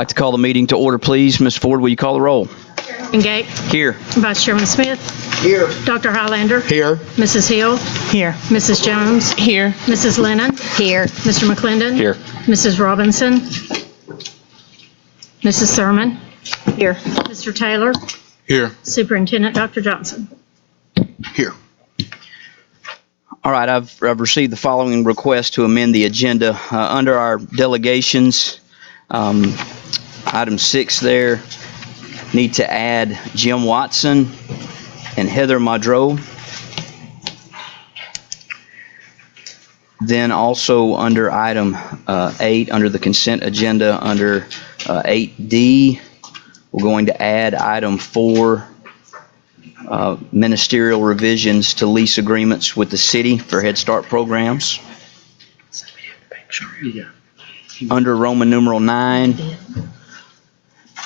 like to call the meeting to order, please. Ms. Ford, will you call the roll? Gate. Here. Vice Chairman Smith. Here. Dr. Highlander. Here. Mrs. Hill. Here. Mrs. Jones. Here. Mrs. Lennon. Here. Mr. McClendon. Here. Mrs. Robinson. Mrs. Thurman. Here. Mr. Taylor. Here. Superintendent Dr. Johnson. Here. All right, I've received the following request to amend the agenda. Under our delegations, item 6 there, need to add Jim Watson and Heather Madreau. Then also under item 8, under the consent agenda, under 8D, we're going to add item 4, ministerial revisions to lease agreements with the city for Head Start programs. Under Roman numeral 9,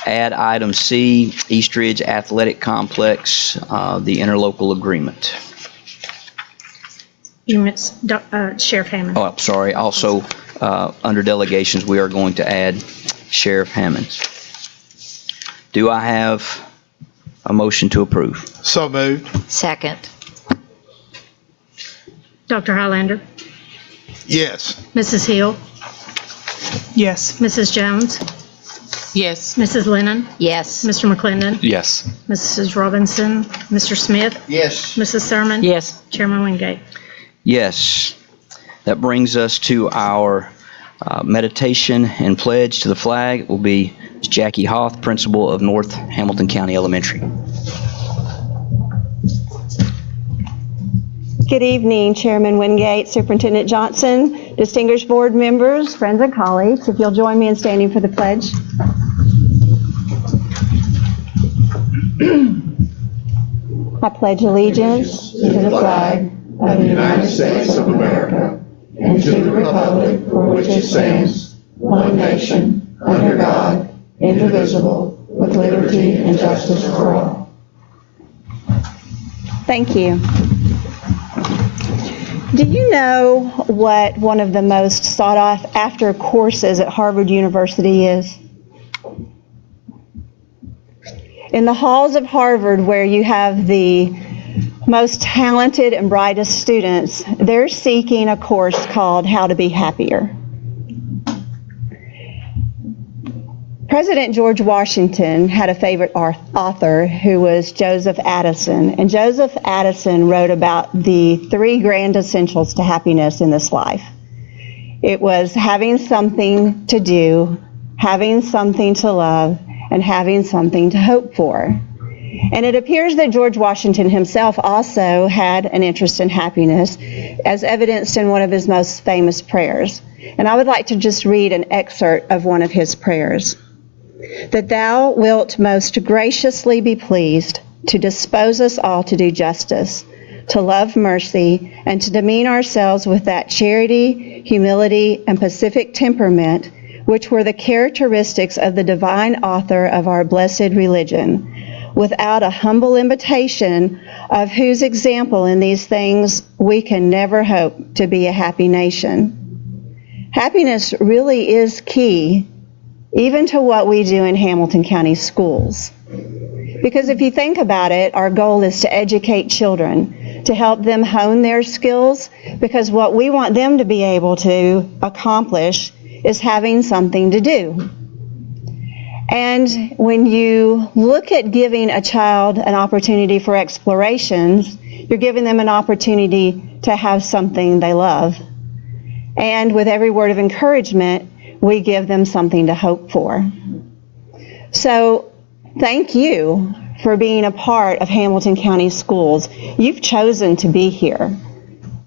add item C, East Ridge Athletic Complex, the interlocal agreement. You missed Sheriff Hammond. Oh, I'm sorry. Also, under delegations, we are going to add Sheriff Hammond. Do I have a motion to approve? So moved. Second. Dr. Highlander. Yes. Mrs. Hill. Yes. Mrs. Jones. Yes. Mrs. Lennon. Yes. Mr. McClendon. Yes. Mrs. Robinson. Mr. Smith. Yes. Mrs. Thurman. Yes. Chairman Wingate. Yes. That brings us to our meditation and pledge to the flag. It will be Ms. Jackie Hoth, Principal of North Hamilton County Elementary. Good evening, Chairman Wingate, Superintendent Johnson, distinguished board members, friends and colleagues. If you'll join me in standing for the pledge. I pledge allegiance to the flag of the United States of America and to the republic for which it stands, one nation, under God, indivisible, with liberty and justice for all. Thank you. Do you know what one of the most sought after courses at Harvard University is? In the halls of Harvard, where you have the most talented and brightest students, they're seeking a course called How to Be Happier. President George Washington had a favorite author who was Joseph Addison, and Joseph Addison wrote about the 3 grand essentials to happiness in this life. It was having something to do, having something to love, and having something to hope for. And it appears that George Washington himself also had an interest in happiness, as evidenced in one of his most famous prayers. And I would like to just read an excerpt of one of his prayers. That thou wilt most graciously be pleased to dispose us all to do justice, to love mercy, and to demean ourselves with that charity, humility, and pacific temperament which were the characteristics of the divine author of our blessed religion, without a humble imitation of whose example in these things we can never hope to be a happy nation. Happiness really is key, even to what we do in Hamilton County schools. Because if you think about it, our goal is to educate children, to help them hone their skills, because what we want them to be able to accomplish is having something to do. And when you look at giving a child an opportunity for explorations, you're giving them an opportunity to have something they love. And with every word of encouragement, we give them something to hope for. So thank you for being a part of Hamilton County Schools. You've chosen to be here,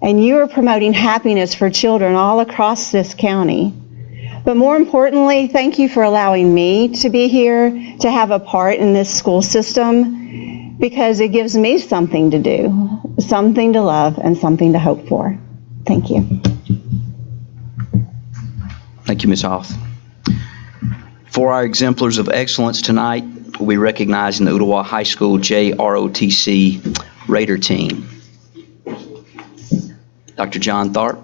and you are promoting happiness for children all across this county. But more importantly, thank you for allowing me to be here, to have a part in this school system, because it gives me something to do, something to love, and something to hope for. Thank you. Thank you, Ms. Hoth. For our exemplars of excellence tonight, we'll be recognizing the Ooltewah High School JROTC Raider team. Dr. John Tharp.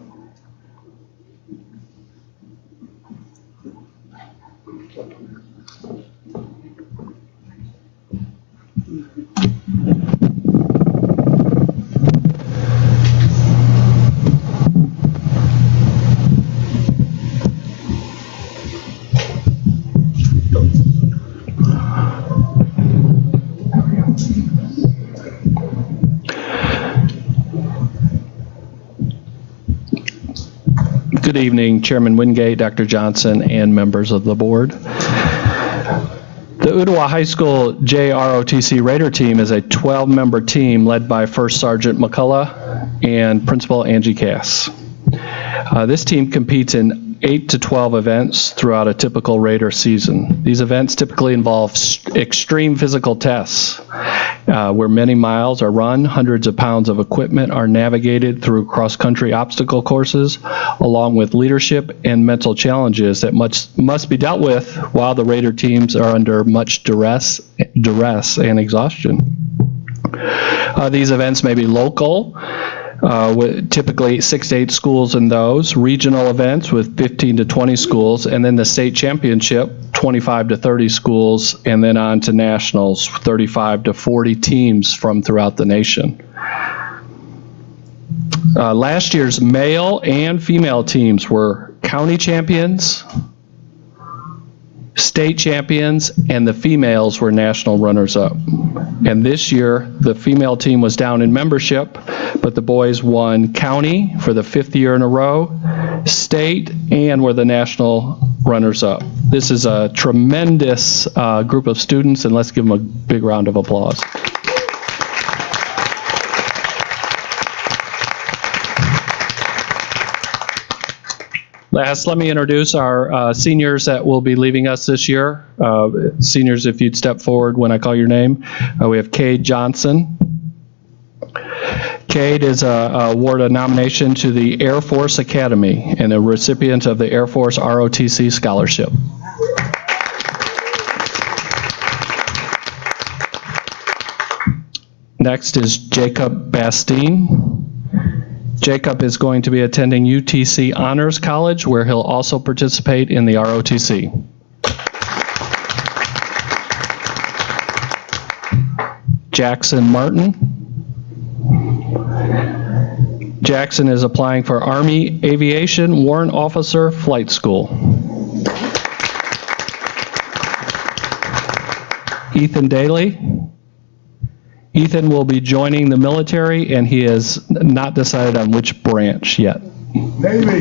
Good evening, Chairman Wingate, Dr. Johnson, and members of the board. The Ottawa High School JROTC Raider team is a 12-member team led by First Sergeant McCullough and Principal Angie Cass. This team competes in 8 to 12 events throughout a typical Raider season. These events typically involve extreme physical tests where many miles are run, hundreds of pounds of equipment are navigated through cross-country obstacle courses, along with leadership and mental challenges that must be dealt with while the Raider teams are under much duress and exhaustion. These events may be local, with typically 6 to 8 schools in those, regional events with 15 to 20 schools, and then the state championship, 25 to 30 schools, and then on to nationals, 35 to 40 teams from throughout the nation. Last year's male and female teams were county champions, state champions, and the females were national runners-up. And this year, the female team was down in membership, but the boys won county for the 5th year in a row, state, and were the national runners-up. This is a tremendous group of students, and let's give them a big round of applause. Last, let me introduce our seniors that will be leaving us this year. Seniors, if you'd step forward when I call your name. We have Cade Johnson. Cade is awarded a nomination to the Air Force Academy and a recipient of the Air Force ROTC Scholarship. Next is Jacob Bastine. Jacob is going to be attending UTC Honors College, where he'll also participate in the ROTC. Jackson Martin. Jackson is applying for Army Aviation Warrant Officer Flight School. Ethan Daly. Ethan will be joining the military, and he has not decided on which branch yet. Navy.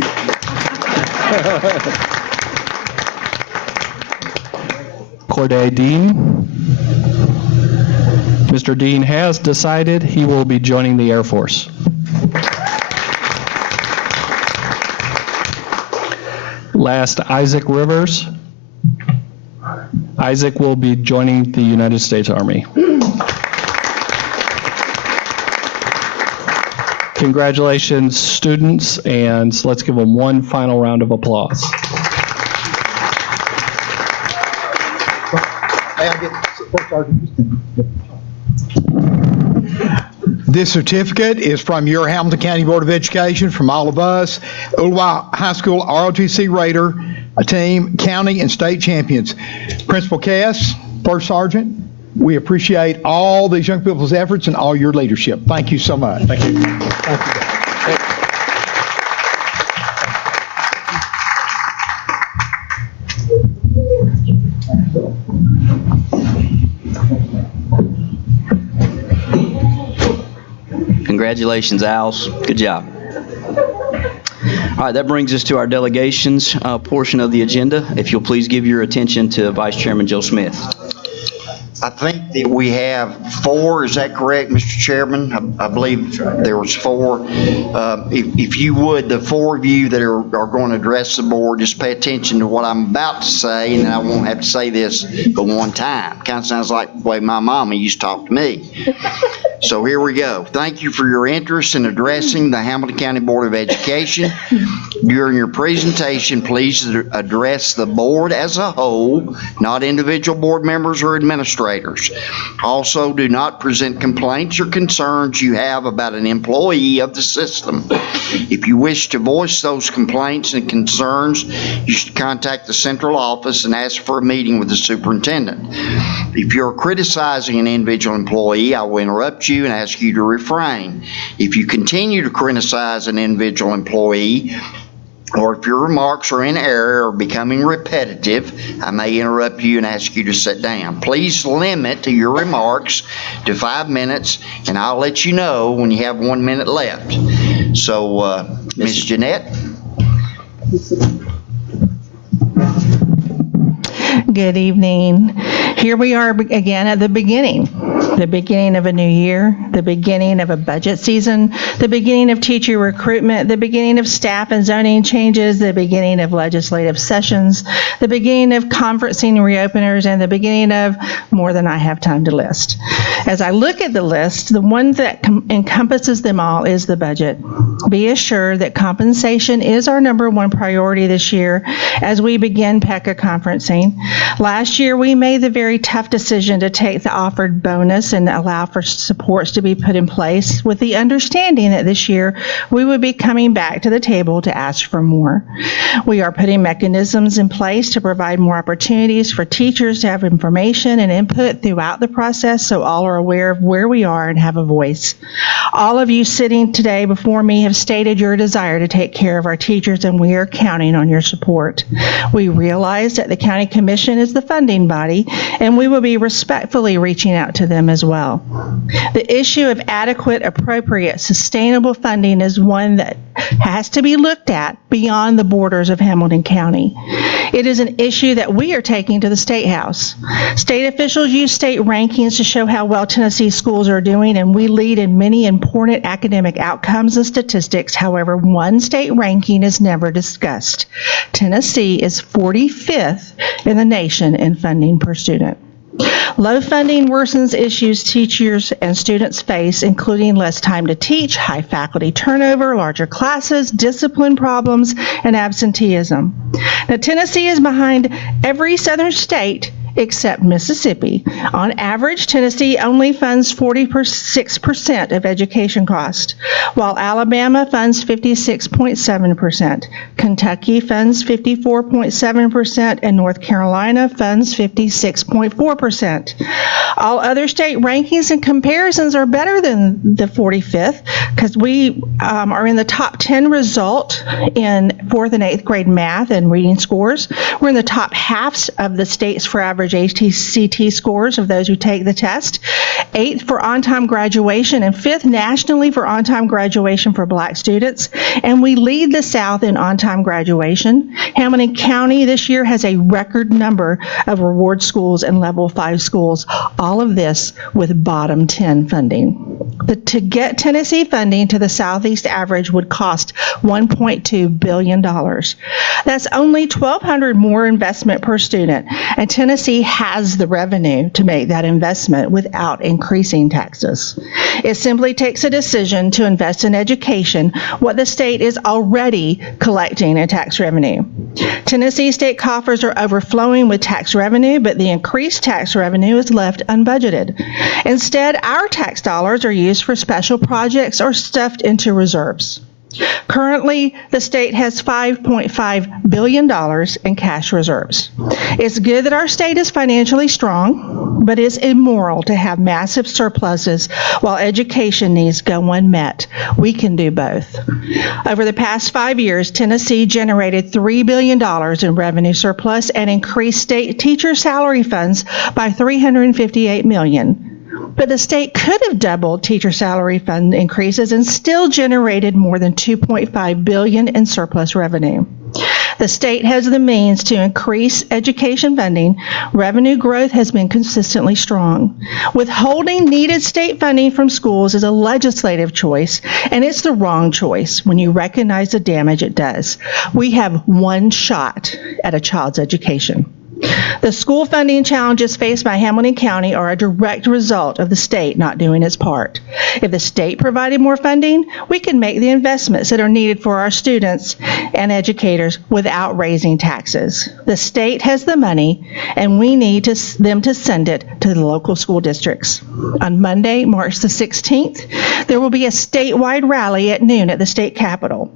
Corday Dean. Mr. Dean has decided he will be joining the Air Force. Last, Isaac Rivers. Isaac will be joining the United States Army. Congratulations, students, and let's give them one final round of applause. This certificate is from your Hamilton County Board of Education, from all of us, Ottawa High School ROTC Raider, a team, county and state champions. Principal Cass, First Sergeant, we appreciate all these young people's efforts and all your leadership. Thank you so much. Thank you. Congratulations, Owls. Good job. All right, that brings us to our delegations portion of the agenda. If you'll please give your attention to Vice Chairman Joe Smith. I think that we have 4, is that correct, Mr. Chairman? I believe there was 4. If you would, the 4 of you that are going to address the board, just pay attention to what I'm about to say, and I won't have to say this but one time. Kind of sounds like the way my mama used to talk to me. So here we go. Thank you for your interest in addressing the Hamilton County Board of Education. During your presentation, please address the board as a whole, not individual board members or administrators. Also, do not present complaints or concerns you have about an employee of the system. If you wish to voice those complaints and concerns, you should contact the central office and ask for a meeting with the superintendent. If you're criticizing an individual employee, I will interrupt you and ask you to refrain. If you continue to criticize an individual employee, or if your remarks are in error or becoming repetitive, I may interrupt you and ask you to sit down. Please limit your remarks to 5 minutes, and I'll let you know when you have 1 minute left. So, Ms. Jeanette? Good evening. Here we are again at the beginning of a new year, the beginning of a budget season, the beginning of teacher recruitment, the beginning of staff and zoning changes, the beginning of legislative sessions, the beginning of conferencing reopeners, and the beginning of more than I have time to list. As I look at the list, the one that encompasses them all is the budget. Be assured that compensation is our number one priority this year as we begin PECA conferencing. Last year, we made the very tough decision to take the offered bonus and allow for supports to be put in place with the understanding that this year we would be coming back to the table to ask for more. We are putting mechanisms in place to provide more opportunities for teachers to have information and input throughout the process so all are aware of where we are and have a voice. All of you sitting today before me have stated your desire to take care of our teachers, and we are counting on your support. We realize that the County Commission is the funding body, and we will be respectfully reaching out to them as well. The issue of adequate, appropriate, sustainable funding is one that has to be looked at beyond the borders of Hamilton County. It is an issue that we are taking to the State House. State officials use state rankings to show how well Tennessee schools are doing, and we lead in many important academic outcomes and statistics. However, one state ranking is never discussed. Tennessee is 45th in the nation in funding per student. Low funding worsens issues teachers and students face, including less time to teach, high faculty turnover, larger classes, discipline problems, and absenteeism. Now, Tennessee is behind every southern state except Mississippi. On average, Tennessee only funds 46% of education cost, while Alabama funds 56.7%, Kentucky funds 54.7%, and North Carolina funds 56.4%. All other state rankings and comparisons are better than the 45th because we are in the top 10 result in 4th and 8th grade math and reading scores. We're in the top halves of the states for average HCT scores of those who take the test, 8th for on-time graduation, and 5th nationally for on-time graduation for Black students, and we lead the South in on-time graduation. Hamilton County this year has a record number of reward schools and level 5 schools, all of this with bottom 10 funding. To get Tennessee funding to the Southeast average would cost $1.2 billion. That's only $1,200 more investment per student, and Tennessee has the revenue to make that investment without increasing taxes. It simply takes a decision to invest in education, what the state is already collecting in tax revenue. Tennessee state coffers are overflowing with tax revenue, but the increased tax revenue is left unbudgeted. Instead, our tax dollars are used for special projects or stuffed into reserves. Currently, the state has $5.5 billion in cash reserves. It's good that our state is financially strong, but it's immoral to have massive surpluses while education needs go unmet. We can do both. Over the past 5 years, Tennessee generated $3 billion in revenue surplus and increased state teacher salary funds by $358 million. But the state could have doubled teacher salary fund increases and still generated more than $2.5 billion in surplus revenue. The state has the means to increase education funding. Revenue growth has been consistently strong. Withholding needed state funding from schools is a legislative choice, and it's the wrong choice when you recognize the damage it does. We have one shot at a child's education. The school funding challenges faced by Hamilton County are a direct result of the state not doing its part. If the state provided more funding, we can make the investments that are needed for our students and educators without raising taxes. The state has the money, and we need them to send it to the local school districts. On Monday, March the 16th, there will be a statewide rally at noon at the state capitol.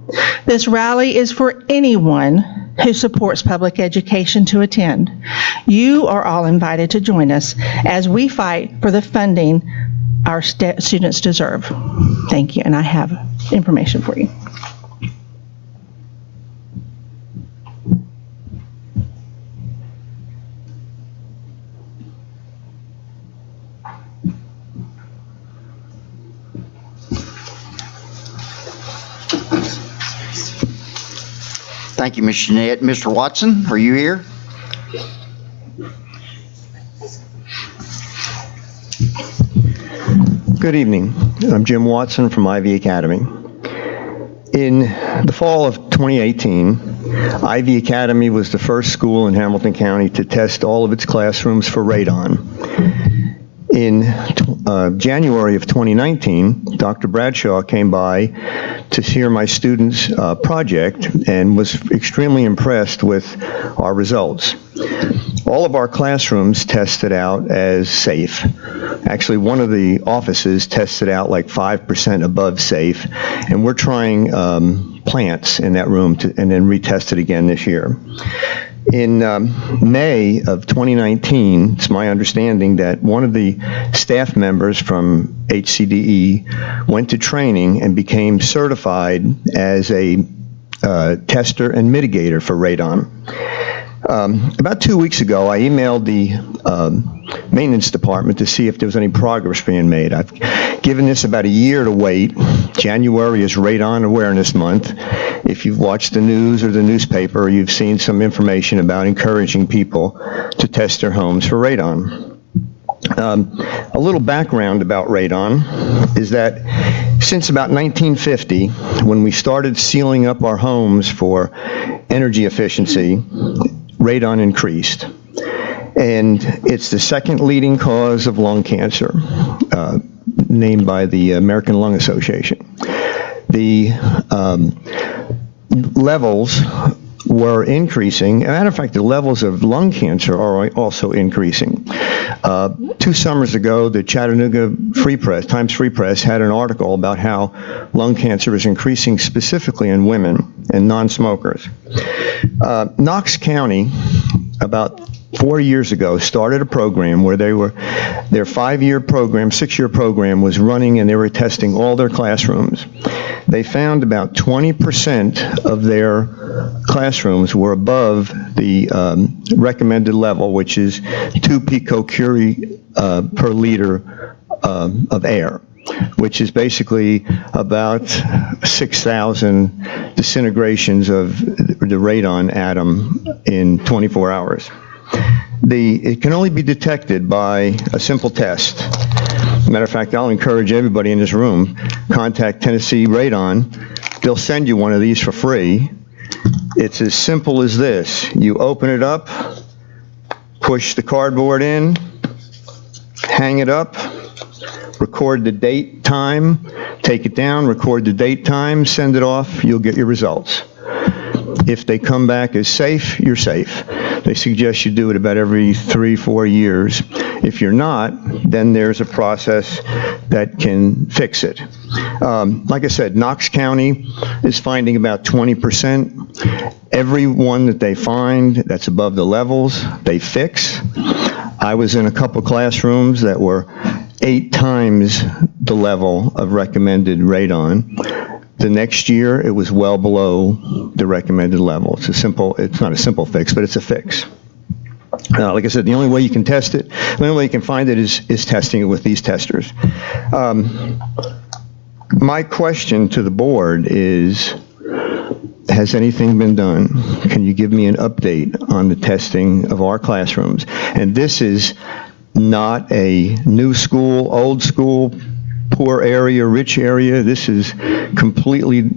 This rally is for anyone who supports public education to attend. You are all invited to join us as we fight for the funding our students deserve. Thank you, and I have information for you. Thank you, Ms. Jeanette. Mr. Watson, are you here? Good evening. I'm Jim Watson from Ivy Academy. In the fall of 2018, Ivy Academy was the first school in Hamilton County to test all of its classrooms for radon. In January of 2019, Dr. Bradshaw came by to hear my students' project and was extremely impressed with our results. All of our classrooms tested out as safe. Actually, one of the offices tested out like 5% above safe, and we're trying plants in that room and then retest it again this year. In May of 2019, it's my understanding that one of the staff members from HCDE went to training and became certified as a tester and mitigator for radon. About 2 weeks ago, I emailed the maintenance department to see if there was any progress being made. I've given this about a year to wait. January is Radon Awareness Month. If you've watched the news or the newspaper, you've seen some information about encouraging people to test their homes for radon. A little background about radon is that since about 1950, when we started sealing up our homes for energy efficiency, radon increased. And it's the second leading cause of lung cancer, named by the American Lung Association. The levels were increasing. As a matter of fact, the levels of lung cancer are also increasing. 2 summers ago, the Chattanooga Free Press, Times Free Press, had an article about how lung cancer is increasing specifically in women and non-smokers. Knox County, about 4 years ago, started a program where their 5-year program, 6-year program was running, and they were testing all their classrooms. They found about 20% of their classrooms were above the recommended level, which is 2 picocurie per liter of air, which is basically about 6,000 disintegrations of the radon atom in 24 hours. It can only be detected by a simple test. Matter of fact, I'll encourage everybody in this room, contact Tennessee Radon. They'll send you one of these for free. It's as simple as this. You open it up, push the cardboard in, hang it up, record the date, time, take it down, record the date, time, send it off, you'll get your results. If they come back as safe, you're safe. They suggest you do it about every 3-4 years. If you're not, then there's a process that can fix it. Like I said, Knox County is finding about 20%. Every one that they find that's above the levels, they fix. I was in a couple classrooms that were 8 times the level of recommended radon. The next year, it was well below the recommended level. It's not a simple fix, but it's a fix. Like I said, the only way you can test it, the only way you can find it is testing it with these testers. My question to the board is, has anything been done? Can you give me an update on the testing of our classrooms? And this is not a new school, old school, poor area, rich area. This is completely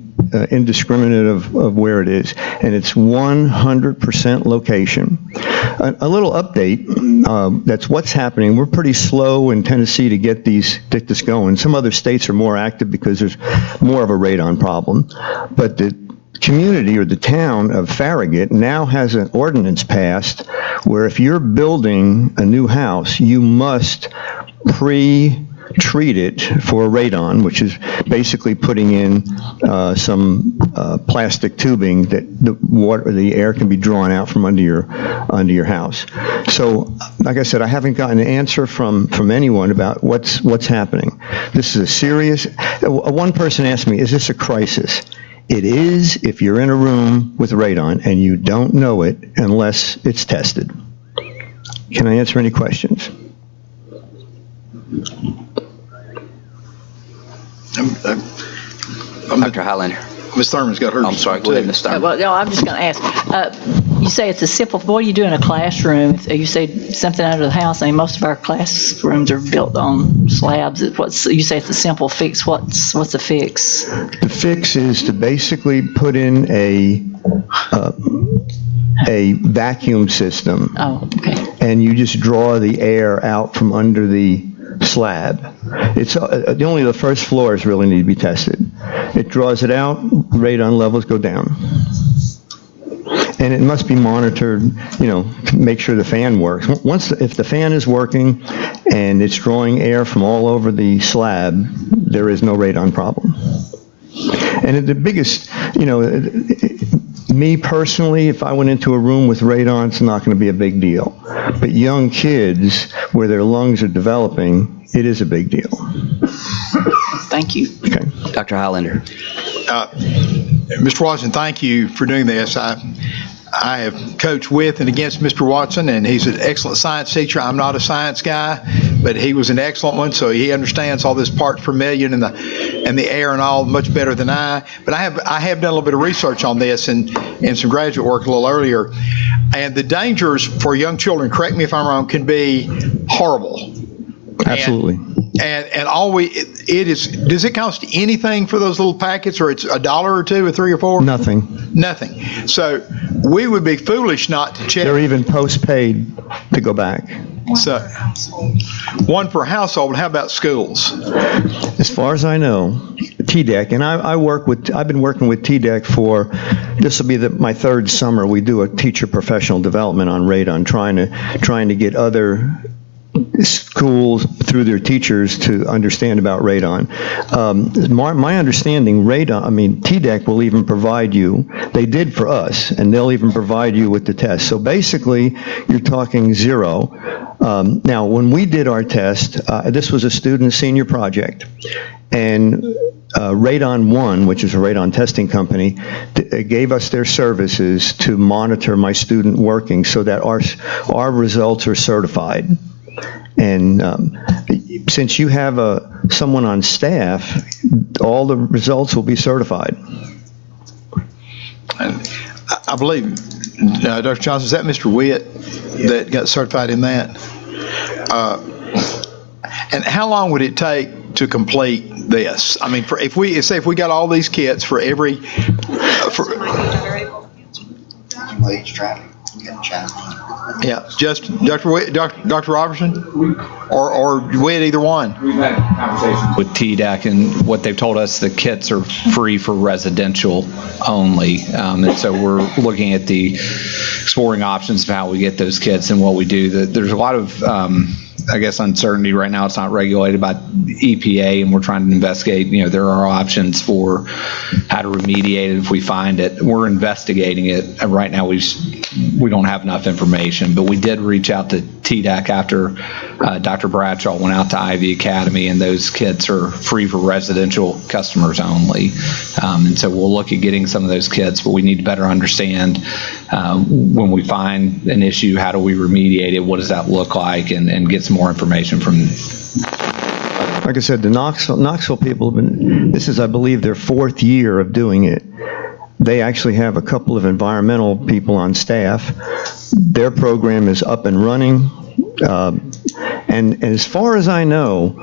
indiscriminate of where it is, and it's 100% location. A little update, that's what's happening. We're pretty slow in Tennessee to get this going. Some other states are more active because there's more of a radon problem, but the community or the town of Farragut now has an ordinance passed where if you're building a new house, you must treat it for radon, which is basically putting in some plastic tubing that the air can be drawn out from under your house. So, like I said, I haven't gotten an answer from anyone about what's happening. This is a serious. One person asked me, "Is this a crisis?" It is if you're in a room with radon and you don't know it unless it's tested. Can I answer any questions? Dr. Highlander. Ms. Thurman's got hers. I'm sorry, go ahead, Ms. Stein. Well, no, I'm just going to ask. You say it's a simple, what do you do in a classroom? If you say something under the house, I mean, most of our classrooms are built on slabs. You say it's a simple fix. What's the fix? The fix is to basically put in a vacuum system, Oh, okay. and you just draw the air out from under the slab. It's only the first floors really need to be tested. It draws it out, radon levels go down. And it must be monitored, to make sure the fan works. If the fan is working and it's drawing air from all over the slab, there is no radon problem. And the biggest, me personally, if I went into a room with radon, it's not going to be a big deal. But young kids, where their lungs are developing, it is a big deal. Thank you. Okay. Dr. Highlander. Mr. Watson, thank you for doing this. I have coached with and against Mr. Watson, and he's an excellent science teacher. I'm not a science guy, but he was an excellent one, so he understands all this parts per million and the air and all much better than I. But I have done a little bit of research on this and some graduate work a little earlier, and the dangers for young children, correct me if I'm wrong, can be horrible. Absolutely. And it is, does it cost anything for those little packets, or it's $1 or $2 or $3 or $4? Nothing. Nothing. So we would be foolish not to check. They're even postpaid to go back. So one per household. How about schools? As far as I know, TDEC, and I've been working with TDEC for, this will be my third summer. We do a teacher professional development on radon, trying to get other schools through their teachers to understand about radon. My understanding, TDEC will even provide you, they did for us, and they'll even provide you with the test. So basically, you're talking zero. Now, when we did our test, this was a student senior project, and Radon One, which is a radon testing company, gave us their services to monitor my student working so that our results are certified. And since you have someone on staff, all the results will be certified. And I believe, Dr. Johnson, is that Mr. Witt that got certified in that? And how long would it take to complete this? I mean, if we got all these kits for every, yeah, just Dr. Robertson, or Witt, either one. We've had conversations with TDEC, and what they've told us, the kits are free for residential only. And so we're looking at the exploring options of how we get those kits and what we do. There's a lot of, uncertainty right now. It's not regulated by EPA, and we're trying to investigate. There are options for how to remediate it if we find it. We're investigating it. And right now, we don't have enough information, but we did reach out to TDEC after Dr. Bradshaw went out to Ivy Academy, and those kits are free for residential customers only. And so we'll look at getting some of those kits, but we need to better understand when we find an issue, how do we remediate it? What does that look like? And get some more information from. Like I said, the Knoxville people have been, this is, I believe, their fourth year of doing it. They actually have a couple of environmental people on staff. Their program is up and running. And as far as I know,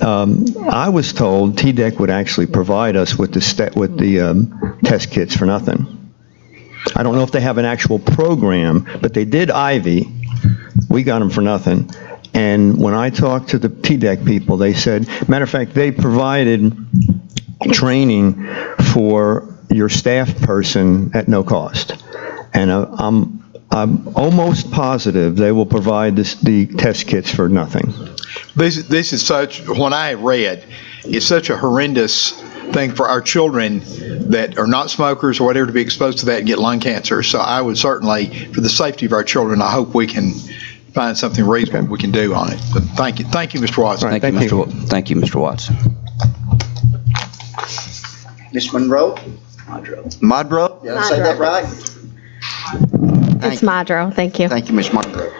I was told TDEC would actually provide us with the test kits for nothing. I don't know if they have an actual program, but they did Ivy. We got them for nothing. And when I talked to the TDEC people, they said, matter of fact, they provided training for your staff person at no cost. And I'm almost positive they will provide the test kits for nothing. This is such, what I have read, is such a horrendous thing for our children that are not smokers or whatever to be exposed to that and get lung cancer. So I would certainly, for the safety of our children, I hope we can find something reasonable we can do on it. But thank you, Mr. Watson. Right, Thank you, Mr. Watson. Ms. Monroe? Modrow? Did I say that right? It's Madro, thank you. Thank you, Ms. Monroe.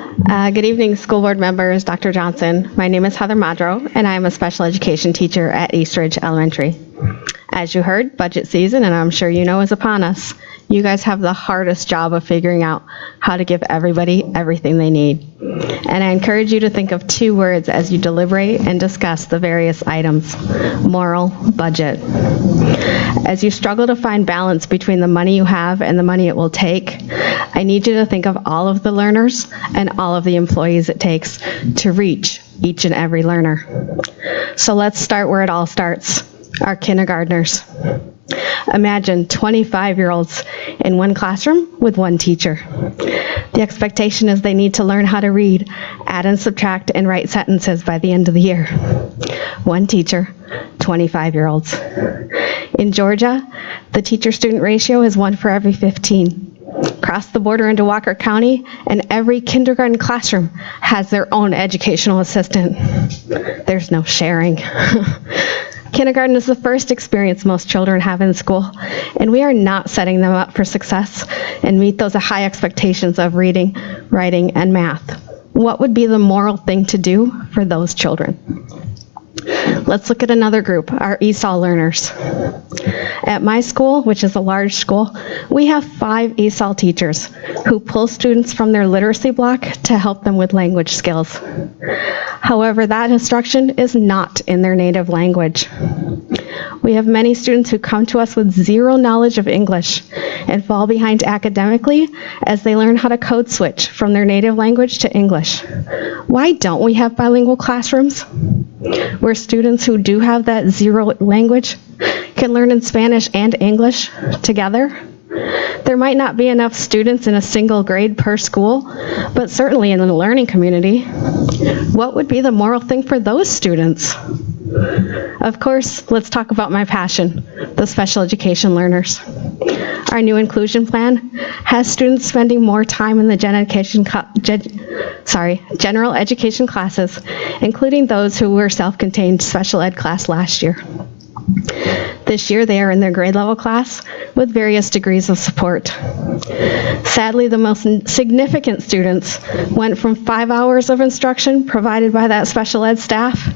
Good evening, school board members, Dr. Johnson. My name is Heather Madro, and I am a special education teacher at Eastridge Elementary. As you heard, budget season, and I'm sure you know, is upon us. You guys have the hardest job of figuring out how to give everybody everything they need. And I encourage you to think of 2 words as you deliberate and discuss the various items: moral, budget. As you struggle to find balance between the money you have and the money it will take, I need you to think of all of the learners and all of the employees it takes to reach each and every learner. So let's start where it all starts, our kindergartners. Imagine 25-year-olds in one classroom with one teacher. The expectation is they need to learn how to read, add and subtract, and write sentences by the end of the year. One teacher, 25-year-olds. In Georgia, the teacher-student ratio is 1 for every 15. Cross the border into Walker County, and every kindergarten classroom has their own educational assistant. There's no sharing. Kindergarten is the first experience most children have in school, and we are not setting them up for success and meet those high expectations of reading, writing, and math. What would be the moral thing to do for those children? Let's look at another group, our ESOL learners. At my school, which is a large school, we have 5 ESOL teachers who pull students from their literacy block to help them with language skills. However, that instruction is not in their native language. We have many students who come to us with 0 knowledge of English and fall behind academically as they learn how to code switch from their native language to English. Why don't we have bilingual classrooms where students who do have that 0 language can learn in Spanish and English together? There might not be enough students in a single grade per school, but certainly in the learning community. What would be the moral thing for those students? Of course, let's talk about my passion, the special education learners. Our new inclusion plan has students spending more time in the general education classes, including those who were self-contained special ed class last year. This year, they are in their grade level class with various degrees of support. Sadly, the most significant students went from 5 hours of instruction provided by that special ed staff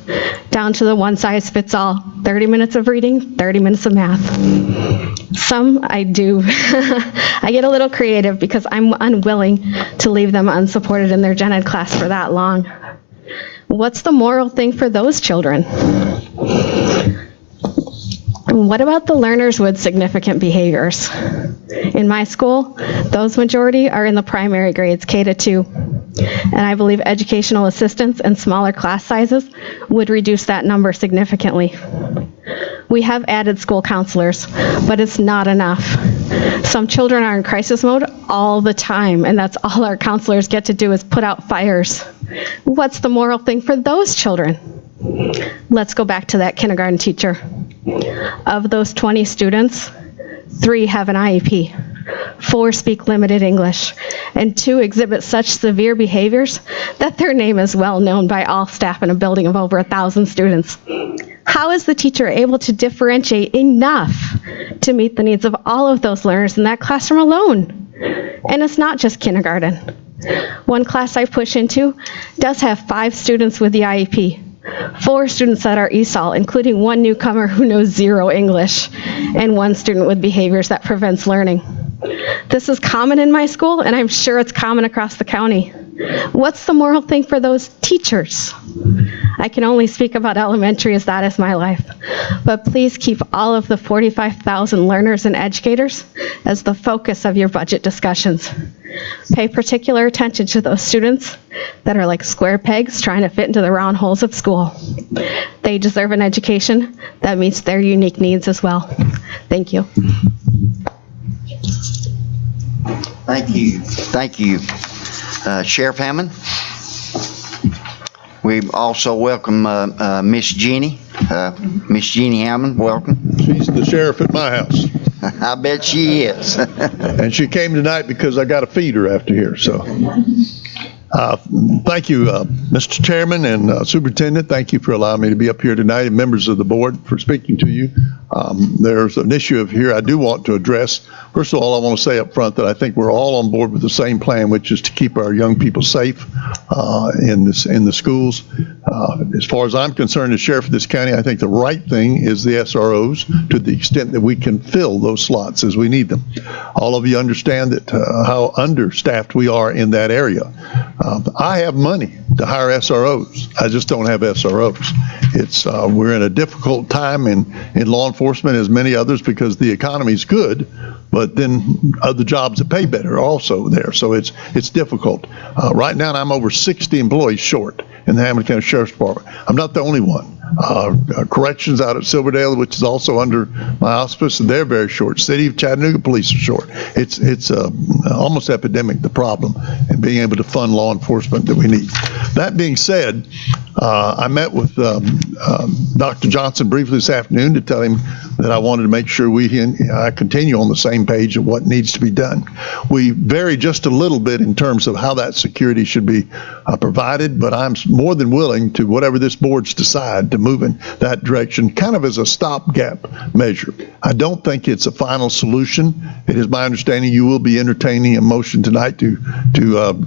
down to the one-size-fits-all, 30 minutes of reading, 30 minutes of math. Some I do. I get a little creative because I'm unwilling to leave them unsupported in their gen ed class for that long. What's the moral thing for those children? What about the learners with significant behaviors? In my school, those majority are in the primary grades, K to 2. And I believe educational assistance and smaller class sizes would reduce that number significantly. We have added school counselors, but it's not enough. Some children are in crisis mode all the time, and that's all our counselors get to do is put out fires. What's the moral thing for those children? Let's go back to that kindergarten teacher. Of those 20 students, 3 have an IEP, 4 speak limited English, and 2 exhibit such severe behaviors that their name is well known by all staff in a building of over 1,000 students. How is the teacher able to differentiate enough to meet the needs of all of those learners in that classroom alone? And it's not just kindergarten. One class I push into does have 5 students with the IEP. 4 students that are ESOL, including 1 newcomer who knows 0 English, and 1 student with behaviors that prevents learning. This is common in my school, and I'm sure it's common across the county. What's the moral thing for those teachers? I can only speak about elementary as that is my life, but please keep all of the 45,000 learners and educators as the focus of your budget discussions. Pay particular attention to those students that are like square pegs trying to fit into the round holes of school. They deserve an education that meets their unique needs as well. Thank you. Thank you. Thank you. Sheriff Hammond. We also welcome Miss Jeannie. Miss Jeannie Hammond, welcome. She's the sheriff at my house. I bet she is. And she came tonight because I got to feed her after here, so. Thank you, Mr. Chairman and Superintendent. Thank you for allowing me to be up here tonight, and members of the board for speaking to you. There's an issue here I do want to address. First of all, I want to say up front that I think we're all on board with the same plan, which is to keep our young people safe in the schools. As far as I'm concerned, as sheriff of this county, I think the right thing is the SROs to the extent that we can fill those slots as we need them. All of you understand that how understaffed we are in that area. I have money to hire SROs. I just don't have SROs. We're in a difficult time in law enforcement, as many others, because the economy is good, but then other jobs that pay better are also there. So it's difficult. Right now, I'm over 60 employees short in the Hamilton County Sheriff's Department. I'm not the only one. Corrections out at Silverdale, which is also under my auspice, they're very short. City of Chattanooga police are short. It's almost epidemic, the problem, and being able to fund law enforcement that we need. That being said, I met with Dr. Johnson briefly this afternoon to tell him that I wanted to make sure I continue on the same page of what needs to be done. We vary just a little bit in terms of how that security should be provided, but I'm more than willing to, whatever this board's decide, to move in that direction, kind of as a stopgap measure. I don't think it's a final solution. It is my understanding you will be entertaining a motion tonight to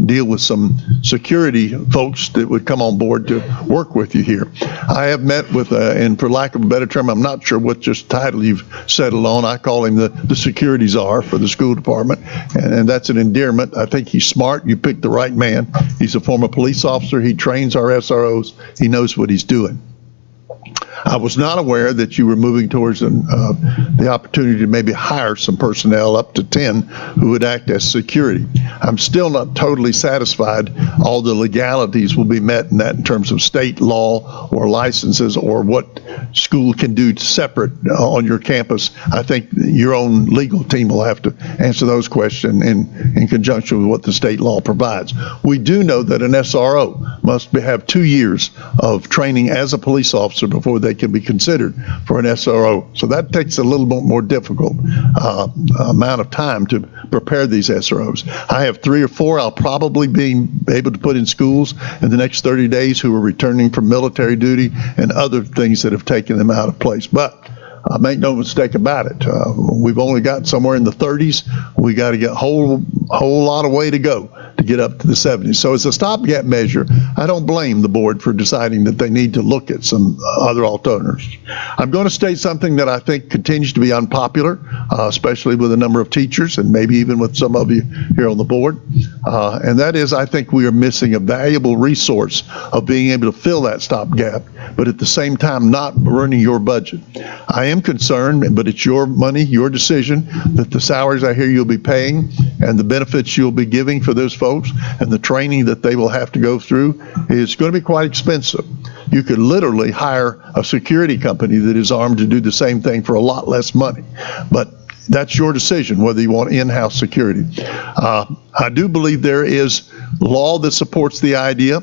deal with some security folks that would come on board to work with you here. I have met with, and for lack of a better term, I'm not sure what just title you've settled on. I call him the security czar for the school department, and that's an endearment. I think he's smart. You picked the right man. He's a former police officer. He trains our SROs. He knows what he's doing. I was not aware that you were moving towards the opportunity to maybe hire some personnel, up to 10, who would act as security. I'm still not totally satisfied all the legalities will be met in that in terms of state law or licenses or what school can do separate on your campus. I think your own legal team will have to answer those questions in conjunction with what the state law provides. We do know that an SRO must have 2 years of training as a police officer before they can be considered for an SRO. So that takes a little bit more difficult amount of time to prepare these SROs. I have 3 or 4 I'll probably be able to put in schools in the next 30 days who are returning from military duty and other things that have taken them out of place. But make no mistake about it. We've only got somewhere in the 30s. We got to get a whole lot of way to go to get up to the 70s. So as a stopgap measure, I don't blame the board for deciding that they need to look at some other alternatives. I'm going to state something that I think continues to be unpopular, especially with a number of teachers and maybe even with some of you here on the board. And that is, I think we are missing a valuable resource of being able to fill that stopgap, but at the same time not burning your budget. I am concerned, but it's your money, your decision, that the salaries I hear you'll be paying and the benefits you'll be giving for those folks and the training that they will have to go through is going to be quite expensive. You could literally hire a security company that is armed to do the same thing for a lot less money. But that's your decision whether you want in-house security. I do believe there is law that supports the idea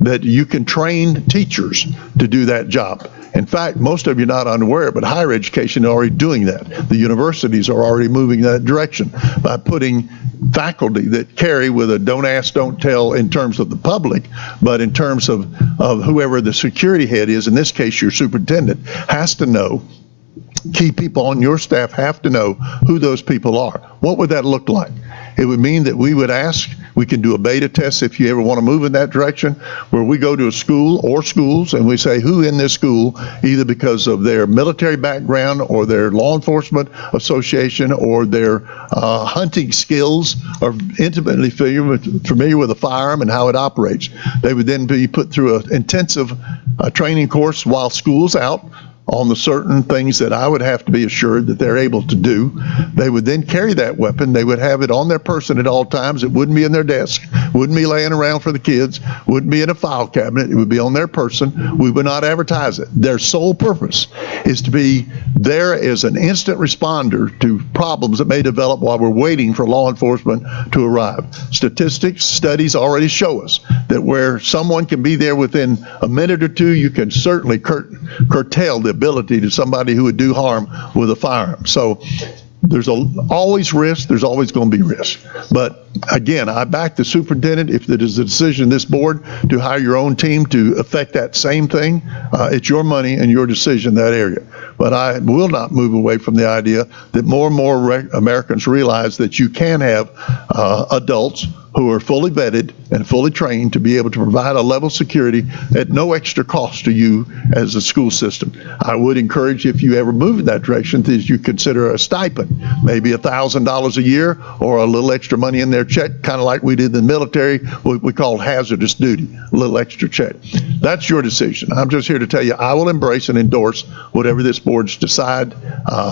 that you can train teachers to do that job. In fact, most of you are not unaware, but higher education is already doing that. The universities are already moving in that direction by putting faculty that carry with a don't ask, don't tell in terms of the public, but in terms of whoever the security head is, in this case your superintendent, has to know. Key people on your staff have to know who those people are. What would that look like? It would mean that we would ask, we can do a beta test if you ever want to move in that direction, where we go to a school or schools and we say who in this school, either because of their military background or their law enforcement association or their hunting skills, are intimately familiar with a firearm and how it operates. They would then be put through an intensive training course while school's out on the certain things that I would have to be assured that they're able to do. They would then carry that weapon. They would have it on their person at all times. It wouldn't be in their desk, wouldn't be laying around for the kids, wouldn't be in a file cabinet. It would be on their person. We would not advertise it. Their sole purpose is to be there as an instant responder to problems that may develop while we're waiting for law enforcement to arrive. Statistics, studies already show us that where someone can be there within a minute or two, you can certainly curtail the ability to somebody who would do harm with a firearm. So There's always risk, there's always going to be risk. But again, I back the superintendent. If it is a decision of this board to hire your own team to affect that same thing, it's your money and your decision in that area. But I will not move away from the idea that more and more Americans realize that you can have adults who are fully vetted and fully trained to be able to provide a level of security at no extra cost to you as a school system. I would encourage, if you ever move in that direction, that you consider a stipend, maybe $1,000 a year or a little extra money in their check, kind of like we did in the military, what we call hazardous duty, a little extra check. That's your decision. I'm just here to tell you, I will embrace and endorse whatever this board's decide.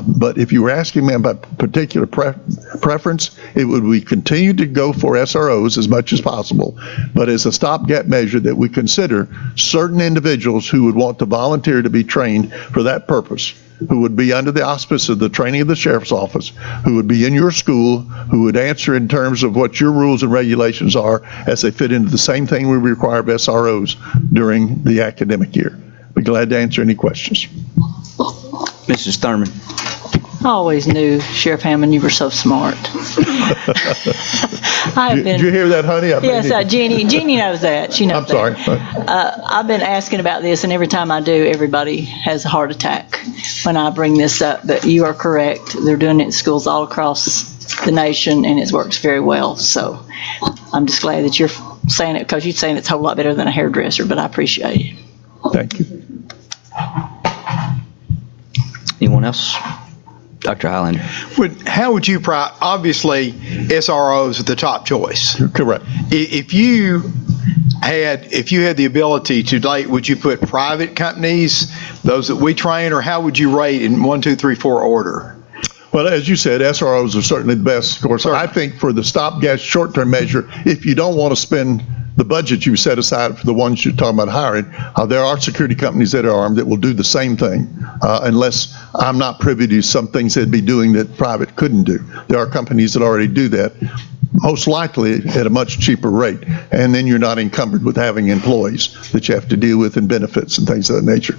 But if you were asking me about particular preference, it would we continue to go for SROs as much as possible, but as a stopgap measure that we consider certain individuals who would want to volunteer to be trained for that purpose, who would be under the auspice of the training of the sheriff's office, who would be in your school, who would answer in terms of what your rules and regulations are as they fit into the same thing we require of SROs during the academic year. Be glad to answer any questions. Mrs. Thurman. I always knew, Sheriff Hammond, you were so smart. Did you hear that, honey? Yes, Jeannie knows that. She knows I'm sorry. I've been asking about this, and every time I do, everybody has a heart attack when I bring this up. But you are correct. They're doing it in schools all across the nation, and it works very well. So I'm just glad that you're saying it, because you're saying it's a whole lot better than a hairdresser, but I appreciate it. Thank you. Anyone else? Dr. Highlander. How would you, obviously, SROs are the top choice. Correct. If you had the ability to date, would you put private companies, those that we train, or how would you rate in 1, 2, 3, 4 order? Well, as you said, SROs are certainly the best. Of course, I think for the stopgap short-term measure, if you don't want to spend the budget you set aside for the ones you're talking about hiring, there are security companies that are armed that will do the same thing, unless I'm not privy to some things they'd be doing that private couldn't do. There are companies that already do that, most likely at a much cheaper rate, and then you're not encumbered with having employees that you have to deal with and benefits and things of that nature.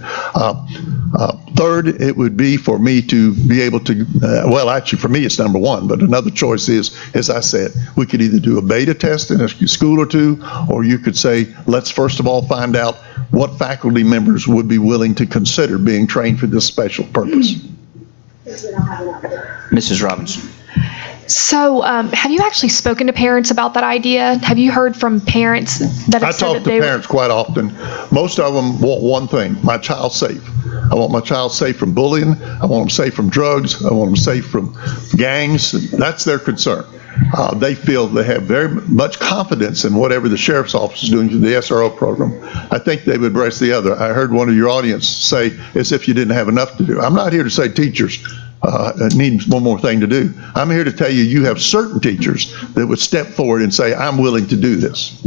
Third, it would be for me to be able to, well, actually for me it's number one, but another choice is, as I said, we could either do a beta test in a school or two, or you could say, let's first of all find out what faculty members would be willing to consider being trained for this special purpose. Mrs. Robinson. So have you actually spoken to parents about that idea? Have you heard from parents that have said I that talk to parents quite often. Most of them want one thing: my child safe. I want my child safe from bullying. I want them safe from drugs. I want them safe from gangs. That's their concern. They feel they have very much confidence in whatever the sheriff's office is doing through the SRO program. I think they would embrace the other. I heard one of your audience say, as if you didn't have enough to do. I'm not here to say teachers need one more thing to do. I'm here to tell you, you have certain teachers that would step forward and say, I'm willing to do this.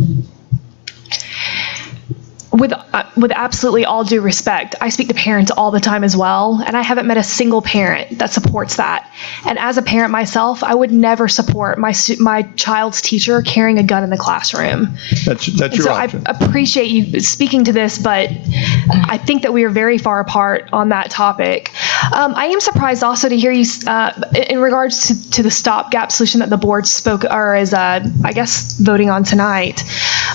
with absolutely all due respect, I speak to parents all the time as well, and I haven't met a single parent that supports that. And as a parent myself, I would never support my child's teacher carrying a gun in the classroom. That's your option. I appreciate you speaking to this, but I think that we are very far apart on that topic. I am surprised also to hear you in regards to the stopgap solution that the board spoke or is, I guess, voting on tonight.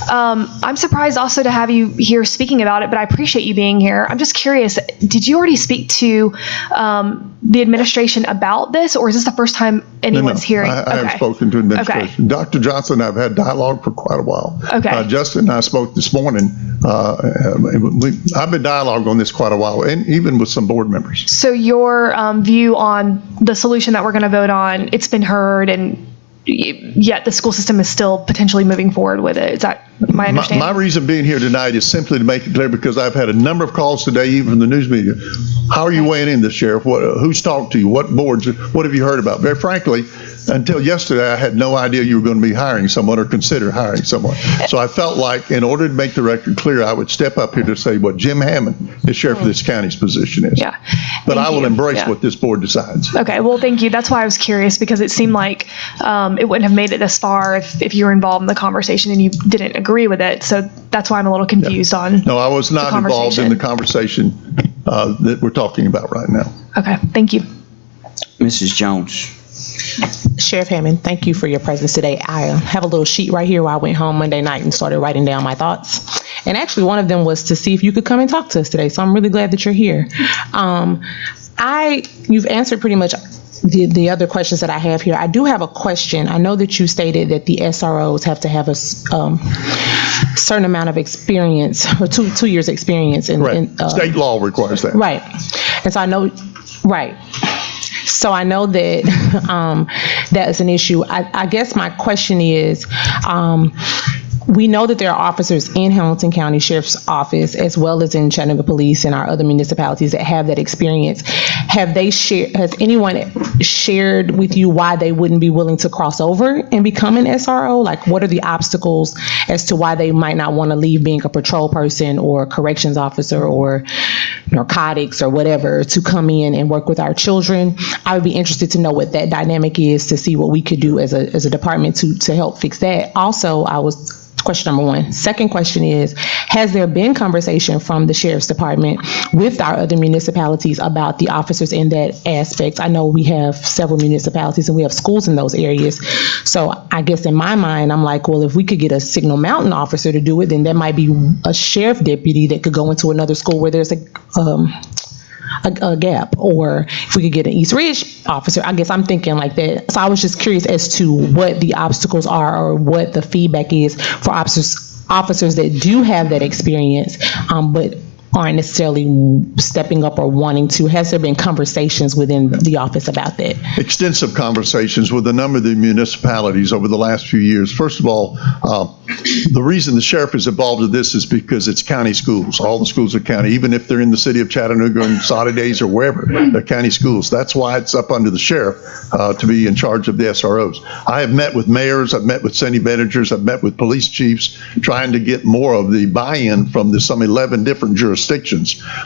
I'm surprised also to have you here speaking about it, but I appreciate you being here. I'm just curious, did you already speak to the administration about this, or is this the first time anyone's hearing? I have spoken to administration. Okay. Dr. Johnson and I have had dialogue for quite a while. Okay. Justin and I spoke this morning. I've been dialoguing on this quite a while, and even with some board members. So your view on the solution that we're going to vote on, it's been heard, and yet the school system is still potentially moving forward with it. Is that my understanding? My reason being here tonight is simply to make it clear, because I've had a number of calls today, even from the news media. How are you weighing in this, Sheriff? Who's talked to you? What boards? What have you heard about? Very frankly, until yesterday, I had no idea you were going to be hiring someone or consider hiring someone. So I felt like, in order to make the record clear, I would step up here to say what Jim Hammond, the sheriff of this county's position is. Yeah. But I will embrace what this board decides. Okay, well, thank you. That's why I was curious, because it seemed like it wouldn't have made it this far if you were involved in the conversation and you didn't agree with it. So that's why I'm a little confused on. No, I was not involved in the conversation that we're talking about right now. Okay, thank you. Mrs. Jones. Sheriff Hammond, thank you for your presence today. I have a little sheet right here where I went home Monday night and started writing down my thoughts. And actually, one of them was to see if you could come and talk to us today. So I'm really glad that you're here. You've answered pretty much the other questions that I have here. I do have a question. I know that you stated that the SROs have to have a certain amount of experience, or two years experience. State law requires that. Right. And so I know, right. So I know that that is an issue. I guess my question is, we know that there are officers in Hamilton County Sheriff's Office as well as in Chattanooga Police and our other municipalities that have that experience. Has anyone shared with you why they wouldn't be willing to cross over and become an SRO? Like, what are the obstacles as to why they might not want to leave being a patrol person or a corrections officer or narcotics or whatever to come in and work with our children? I would be interested to know what that dynamic is, to see what we could do as a department to help fix that. Also, question number one. Second question is, has there been conversation from the Sheriff's Department with our other municipalities about the officers in that aspect? I know we have several municipalities and we have schools in those areas. So I guess in my mind, I'm like, well, if we could get a Signal Mountain officer to do it, then that might be a sheriff deputy that could go into another school where there's a gap, or if we could get an East Ridge officer. I guess I'm thinking like that. So I was just curious as to what the obstacles are or what the feedback is for officers that do have that experience, but aren't necessarily stepping up or wanting to. Has there been conversations within the office about that? Extensive conversations with a number of the municipalities over the last few years. First of all, the reason the sheriff is involved in this is because it's county schools. All the schools are county, even if they're in the city of Chattanooga and Sada Days or wherever, they're county schools. That's why it's up under the sheriff to be in charge of the SROs. I have met with mayors, I've met with city managers, I've met with police chiefs, trying to get more of the buy-in from some 11 different jurisdictions.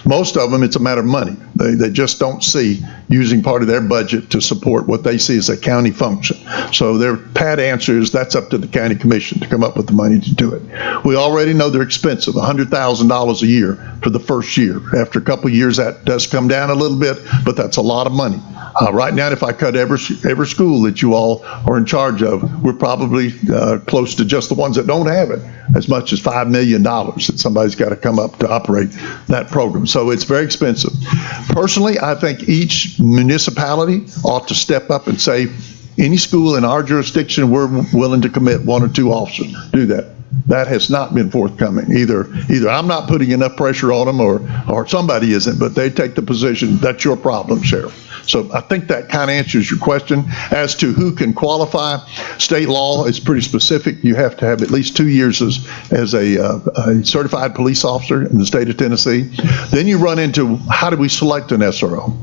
Most of them, it's a matter of money. They just don't see using part of their budget to support what they see as a county function. So their pat answer is that's up to the county commission to come up with the money to do it. We already know they're expensive, $100,000 a year for the first year. After a couple of years, that does come down a little bit, but that's a lot of money. Right now, if I cut every school that you all are in charge of, we're probably close to just the ones that don't have it, as much as $5 million that somebody's got to come up to operate that program. So it's very expensive. Personally, I think each municipality ought to step up and say, any school in our jurisdiction, we're willing to commit 1 or 2 officers. Do that. That has not been forthcoming. Either I'm not putting enough pressure on them or somebody isn't, but they take the position, that's your problem, Sheriff. So I think that kind of answers your question. As to who can qualify, state law is pretty specific. You have to have at least 2 years as a certified police officer in the state of Tennessee. Then you run into, how do we select an SRO?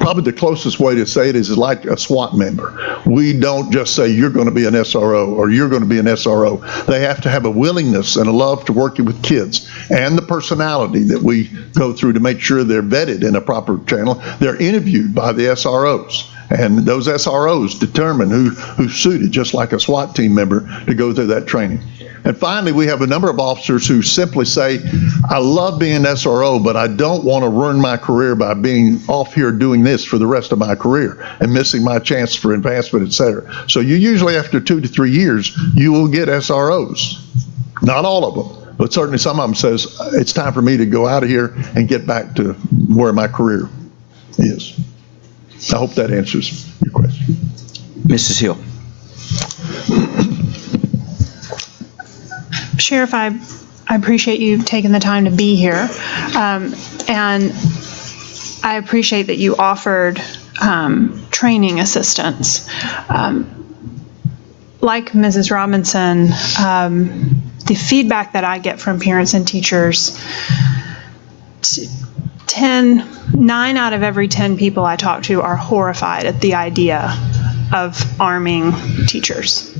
Probably the closest way to say it is like a SWAT member. We don't just say you're going to be an SRO or you're going to be an SRO. They have to have a willingness and a love to working with kids, and the personality that we go through to make sure they're vetted in a proper channel. They're interviewed by the SROs, and those SROs determine who's suited, just like a SWAT team member, to go through that training. And finally, we have a number of officers who simply say, I love being an SRO, but I don't want to ruin my career by being off here doing this for the rest of my career and missing my chance for advancement, et cetera. So you usually, after 2 to 3 years, you will get SROs. Not all of them, but certainly some of them says, it's time for me to go out of here and get back to where my career is. I hope that answers your question. Mrs. Hill. Sheriff, I appreciate you taking the time to be here. And I appreciate that you offered training assistance. Like Mrs. Robinson, the feedback that I get from parents and teachers, 9 out of every 10 people I talk to are horrified at the idea of arming teachers.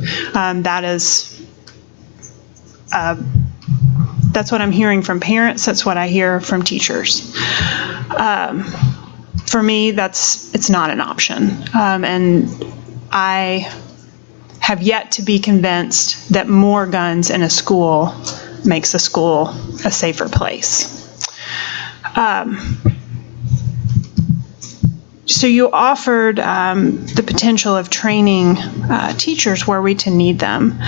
That's what I'm hearing from parents. That's what I hear from teachers. For me, it's not an option. And I have yet to be convinced that more guns in a school makes a school a safer place. So you offered the potential of training teachers were we to need them.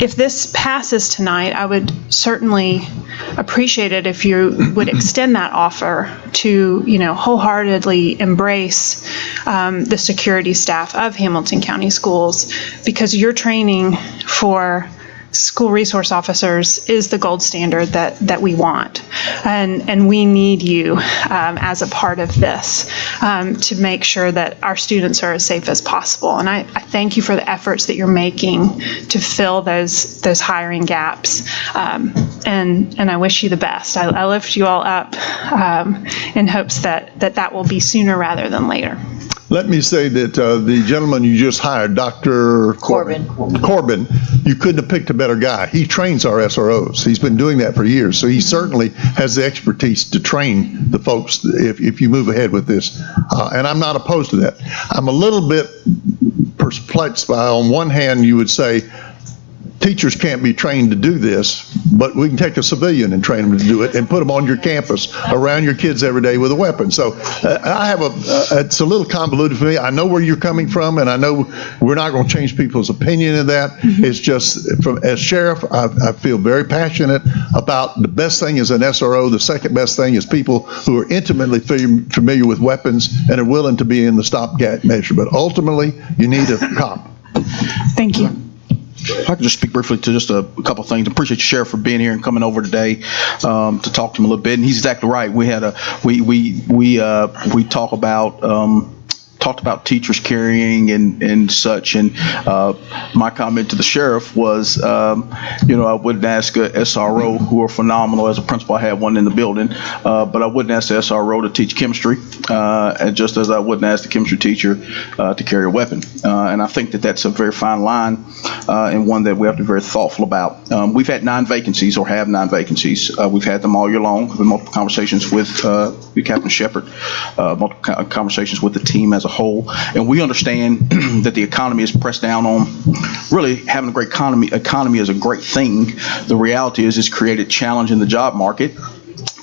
If this passes tonight, I would certainly appreciate it if you would extend that offer to, wholeheartedly embrace the security staff of Hamilton County Schools, because your training for school resource officers is the gold standard that we want. And we need you as a part of this to make sure that our students are as safe as possible. And I thank you for the efforts that you're making to fill those hiring gaps. And I wish you the best. I lift you all up in hopes that will be sooner rather than later. Let me say that the gentleman you just hired, Dr. Corbin, you couldn't have picked a better guy. He trains our SROs. He's been doing that for years, so he certainly has the expertise to train the folks if you move ahead with this. And I'm not opposed to that. I'm a little bit perplexed by, on one hand, you would say, teachers can't be trained to do this, but we can take a civilian and train them to do it and put them on your campus around your kids every day with a weapon. So it's a little convoluted for me. I know where you're coming from, and I know we're not going to change people's opinion of that. It's just, as sheriff, I feel very passionate about the best thing is an SRO. The second best thing is people who are intimately familiar with weapons and are willing to be in the stopgap measure. But ultimately, you need a cop. Thank you. If I could just speak briefly to just a couple of things. I appreciate you, Sheriff, for being here and coming over today to talk to him a little bit. And he's exactly right. We had we talked about teachers carrying and such. And my comment to the sheriff was, I wouldn't ask a SRO, who are phenomenal. As a principal, I had one in the building, but I wouldn't ask the SRO to teach chemistry, and just as I wouldn't ask the chemistry teacher to carry a weapon. And I think that that's a very fine line, and one that we have to be very thoughtful about. We've had 9 vacancies, or have 9 vacancies. We've had them all year long. We've had multiple conversations with Captain Shepard, multiple conversations with the team as a whole, and we understand that the economy is pressed down on. Really, having a great economy is a great thing. The reality is it's created challenge in the job market.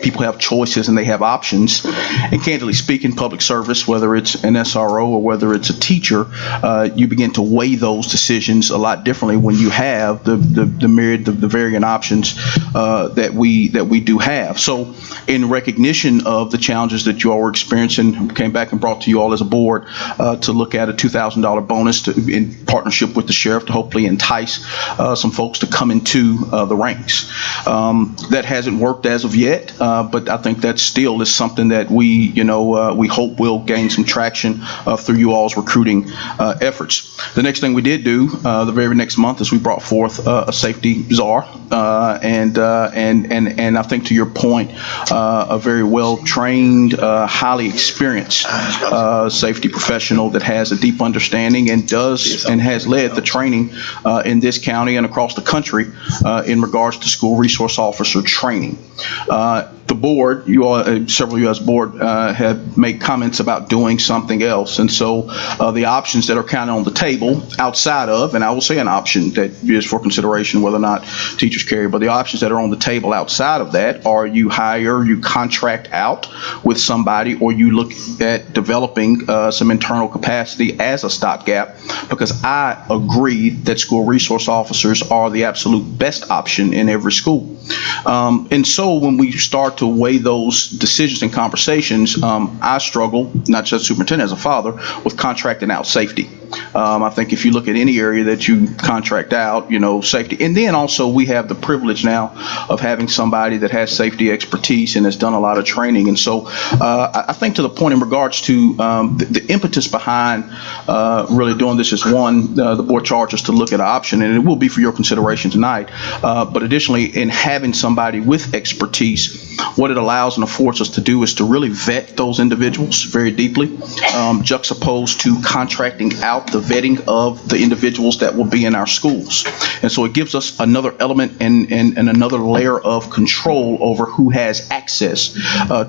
People have choices and they have options. And candidly speaking, public service, whether it's an SRO or whether it's a teacher, you begin to weigh those decisions a lot differently when you have the myriad, the varying options that we do have. So in recognition of the challenges that you all were experiencing, came back and brought to you all as a board to look at a $2,000 bonus in partnership with the sheriff to hopefully entice some folks to come into the ranks. That hasn't worked as of yet. But I think that still is something that we hope will gain some traction through you all's recruiting efforts. The next thing we did do the very next month is we brought forth a safety czar, and I think to your point, a very well trained, highly experienced safety professional that has a deep understanding and has led the training in this county and across the country in regards to school resource officer training. The board, several of you as board have made comments about doing something else. And so the options that are kind of on the table outside of, and I will say an option that is for consideration whether or not teachers carry, but the options that are on the table outside of that are you contract out with somebody, or you look at developing some internal capacity as a stopgap, because I agree that school resource officers are the absolute best option in every school. And so when we start to weigh those decisions and conversations, I struggle, not just superintendent, as a father, with contracting out safety. I think if you look at any area that you contract out, safety. And then also we have the privilege now of having somebody that has safety expertise and has done a lot of training. And so I think to the point in regards to the impetus behind really doing this is, one, the board charged us to look at an option, and it will be for your consideration tonight. But additionally, in having somebody with expertise, what it allows and affords us to do is to really vet those individuals very deeply, juxtaposed to contracting out the vetting of the individuals that will be in our schools. And so it gives us another element and another layer of control over who has access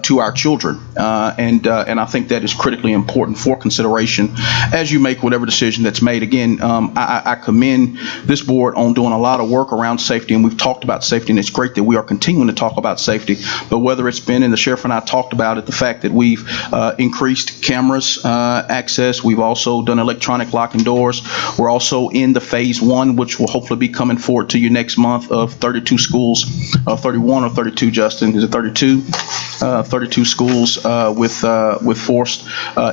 to our children. And I think that is critically important for consideration as you make whatever decision that's made. Again, I commend this board on doing a lot of work around safety, and we've talked about safety, and it's great that we are continuing to talk about safety. But whether it's been, and the sheriff and I talked about it, the fact that we've increased cameras access, we've also done electronic locking doors. We're also in the phase 1, which will hopefully be coming forward to you next month, of 32 schools, 31 or 32, Justin? Is it 32? 32 schools with forced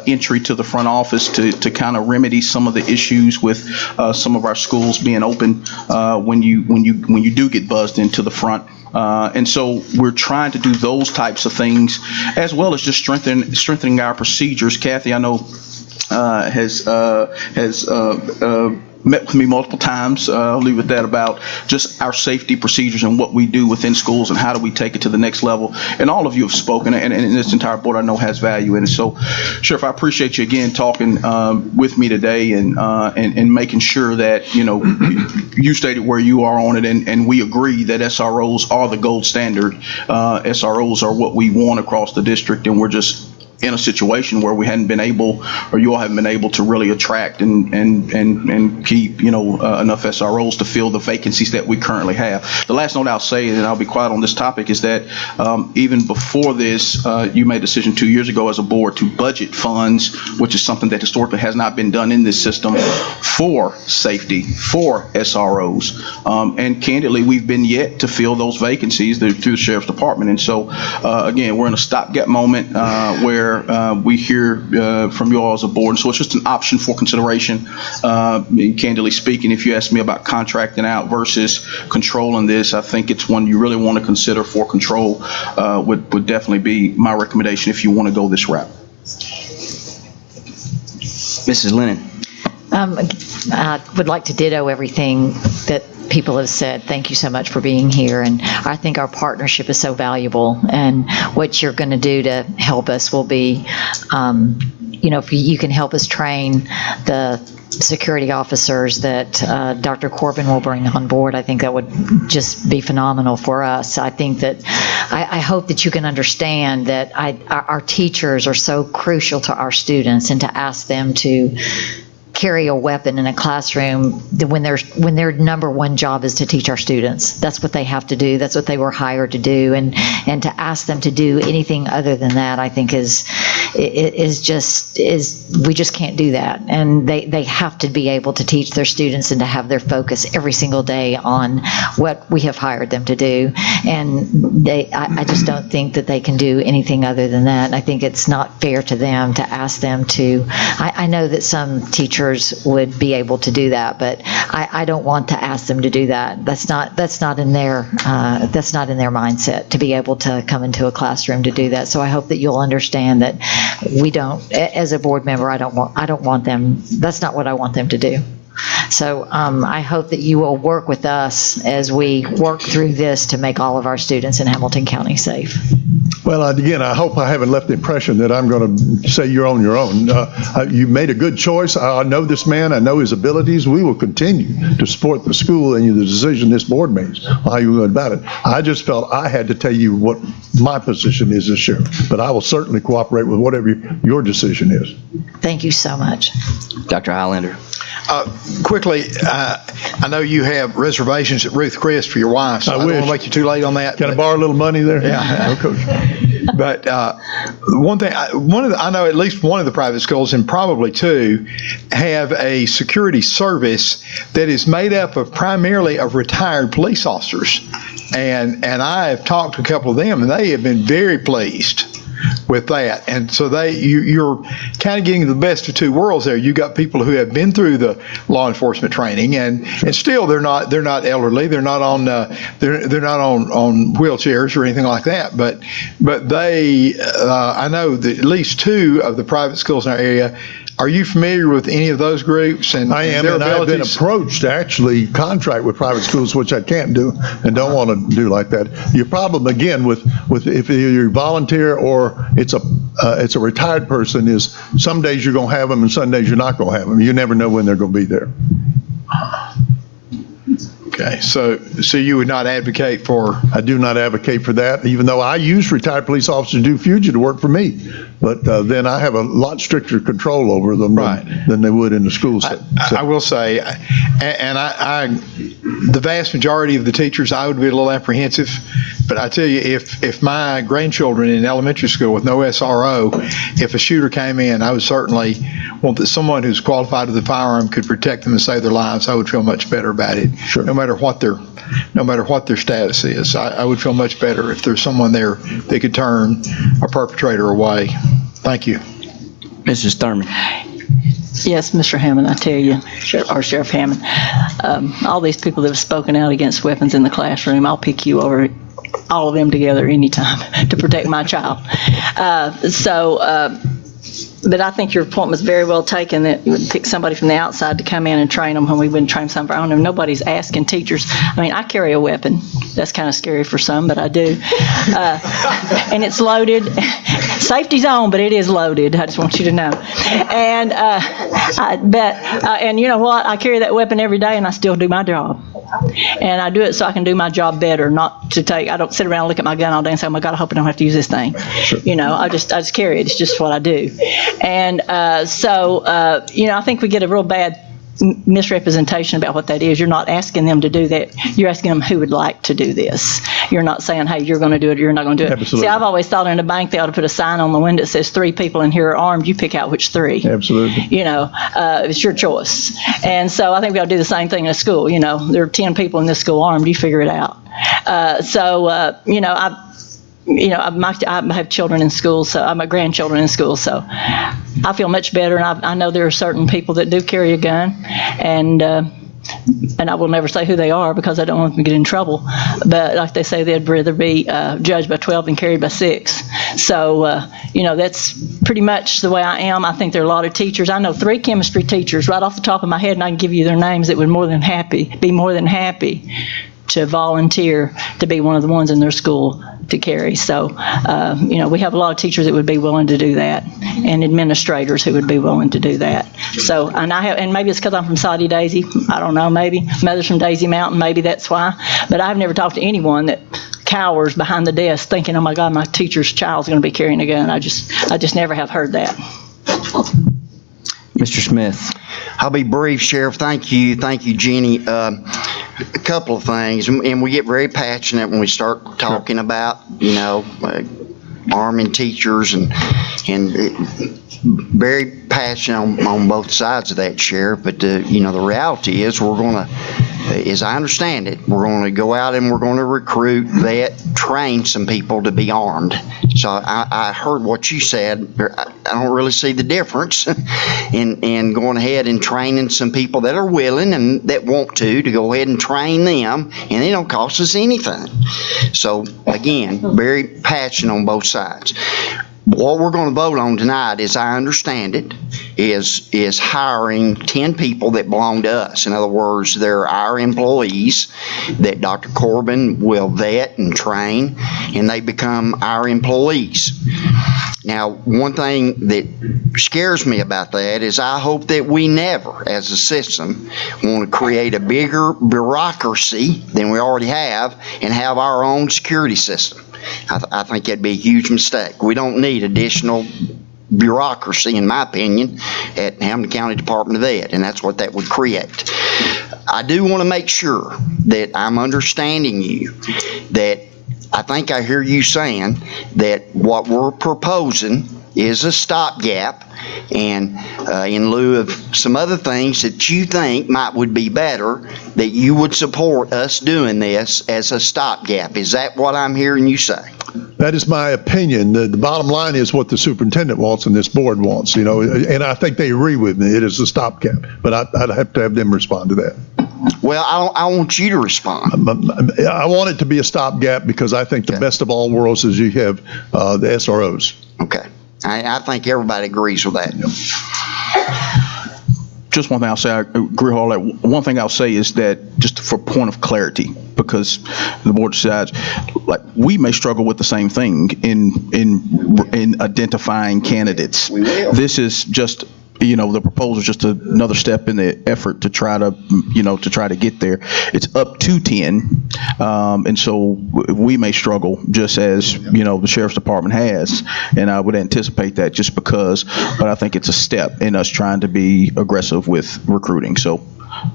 entry to the front office to kind of remedy some of the issues with some of our schools being open when you do get buzzed into the front. And so we're trying to do those types of things, as well as just strengthening our procedures. Kathy, I know, has met with me multiple times, I'll leave it at that, about just our safety procedures and what we do within schools and how do we take it to the next level. And all of you have spoken, and this entire board I know has value in it. So, Sheriff, I appreciate you again talking with me today and making sure that, you stated where you are on it, and we agree that SROs are the gold standard. SROs are what we want across the district, and we're just in a situation where we hadn't been able, or you all haven't been able to really attract and keep, enough SROs to fill the vacancies that we currently have. The last note I'll say, and I'll be quiet on this topic, is that even before this, you made a decision 2 years ago as a board to budget funds, which is something that historically has not been done in this system, for safety, for SROs. And candidly, we've been yet to fill those vacancies through the Sheriff's Department. And so, again, we're in a stopgap moment where we hear from you all as a board. And so it's just an option for consideration. Candidly speaking, if you ask me about contracting out versus controlling this, I think it's one you really want to consider for control. Would definitely be my recommendation if you want to go this route. Mrs. Lennon. I would like to ditto everything that people have said. Thank you so much for being here. And I think our partnership is so valuable. And what you're going to do to help us will be, if you can help us train the security officers that Dr. Corbin will bring on board, I think that would just be phenomenal for us. I think that I hope that you can understand that our teachers are so crucial to our students, and to ask them to carry a weapon in a classroom when their number one job is to teach our students. That's what they have to do. That's what they were hired to do. And to ask them to do anything other than that, I think we just can't do that. And they have to be able to teach their students and to have their focus every single day on what we have hired them to do. And I just don't think that they can do anything other than that. And I think it's not fair to them to ask them to. I know that some teachers would be able to do that, but I don't want to ask them to do that. That's not in their mindset to be able to come into a classroom to do that. So I hope that you'll understand that we don't, as a board member, I don't want them. That's not what I want them to do. So I hope that you will work with us as we work through this to make all of our students in Hamilton County safe. Well, again, I hope I haven't left the impression that I'm going to say you're on your own. You made a good choice. I know this man. I know his abilities. We will continue to support the school and the decision this board makes, how you go about it. I just felt I had to tell you what my position is this year, but I will certainly cooperate with whatever your decision is. Thank you so much. Dr. Highlander. Quickly, I know you have reservations at Ruth Chris for your wife, so I don't want to make you too late on that. Can I borrow a little money there? Yeah. Okay. But one thing, I know at least one of the private schools, and probably two, have a security service that is made up of primarily of retired police officers. And I have talked to a couple of them, and they have been very pleased with that. And so you're kind of getting the best of two worlds there. You got people who have been through the law enforcement training, and still they're not elderly. They're not on wheelchairs or anything like that. But they I know that at least two of the private schools in our area Are you familiar with any of those groups and I am, their and I've been abilities? approached to actually contract with private schools, which I can't do and don't want to do like that. Your problem, again, with if you're volunteer or it's a retired person is some days you're going to have them and some days you're not going to have them. You never know when they're going to be there. Okay, so you would not advocate for? I do not advocate for that, even though I use retired police officers to do fugitive work for me. But then I have a lot stricter control over them than they would in the school setting. I will say, and the vast majority of the teachers, I would be a little apprehensive. But I tell you, if my grandchildren in elementary school with no SRO, if a shooter came in, I would certainly want that someone who's qualified with a firearm could protect them and save their lives. I would feel much better about it. Sure. No matter what their status is. I would feel much better if there's someone there that could turn a perpetrator away. Thank you. Mrs. Thurman. Yes, Mr. Hammond, I tell you, or Sheriff Hammond, all these people that have spoken out against weapons in the classroom, I'll pick you over all of them together anytime to protect my child. But I think your point was very well taken, that you would pick somebody from the outside to come in and train them when we wouldn't train some of our own. And nobody's asking teachers. I mean, I carry a weapon. That's kind of scary for some, but I do. And it's loaded. Safety's on, but it is loaded. I just want you to know. And and you know what? I carry that weapon every day, and I still do my job. And I do it so I can do my job better, not to take, I don't sit around and look at my gun all day and say, oh my God, I hope I don't have to use this thing. Sure. You know, I just carry it. It's just what I do. And you know, I think we get a real bad misrepresentation about what that is. You're not asking them to do that. You're asking them who would like to do this. You're not saying, hey, you're going to do it, or you're not going to do it. Absolutely. See, I've always thought in a bank they ought to put a sign on the window that says 3 people in here are armed. You pick out which 3. Absolutely. You know, it's your choice. And so I think we ought to do the same thing in a school. You know, there are 10 people in this school armed. You figure it out. You know, I have children in school, so I have grandchildren in school, so I feel much better. And I know there are certain people that do carry a gun, and I will never say who they are because I don't want them to get in trouble. But like they say, they'd rather be judged by 12 than carried by 6. So, you know, that's pretty much the way I am. I think there are a lot of teachers. I know 3 chemistry teachers right off the top of my head, and I can give you their names that would be more than happy to volunteer to be one of the ones in their school to carry. So, you know, we have a lot of teachers that would be willing to do that, and administrators who would be willing to do that. So, and maybe it's because I'm from Saudi Daisy. I don't know, maybe. Mother's from Daisy Mountain, maybe that's why. But I've never talked to anyone that cowers behind the desk thinking, oh my God, my teacher's child's going to be carrying a gun. I just never have heard that. Mr. Smith. I'll be brief, Sheriff. Thank you, Jenny. A couple of things, and we get very passionate when we start talking about, you know, arming teachers and very passionate on both sides of that, Sheriff. But you know, the reality is we're going to, as I understand it, we're going to go out and we're going to recruit, vet, train some people to be armed. So I heard what you said. I don't really see the difference in going ahead and training some people that are willing and that want to go ahead and train them, and it don't cost us anything. So again, very passionate on both sides. What we're going to vote on tonight, as I understand it, is hiring 10 people that belong to us. In other words, they're our employees that Dr. Corbin will vet and train, and they become our employees. Now, one thing that scares me about that is I hope that we never, as a system, want to create a bigger bureaucracy than we already have and have our own security system. I think that'd be a huge mistake. We don't need additional bureaucracy, in my opinion, at Hamilton County Department of Ed, and that's what that would create. I do want to make sure that I'm understanding you, that I think I hear you saying that what we're proposing is a stopgap, and in lieu of some other things that you think would be better, that you would support us doing this as a stopgap. Is that what I'm hearing you say? That is my opinion. The bottom line is what the superintendent wants and this board wants, you know, and I think they agree with me. It is a stopgap, but I'd have to have them respond to that. Well, I want you to respond. I want it to be a stopgap because I think the best of all worlds is you have the SROs. Okay. I think everybody agrees with that. Just one thing I'll say, I agree with all that. One thing I'll say is that, just for point of clarity, because the board decides, like, we may struggle with the same thing in identifying candidates. This is just, the proposal is just another step in the effort to try to get there. It's up to 10, and so we may struggle just as, the sheriff's department has, and I would anticipate that just because, but I think it's a step in us trying to be aggressive with recruiting. So,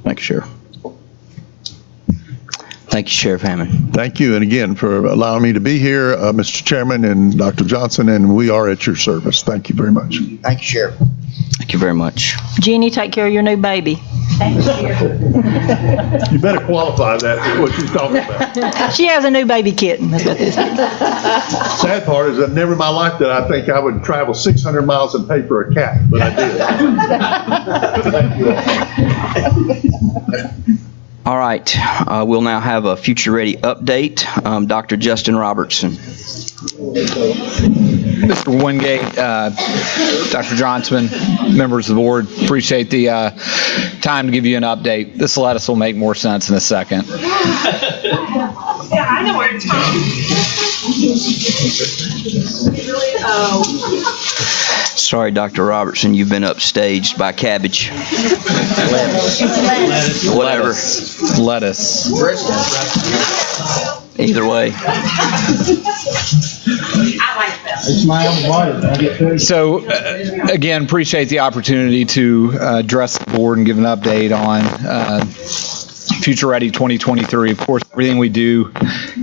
thank you, Sheriff. Thank you, Sheriff Hammond. Thank you, and again, for allowing me to be here, Mr. Chairman and Dr. Johnson, and we are at your service. Thank you very much. Thank you, Sheriff. Thank you very much. Jeannie, take care of your new baby. You better qualify that, what she's talking about. She has a new baby kitten. That's what this is. Sad part is that never in my life did I think I would travel 600 miles and pay for a cat, but I did. Thank you all. All right, we'll now have a Future Ready update. Dr. Justin Robertson. Mr. Wingate, Dr. Johnson, members of the board, appreciate the time to give you an update. This lettuce will make more sense in a second. Yeah, I know where it's from. Sorry, Dr. Robertson, you've been upstaged by cabbage. Whatever. Lettuce. Either way. So, again, appreciate the opportunity to address the board and give an update on Future Ready 2023. Of course, everything we do,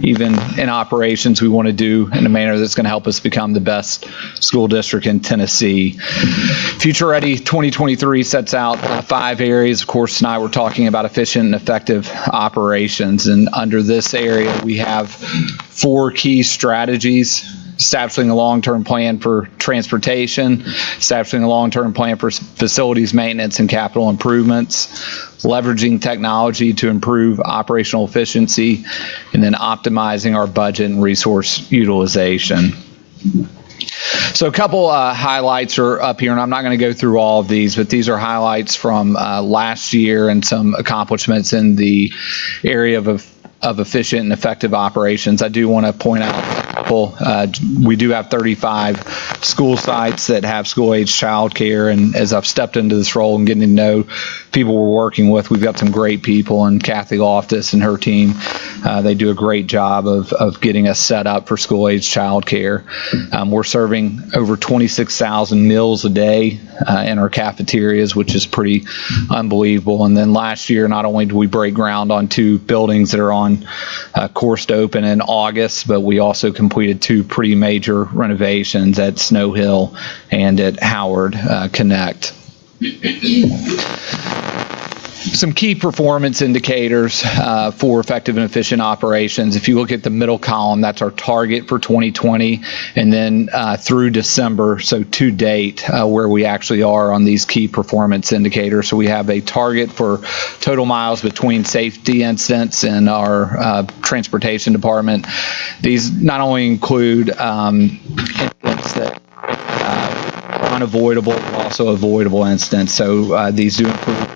even in operations, we want to do in a manner that's going to help us become the best school district in Tennessee. Future Ready 2023 sets out 5 areas. Of course, tonight we're talking about efficient and effective operations. And under this area, we have 4 key strategies: establishing a long-term plan for transportation, establishing a long-term plan for facilities maintenance and capital improvements, leveraging technology to improve operational efficiency, and then optimizing our budget and resource utilization. So a couple highlights are up here, and I'm not going to go through all of these, but these are highlights from last year and some accomplishments in the area of efficient and effective operations. I do want to point out a couple. We do have 35 school sites that have school-age childcare, and as I've stepped into this role and getting to know people we're working with, we've got some great people, and Kathy Loftus and her team, they do a great job of getting us set up for school-age childcare. We're serving over 26,000 meals a day in our cafeterias, which is pretty unbelievable. And then last year, not only did we break ground on 2 buildings that are on course to open in August, but we also completed 2 pretty major renovations at Snow Hill and at Howard Connect. Some key performance indicators for effective and efficient operations. If you look at the middle column, that's our target for 2020, and then through December, so to date, where we actually are on these key performance indicators. So we have a target for total miles between safety incidents in our transportation department. These not only include incidents that are unavoidable, but also avoidable incidents. So these do include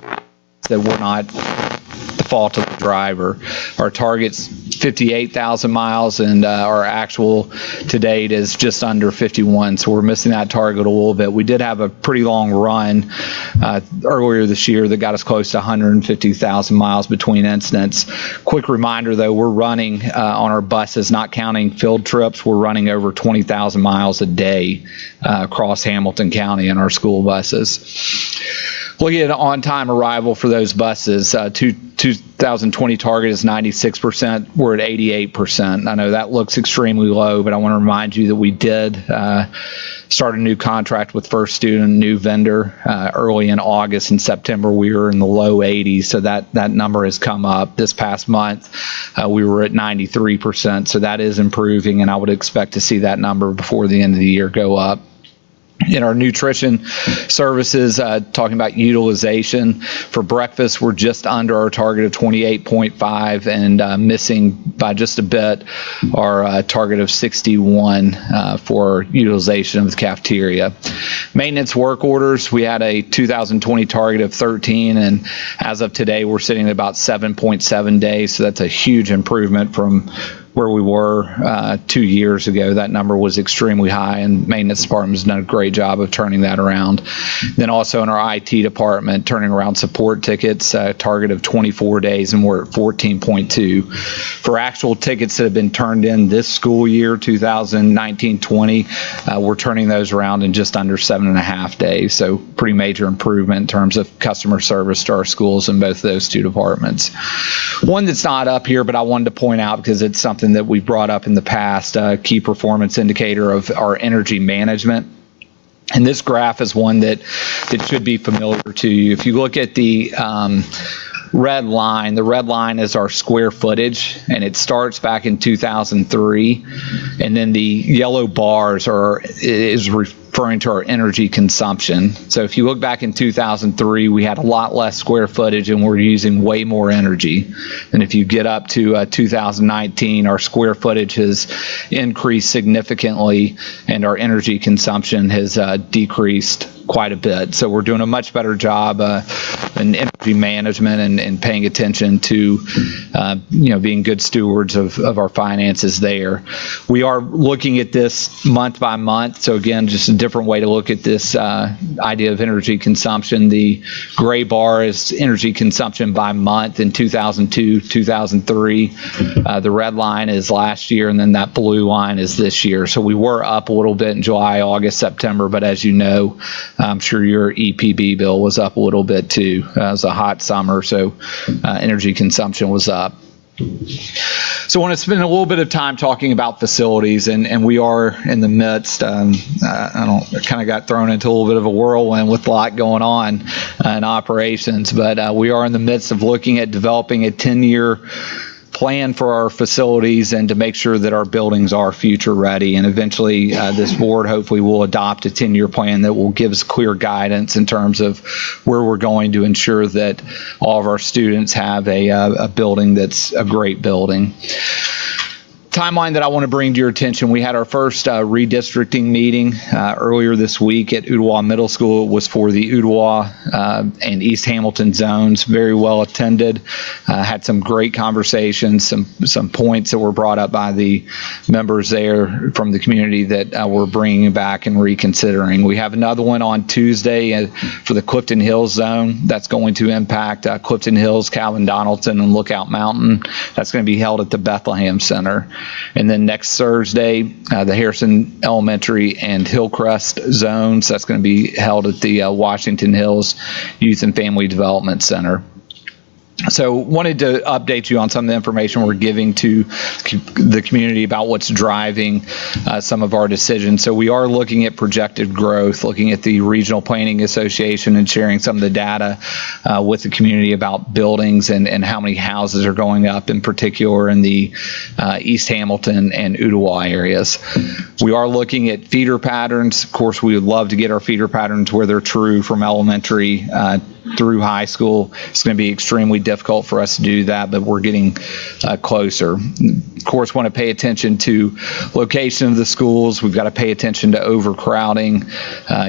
that were not the fault of the driver. Our target's 58,000 miles, and our actual to date is just under 51, so we're missing that target a little bit. We did have a pretty long run earlier this year that got us close to 150,000 miles between incidents. Quick reminder, though, we're running on our buses, not counting field trips, we're running over 20,000 miles a day across Hamilton County in our school buses. Looking at on-time arrival for those buses, 2020 target is 96%. We're at 88%. I know that looks extremely low, but I want to remind you that we did start a new contract with First Student, new vendor, early in August. In September, we were in the low 80s, so that number has come up. This past month, we were at 93%, so that is improving, and I would expect to see that number before the end of the year go up. In our nutrition services, talking about utilization, for breakfast, we're just under our target of 28.5 and missing by just a bit our target of 61 for utilization of the cafeteria. Maintenance work orders, we had a 2020 target of 13, and as of today, we're sitting at about 7.7 days, so that's a huge improvement from where we were 2 years ago. That number was extremely high, and maintenance department has done a great job of turning that around. Then also in our IT department, turning around support tickets, target of 24 days, and we're at 14.2. For actual tickets that have been turned in this school year, 2019-20, we're turning those around in just under 7.5 days. So pretty major improvement in terms of customer service to our schools in both of those two departments. One that's not up here, but I wanted to point out because it's something that we brought up in the past, key performance indicator of our energy management. And this graph is one that should be familiar to you. If you look at the red line, the red line is our square footage, and it starts back in 2003. And then the yellow bars is referring to our energy consumption. So if you look back in 2003, we had a lot less square footage and we're using way more energy. And if you get up to 2019, our square footage has increased significantly and our energy consumption has decreased quite a bit. So we're doing a much better job in energy management and paying attention to, being good stewards of our finances there. We are looking at this month by month. So again, just a different way to look at this idea of energy consumption. The gray bar is energy consumption by month in 2002, 2003. The red line is last year, and then that blue line is this year. So we were up a little bit in July, August, September, but as you know, I'm sure your EPB bill was up a little bit too. It was a hot summer, so energy consumption was up. So I want to spend a little bit of time talking about facilities, and we are in the midst. I kind of got thrown into a little bit of a whirlwind with a lot going on in operations, but we are in the midst of looking at developing a 10-year plan for our facilities and to make sure that our buildings are future ready. And eventually this board hopefully will adopt a 10-year plan that will give us clear guidance in terms of where we're going to ensure that all of our students have a building that's a great building. Timeline that I want to bring to your attention. We had our first redistricting meeting earlier this week at Ooltewah Middle School. It was for the Ooltewah and East Hamilton zones. Very well attended. Had some great conversations, some points that were brought up by the members there from the community that we're bringing back and reconsidering. We have another one on Tuesday for the Clifton Hills zone. That's going to impact Clifton Hills, Calvin Donaldson, and Lookout Mountain. That's going to be held at the Bethlehem Center. And then next Thursday, the Harrison Elementary and Hillcrest zones, that's going to be held at the Washington Hills Youth and Family Development Center. So wanted to update you on some of the information we're giving to the community about what's driving some of our decisions. So we are looking at projected growth, looking at the Regional Planning Association and sharing some of the data with the community about buildings and how many houses are going up, in particular in the East Hamilton and Ooltewah areas. We are looking at feeder patterns. Of course, we would love to get our feeder patterns where they're true from elementary through high school. It's going to be extremely difficult for us to do that, but we're getting closer. Of course, want to pay attention to location of the schools. We've got to pay attention to overcrowding,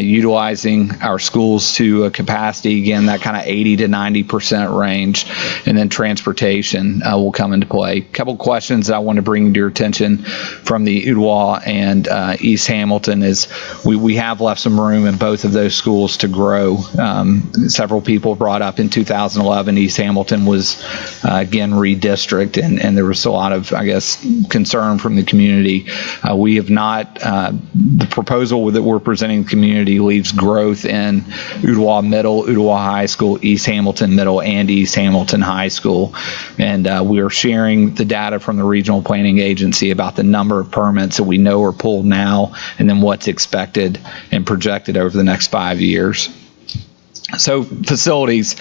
utilizing our schools to a capacity, again, that kind of 80 to 90% range, and then transportation will come into play. A couple questions that I want to bring to your attention from the Ooltewah and East Hamilton is we have left some room in both of those schools to grow. Several people brought up in 2011, East Hamilton was again redistricted, and there was a lot of, I guess, concern from the community. We have not, the proposal that we're presenting the community leaves growth in Ooltewah Middle, Ooltewah High School, East Hamilton Middle, and East Hamilton High School. And we are sharing the data from the Regional Planning Agency about the number of permits that we know are pulled now, and then what's expected and projected over the next 5 years. So facilities,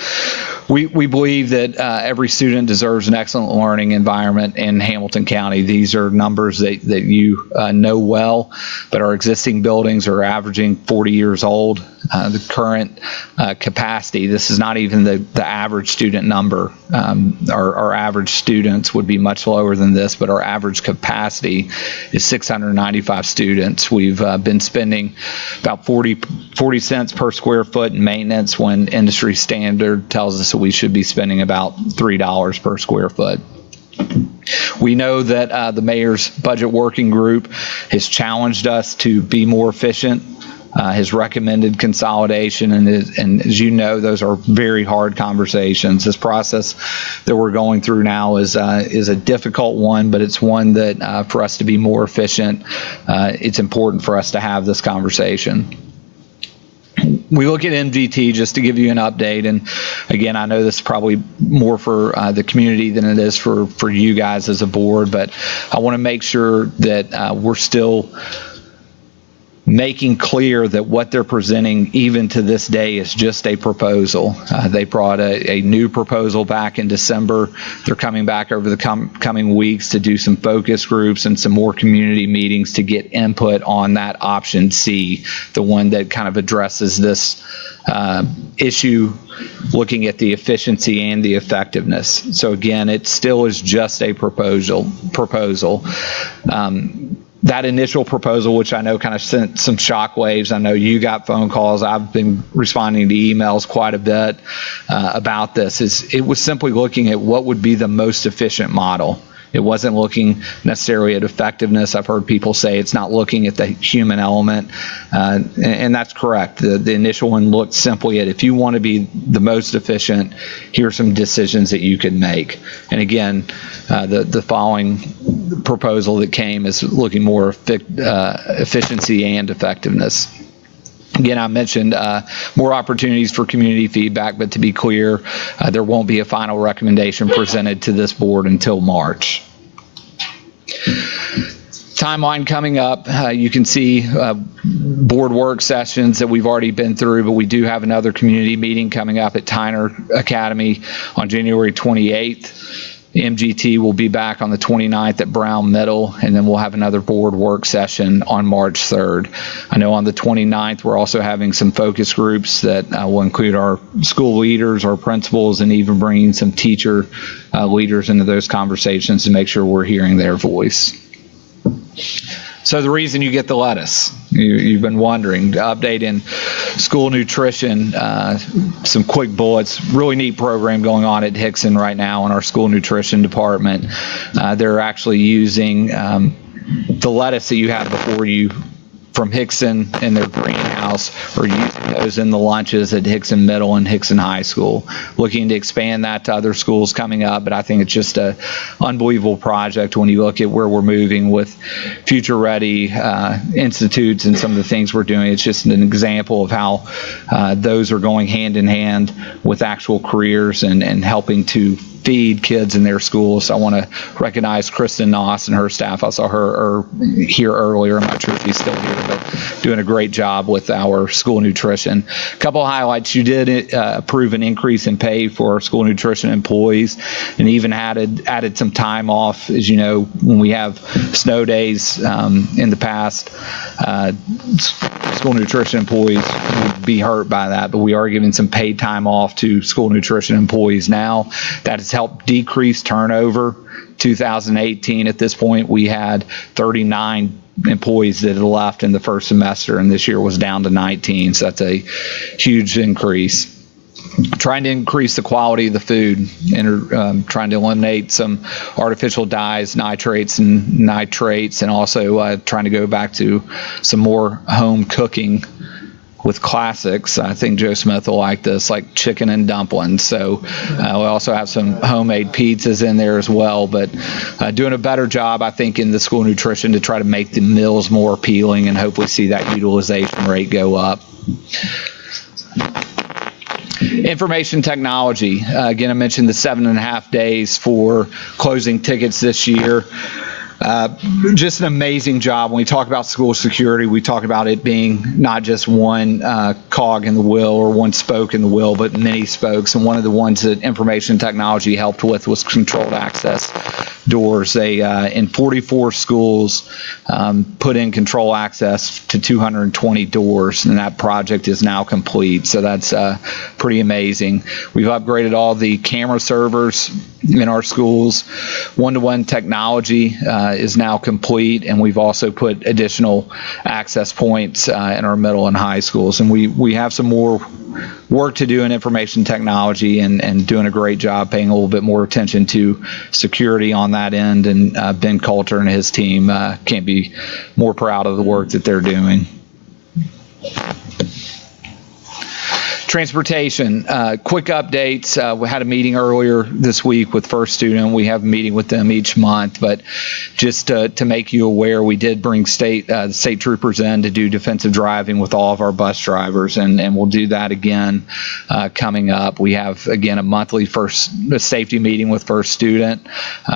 We believe that every student deserves an excellent learning environment in Hamilton County. These are numbers that you know well, but our existing buildings are averaging 40 years old. The current capacity, this is not even the average student number. Our average students would be much lower than this, but our average capacity is 695 students. We've been spending about 40 cents per square foot in maintenance when industry standard tells us that we should be spending about $3 per square foot. We know that the mayor's budget working group has challenged us to be more efficient, has recommended consolidation, and as you know, those are very hard conversations. This process that we're going through now is a difficult one, but it's one that for us to be more efficient, it's important for us to have this conversation. We look at MGT just to give you an update, and again, I know this is probably more for the community than it is for you guys as a board, but I want to make sure that we're still making clear that what they're presenting even to this day is just a proposal. They brought a new proposal back in December. They're coming back over the coming weeks to do some focus groups and some more community meetings to get input on that option C, the one that kind of addresses this issue, looking at the efficiency and the effectiveness. So again, it still is just a proposal. That initial proposal, which I know kind of sent some shockwaves, I know you got phone calls, I've been responding to emails quite a bit about this, it was simply looking at what would be the most efficient model. It wasn't looking necessarily at effectiveness. I've heard people say it's not looking at the human element, and that's correct. The initial one looked simply at, if you want to be the most efficient, here are some decisions that you can make. And again, the following proposal that came is looking more efficiency and effectiveness. Again, I mentioned more opportunities for community feedback, but to be clear, there won't be a final recommendation presented to this board until March. Timeline coming up, you can see board work sessions that we've already been through, but we do have another community meeting coming up at Tyner Academy on January 28th. MGT will be back on the 29th at Brown Middle, and then we'll have another board work session on March 3rd. I know on the 29th, we're also having some focus groups that will include our school leaders, our principals, and even bringing some teacher leaders into those conversations to make sure we're hearing their voice. So the reason you get the lettuce, you've been wondering, to update in school nutrition, some quick bullets, really neat program going on at Hickson right now in our school nutrition department. They're actually using the lettuce that you have before you from Hickson in their greenhouse, or using those in the lunches at Hickson Middle and Hickson High School. Looking to expand that to other schools coming up, but I think it's just an unbelievable project when you look at where we're moving with future ready institutes and some of the things we're doing. It's just an example of how those are going hand in hand with actual careers and helping to feed kids in their schools. So I want to recognize Kristen Noss and her staff. I saw her here earlier. I'm not sure if she's still here, but doing a great job with our school nutrition. A couple of highlights. You did approve an increase in pay for our school nutrition employees, and even added some time off. As you know, when we have snow days in the past, school nutrition employees would be hurt by that, but we are giving some paid time off to school nutrition employees now. That has helped decrease turnover. 2018, at this point, we had 39 employees that had left in the first semester, and this year was down to 19, so that's a huge increase. Trying to increase the quality of the food and trying to eliminate some artificial dyes, nitrates, and also trying to go back to some more home cooking with classics. I think Joe Smith will like this, like chicken and dumplings. So we also have some homemade pizzas in there as well, but doing a better job, I think, in the school nutrition to try to make the meals more appealing and hopefully see that utilization rate go up. Information technology. Again, I mentioned the 7.5 days for closing tickets this year. Just an amazing job. When we talk about school security, we talk about it being not just one cog in the wheel or one spoke in the wheel, but many spokes. And one of the ones that information technology helped with was controlled access doors. They, in 44 schools, put in control access to 220 doors, and that project is now complete. So that's pretty amazing. We've upgraded all the camera servers in our schools. One-to-one technology is now complete, and we've also put additional access points in our middle and high schools. And we have some more work to do in information technology and doing a great job paying a little bit more attention to security on that end. And Ben Coulter and his team can't be more proud of the work that they're doing. Transportation, quick updates. We had a meeting earlier this week with First Student. We have a meeting with them each month, but just to make you aware, we did bring state troopers in to do defensive driving with all of our bus drivers, and we'll do that again coming up. We have, again, a monthly safety meeting with First Student.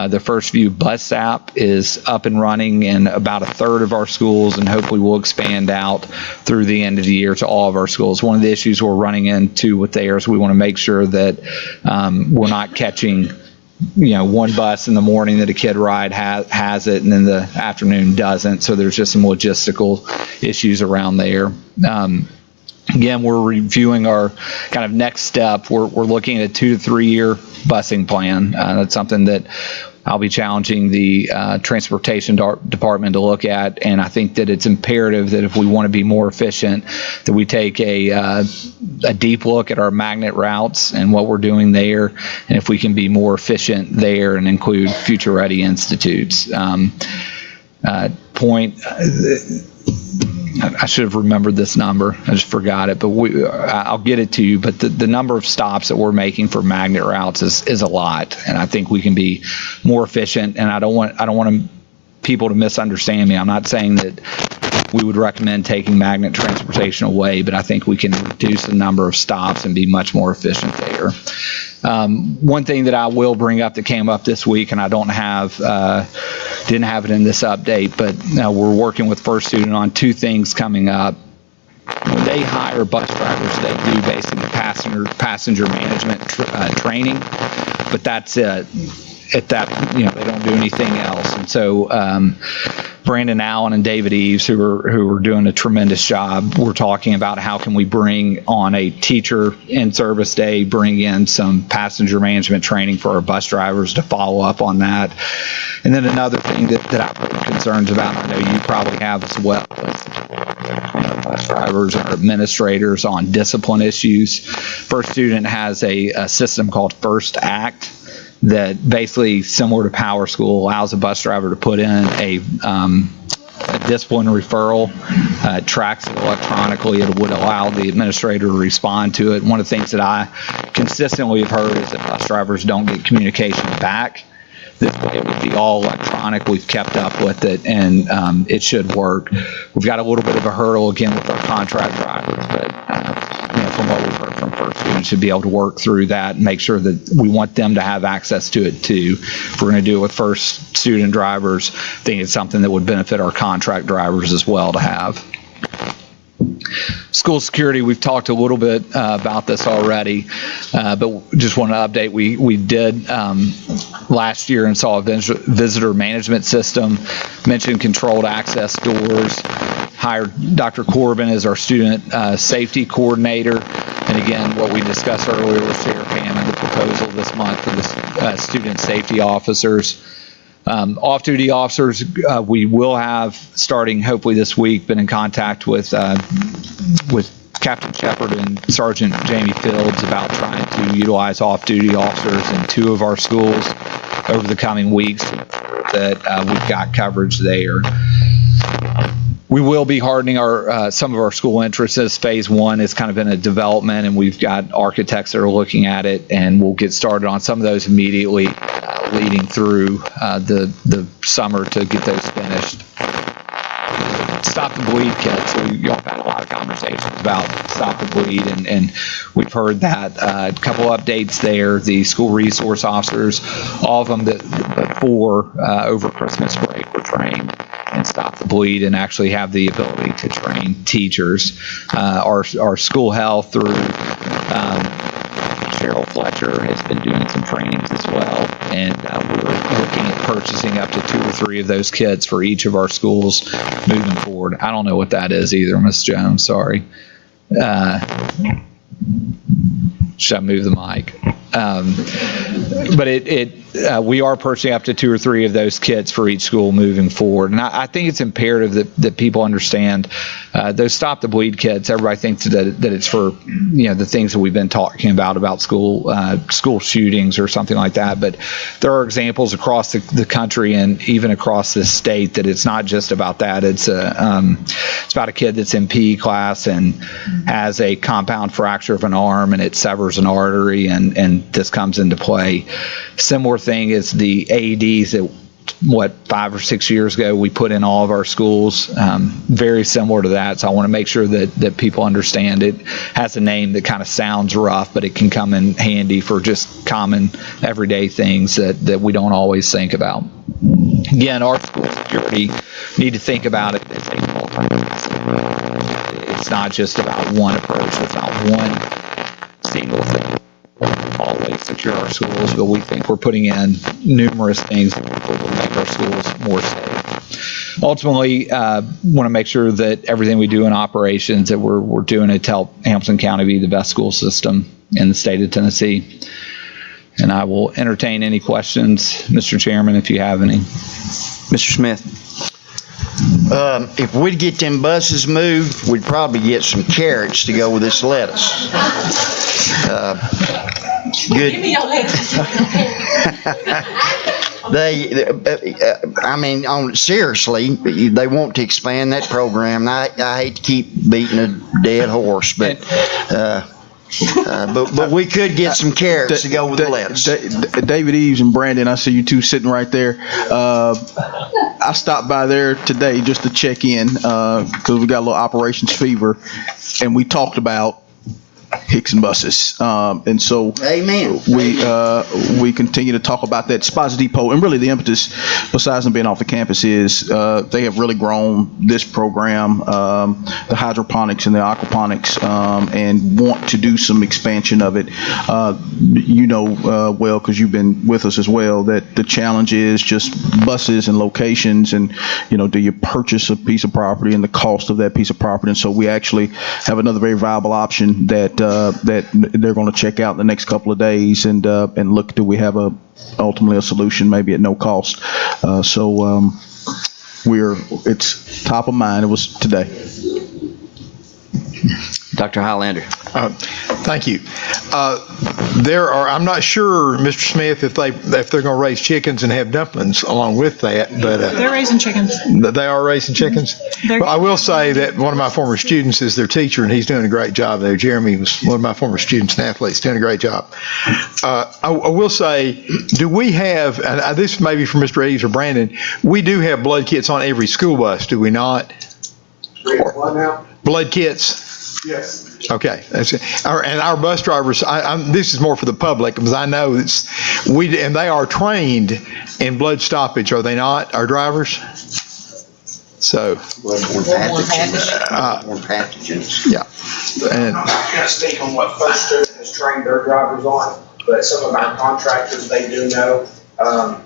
The First View bus app is up and running in about a third of our schools, and hopefully we'll expand out through the end of the year to all of our schools. One of the issues we're running into with theirs, we want to make sure that we're not catching one bus in the morning that a kid ride has it and then the afternoon doesn't. So there's just some logistical issues around there. Again, we're reviewing our kind of next step. We're looking at a 2 to 3 year busing plan. That's something that I'll be challenging the transportation department to look at, and I think that it's imperative that if we want to be more efficient, that we take a deep look at our magnet routes and what we're doing there, and if we can be more efficient there and include future-ready institutes. I should have remembered this number. I just forgot it, but I'll get it to you. But the number of stops that we're making for magnet routes is a lot, and I think we can be more efficient. And I don't want people to misunderstand me. I'm not saying that we would recommend taking magnet transportation away, but I think we can reduce the number of stops and be much more efficient there. One thing that I will bring up that came up this week, and I didn't have it in this update, but we're working with First Student on 2 things coming up. When they hire bus drivers, they do basically passenger management training, but that's it. At that, they don't do anything else. And so Brandon Allen and David Eves, who are doing a tremendous job, we're talking about how can we bring on a teacher in service day, bring in some passenger management training for our bus drivers to follow up on that. And then another thing that I'm concerned about, I know you probably have as well, is our bus drivers and our administrators on discipline issues. First Student has a system called First Act that basically, similar to Power School, allows a bus driver to put in a discipline referral, tracks it electronically. It would allow the administrator to respond to it. One of the things that I consistently have heard is that bus drivers don't get communication back. This way it would be all electronic. We've kept up with it, and it should work. We've got a little bit of a hurdle again with our contract drivers, but from what we've heard from First Student, should be able to work through that and make sure that we want them to have access to it too. If we're going to do it with First Student drivers, I think it's something that would benefit our contract drivers as well to have. School security, we've talked a little bit about this already, but just want to update. We did last year install a visitor management system, mentioned controlled access doors, hired Dr. Corbin as our student safety coordinator. And again, what we discussed earlier with Sarah Pam and the proposal this month for the student safety officers. Off-duty officers, we will have, starting hopefully this week, been in contact with Captain Shepard and Sergeant Jamie Fields about trying to utilize off-duty officers in 2 of our schools over the coming weeks, that we've got coverage there. We will be hardening some of our school entrances. Phase 1 is kind of in a development, and we've got architects that are looking at it, and we'll get started on some of those immediately, leading through the summer to get those finished. Stop the Bleed kits. Y'all have had a lot of conversations about Stop the Bleed, and we've heard that. A couple updates there. The school resource officers, all of them but 4 over Christmas break were trained in Stop the Bleed and actually have the ability to train teachers. Our school health through Cheryl Fletcher has been doing some trainings as well, and we're looking at purchasing up to 2 or 3 of those kits for each of our schools moving forward. I don't know what that is either, Ms. Jones, sorry. Should I move the mic? But we are purchasing up to 2 or 3 of those kits for each school moving forward. And I think it's imperative that people understand those Stop the Bleed kits. Everybody thinks that it's for, the things that we've been talking about school shootings or something like that. But there are examples across the country and even across the state that it's not just about that. It's about a kid that's in PE class and has a compound fracture of an arm, and it severs an artery, and this comes into play. Similar thing is the AEDs that 5 or 6 years ago we put in all of our schools. Very similar to that. So I want to make sure that people understand it has a name that kind of sounds rough, but it can come in handy for just common everyday things that we don't always think about. Again, our school security need to think about it as a multifaceted. It's not just about one approach. It's not one single thing. Always secure our schools, but we think we're putting in numerous things that will make our schools more safe. Ultimately, want to make sure that everything we do in operations, that we're doing it to help Hamilton County be the best school system in the state of Tennessee. And I will entertain any questions, Mr. Chairman, if you have any. Mr. Smith. If we'd get them buses moved, we'd probably get some carrots to go with this lettuce. Good. Seriously, they want to expand that program. I hate to keep beating a dead horse, but we could get some carrots to go with the lettuce. David Eves and Brandon, I see you two sitting right there. I stopped by there today just to check in because we got a little operations fever, and we talked about Hicks and buses, and so Amen. We continue to talk about that. Spots Depot, and really the impetus, besides them being off the campus, is they have really grown this program, the hydroponics and the aquaponics, and want to do some expansion of it. Well, because you've been with us as well, that the challenge is just buses and locations, and do you purchase a piece of property and the cost of that piece of property, and so we actually have another very viable option that they're going to check out in the next couple of days and look, do we have ultimately a solution maybe at no cost. It's top of mind. It was today. Dr. Highlander. Thank you. I'm not sure, Mr. Smith, if they're going to raise chickens and have dumplings along with that, but They're raising chickens. they are raising chickens. Well, I will say that one of my former students is their teacher, and he's doing a great job there. Jeremy was one of my former students and athletes, doing a great job. I will say, do we have, and this may be for Mr. Eves or Brandon, we do have blood kits on every school bus, do we not? What now? Blood kits? Yes. Okay, that's it. And our bus drivers, this is more for the public, because I know and they are trained in blood stoppage, are they not, our drivers? So. Bloodborne pathogens. Yeah. And I can't speak on what First Student has trained their drivers on, but some of our contractors, they do know how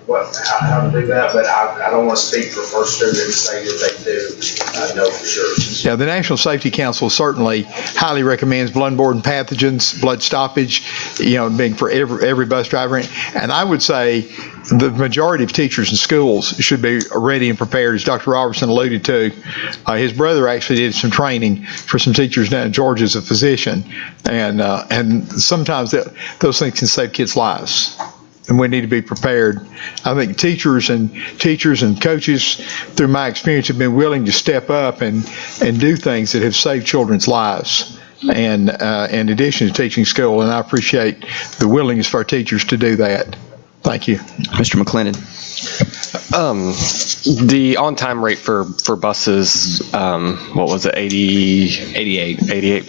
to do that, but I don't want to speak for First Student and say that they do know for sure. Yeah, the National Safety Council certainly highly recommends bloodborne pathogens, blood stoppage, being for every bus driver. And I would say the majority of teachers in schools should be ready and prepared, as Dr. Robertson alluded to. His brother actually did some training for some teachers down in Georgia as a physician, and sometimes those things can save kids' lives. And we need to be prepared. I think teachers and coaches, through my experience, have been willing to step up and do things that have saved children's lives, and in addition to teaching school. And I appreciate the willingness for our teachers to do that. Thank you. Mr. McClendon. The on-time rate for buses, what was it, 88.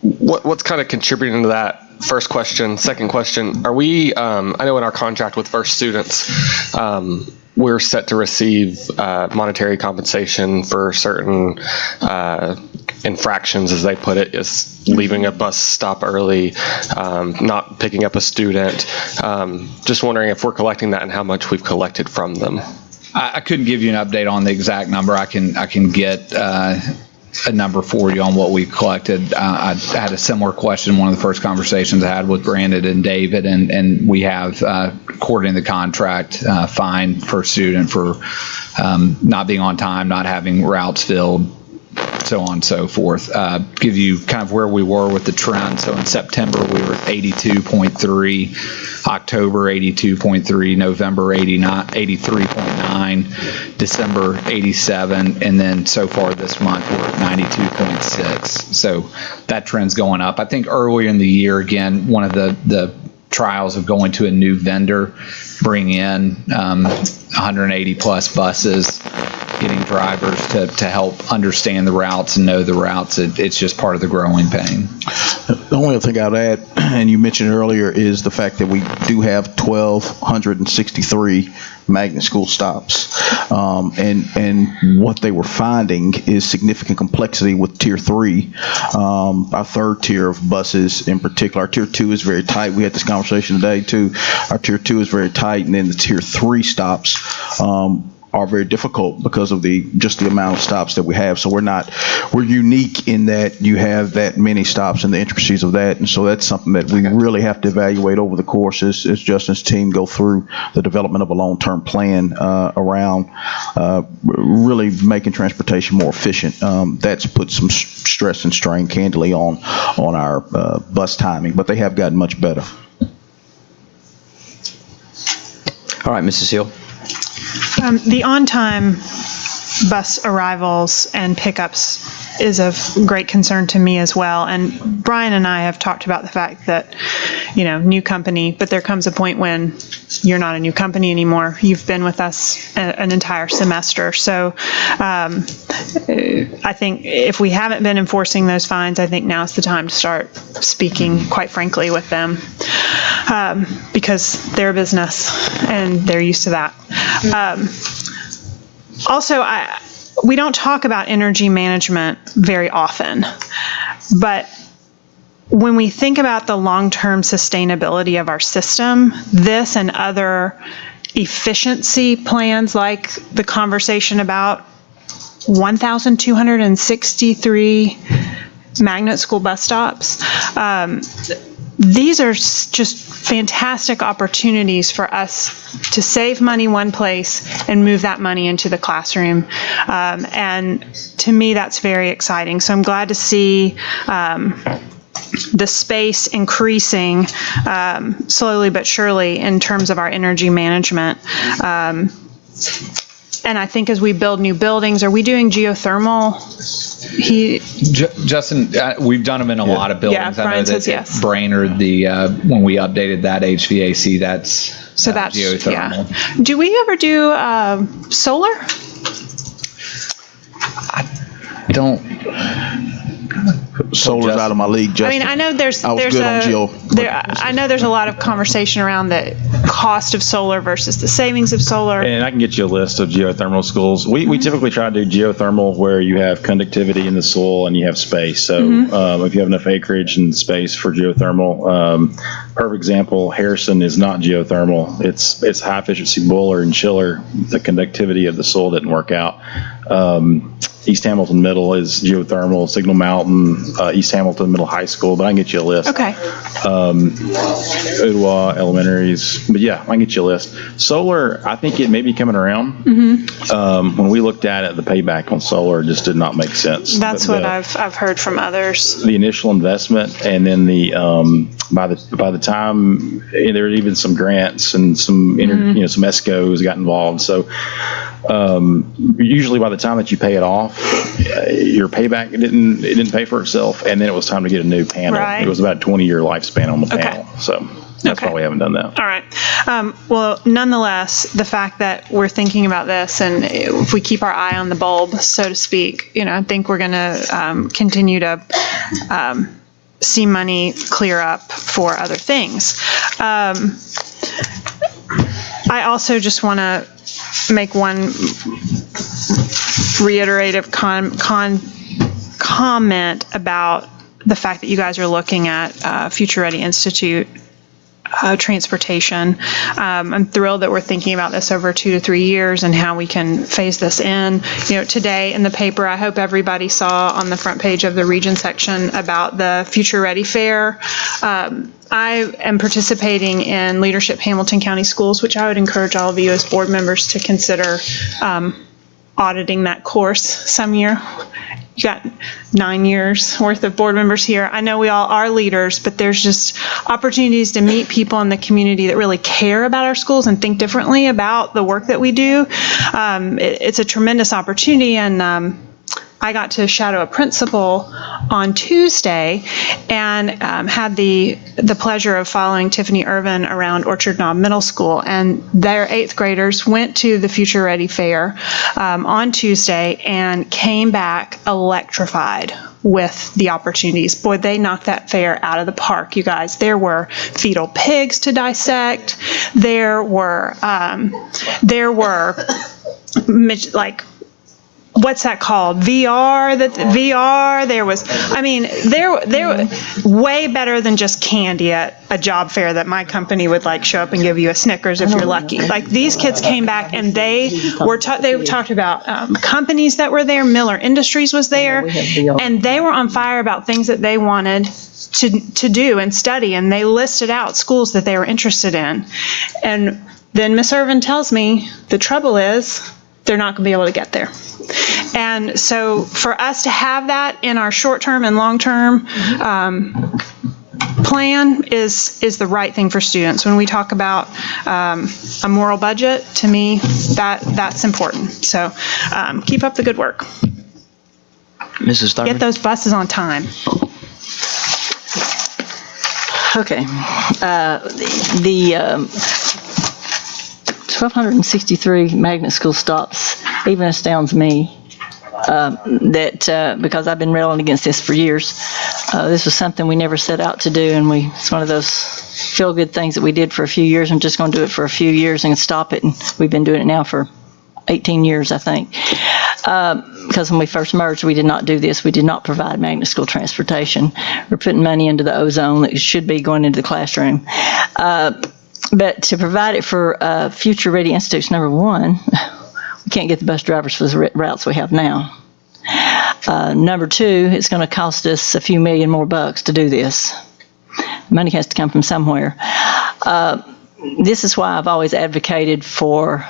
What's kind of contributing to that? First question. Second question, are we, I know in our contract with First Students, we're set to receive monetary compensation for certain infractions, as they put it, is leaving a bus stop early, not picking up a student. Just wondering if we're collecting that and how much we've collected from them. I couldn't give you an update on the exact number. I can get a number for you on what we collected. I had a similar question, one of the first conversations I had with Brandon and David, and we have, according to the contract, fine per student for not being on time, not having routes filled, so on and so forth. Give you kind of where we were with the trend. So in September, we were at 82.3, October 82.3, November 83.9, December 87, and then so far this month we're at 92.6. So that trend's going up. I think earlier in the year, again, one of the trials of going to a new vendor, bring in 180 plus buses, getting drivers to help understand the routes and know the routes. It's just part of the growing pain. The only other thing I'd add, and you mentioned earlier, is the fact that we do have 1,263 magnet school stops. And what they were finding is significant complexity with Tier 3. Our third tier of buses in particular, our Tier 2 is very tight. We had this conversation today too. Our Tier 2 is very tight, and then the Tier 3 stops are very difficult because of just the amount of stops that we have. So we're unique in that you have that many stops and the intricacies of that. And so that's something that we really have to evaluate over the course as Justin's team go through the development of a long-term plan around really making transportation more efficient. That's put some stress and strain candidly on our bus timing, but they have gotten much better. All right, Mrs. Hill. The on-time bus arrivals and pickups is of great concern to me as well. And Brian and I have talked about the fact that, new company, but there comes a point when you're not a new company anymore. You've been with us an entire semester. So I think if we haven't been enforcing those fines, I think now's the time to start speaking, quite frankly, with them because they're a business and they're used to that. Also, we don't talk about energy management very often, but when we think about the long-term sustainability of our system, this and other efficiency plans, like the conversation about 1,263 magnet school bus stops, these are just fantastic opportunities for us to save money one place and move that money into the classroom. And to me, that's very exciting. So I'm glad to see the space increasing slowly but surely in terms of our energy management. And I think as we build new buildings, are we doing geothermal? Justin, we've done them in a lot of buildings. Yeah, Brian says yes. Brainerd, when we updated that HVAC, that's geothermal. Yeah. Do we ever do solar? I don't. Solar's out of my league, Justin. I mean, I know there's a lot of conversation around the cost of solar versus the savings of solar. And I can get you a list of geothermal schools. We typically try to do geothermal where you have conductivity in the soil and you have space. So if you have enough acreage and space for geothermal, perfect example, Harrison is not geothermal. It's high efficiency boiler and chiller. The conductivity of the soil didn't work out. East Hamilton Middle is geothermal, Signal Mountain, East Hamilton Middle High School, but I can get you a list. Okay. Ottawa Elementaries, but yeah, I can get you a list. Solar, I think it may be coming around. When we looked at it, the payback on solar just did not make sense. That's what I've heard from others. The initial investment, and then by the time there were even some grants and some some ESCOs got involved. So usually by the time that you pay it off, your payback didn't pay for itself. itself, and then it was time to get a new panel. Right. It was about a 20-year lifespan on the Okay. panel, so that's why we haven't done that. All right. Well, nonetheless, the fact that we're thinking about this, and if we keep our eye on the bulb, so to speak, I think we're going to continue to see money clear up for other things. I also just want to make one reiterative comment about the fact that you guys are looking at Future Ready Institute transportation. I'm thrilled that we're thinking about this over 2 to 3 years and how we can phase this in. Today in the paper, I hope everybody saw on the front page of the region section about the Future Ready Fair. I am participating in Leadership Hamilton County Schools, which I would encourage all of you as board members to consider auditing that course some year. You got 9 years worth of board members here. I know we all are leaders, but there's just opportunities to meet people in the community that really care about our schools and think differently about the work that we do. It's a tremendous opportunity, and I got to shadow a principal on Tuesday and had the pleasure of following Tiffany Irvin around Orchard Knob Middle School, and their 8th graders went to the Future Ready Fair on Tuesday and came back electrified with the opportunities. Boy, they knocked that fair out of the park, you guys. There were fetal pigs to dissect. There were like, what's that called? VR. There was way better than just candy at a job fair that my company would like show up and give you a Snickers if you're lucky. Like, these kids came back and they talked about companies that were there. Miller Industries was there, and they were on fire about things that they wanted to do and study, and they listed out schools that they were interested in. And then Miss Irvin tells me the trouble is they're not going to be able to get there. And so for us to have that in our short-term and long-term plan is the right thing for students. When we talk about a moral budget, to me, that's important. So keep up the good work. Mrs. Thurman? Get those buses on time. Okay. The 1,263 magnet school stops even astounds me. Because I've been railing against this for years. This was something we never set out to do, and it's one of those feel-good things that we did for a few years. I'm just going to do it for a few years and stop it, and we've been doing it now for 18 years, I think. Because when we first merged, we did not do this. We did not provide magnet school transportation. We're putting money into the ozone that should be going into the classroom. But to provide it for Future Ready Institutes, number one, we can't get the bus drivers for the routes we have now. Number two, it's going to cost us a few $million more to do this. Money has to come from somewhere. This is why I've always advocated for,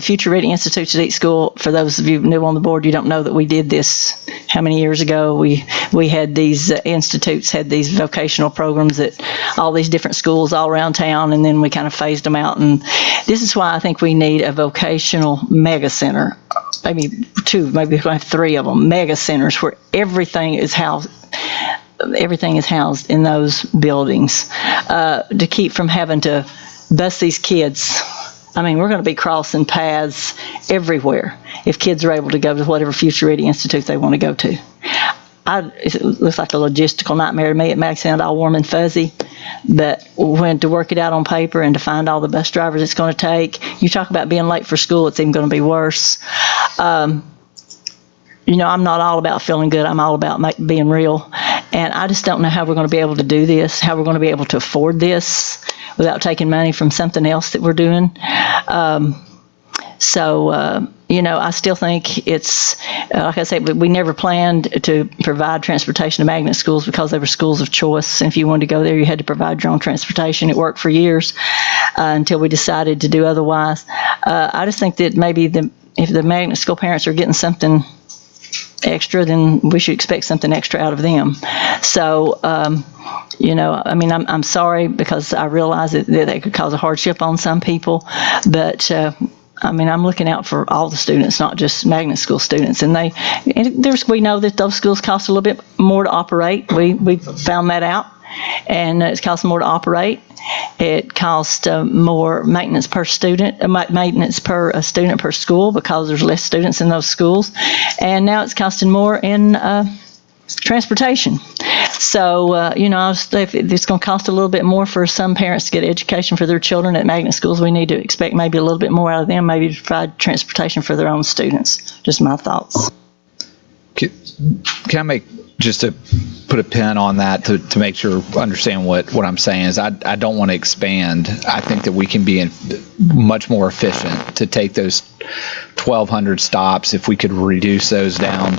Future Ready Institutes at each school. For those of you new on the board, you don't know that we did this. How many years ago we had these institutes, had these vocational programs at all these different schools all around town, and then we kind of phased them out. And this is why I think we need a vocational mega center, maybe 2, maybe we're going to have 3 of them, mega centers where everything is housed in those buildings, to keep from having to bus these kids. We're going to be crossing paths everywhere if kids are able to go to whatever Future Ready Institute they want to go to. It looks like a logistical nightmare to me. It may sound all warm and fuzzy, but when to work it out on paper and to find all the bus drivers it's going to take, you talk about being late for school, it's even going to be worse. I'm not all about feeling good. I'm all about being real. And I just don't know how we're going to be able to do this, how we're going to be able to afford this without taking money from something else that we're doing. I still think it's, like I said, we never planned to provide transportation to magnet schools because they were schools of choice. And if you wanted to go there, you had to provide your own transportation. It worked for years until we decided to do otherwise. I just think that maybe if the magnet school parents are getting something extra, then we should expect something extra out of them. So, I'm sorry because I realize that could cause a hardship on some people, but I mean, I'm looking out for all the students, not just magnet school students. And we know that those schools cost a little bit more to operate. We found that out, and it costs more to operate. It costs more maintenance per student, maintenance per student per school, because there's less students in those schools. And now it's costing more in transportation. So, if it's going to cost a little bit more for some parents to get education for their children at magnet schools, we need to expect maybe a little bit more out of them, maybe to provide transportation for their own students. Just my thoughts. Can I make, just to put a pin on that to make sure understand what I'm saying is I don't want to expand. I think that we can be much more efficient to take those 1,200 stops, if we could reduce those down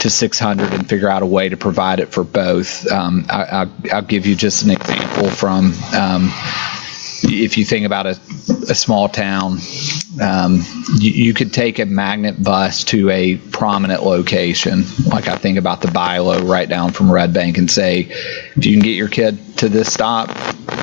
to 600 and figure out a way to provide it for both. I'll give you just an example from if you think about a small town, you could take a magnet bus to a prominent location. Like I think about the Bilo right down from Red Bank and say, if you can get your kid to this stop,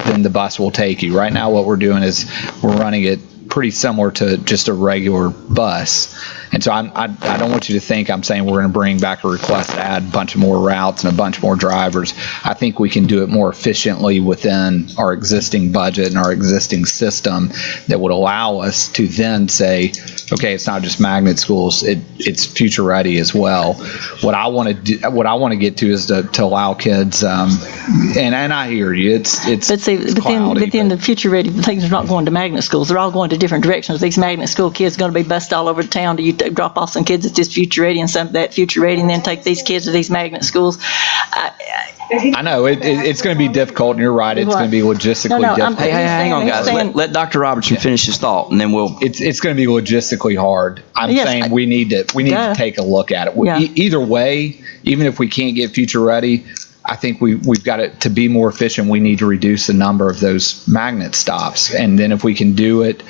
then the bus will take you. Right now what we're doing is we're running it pretty similar to just a regular bus. And so I don't want you to think I'm saying we're going to bring back a request to add a bunch of more routes and a bunch more drivers. I think we can do it more efficiently within our existing budget and our existing system that would allow us to then say, okay, it's not just magnet schools, it's future ready as well. What I want to get to is to allow kids, and I hear you, it's But then the future ready things are not going to magnet schools. They're all going to different directions. These magnet school kids are going to be bused all over town. Do you drop off some kids at this future ready and some that future ready, and then take these kids to these magnet schools? I know it's going to be difficult, and you're right. It's going to be logistically difficult. Hey, hang on, guys. Let Dr. Robertson finish his thought, and then we'll. It's going to be logistically hard. I'm saying we need to take a look at it. Yeah. Either way, even if we can't get future ready, I think we've got it to be more efficient. We need to reduce the number of those magnet stops, and then if we can do it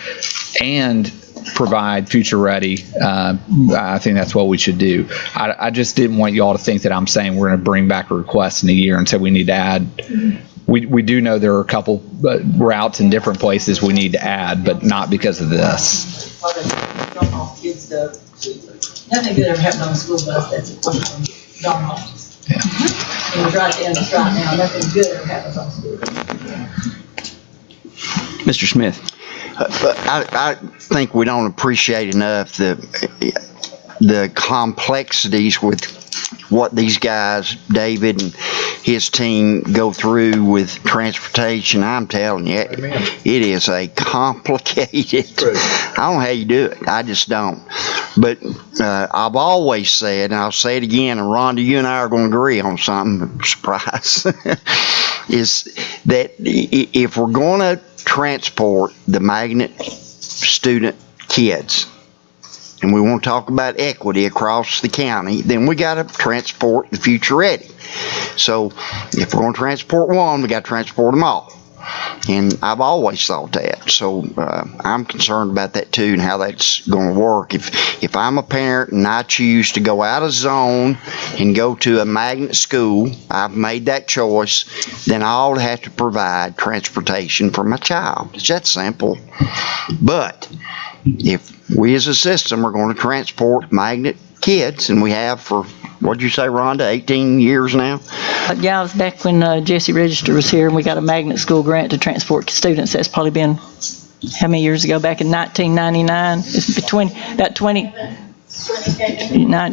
and provide future ready, I think that's what we should do. I just didn't want you all to think that I'm saying we're going to bring back a request in a year and say we need to add. We do know there are a couple routes in different places we need to add, but not because of this. Nothing good ever happened on the school bus. That's a question from Don Hawkins. Yeah. It was right there and it's right now. Nothing good ever happens on the school bus. Mr. Smith. I think we don't appreciate enough the complexities with what these guys, David and his team, go through with transportation. I'm telling you, it is a complicated. I don't know how you do it. I just don't. But I've always said, and I'll say it again, and Rhonda, you and I are going to agree on something, surprise, is that if we're going to transport the magnet student kids, and we want to talk about equity across the county, then we got to transport the future ready. So if we're going to transport one, we got to transport them all. And I've always thought that. So I'm concerned about that too, and how that's going to work. If I'm a parent and I choose to go out of zone and go to a magnet school, I've made that choice, then I'll have to provide transportation for my child. It's that simple. But if we as a system are going to transport magnet kids, and we have for, what'd you say, Rhonda, 18 years now? Yeah, it was back when Jesse Register was here, and we got a magnet school grant to transport students. That's probably been, how many years ago? Back in 1999. It's between about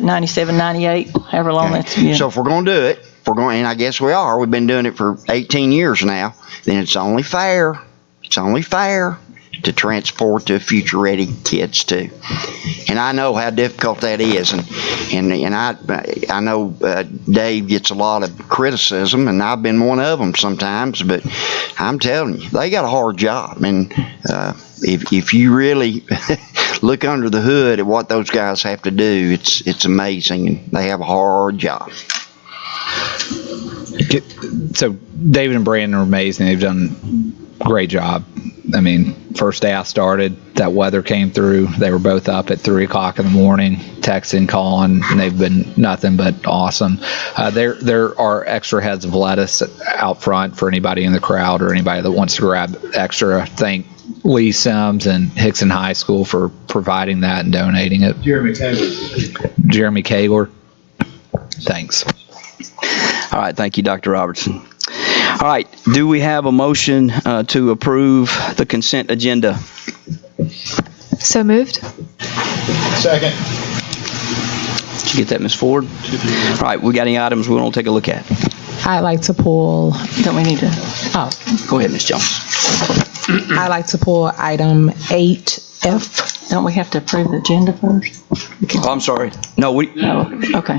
97, 98, however long that's been. So if we're going to do it, and I guess we are, we've been doing it for 18 years now, then it's only fair to transport the future ready kids too. And I know how difficult that is, and I know Dave gets a lot of criticism, and I've been one of them sometimes, but I'm telling you, they got a hard job. And if you really look under the hood at what those guys have to do, it's amazing, and they have a hard job. So David and Brandon are amazing. They've done a great job. I mean, first day I started, that weather came through. They were both up at 3 o'clock in the morning, texting, calling, and they've been nothing but awesome. There are extra heads of lettuce out front for anybody in the crowd or anybody that wants to grab extra. Thank Lee Sims and Hickson High School for providing that and donating it. Jeremy Kagler. Thanks. All right, thank you, Dr. Robertson. All right, do we have a motion to approve the consent agenda? So moved. Second. Did you get that, Ms. Ford? All right, we got any items we want to take a look at? I'd like to pull, Don't we need to? Go ahead, Ms. Jones. I'd like to pull item 8F. Don't we have to approve the agenda first? Oh, I'm sorry. No, we. Oh, okay.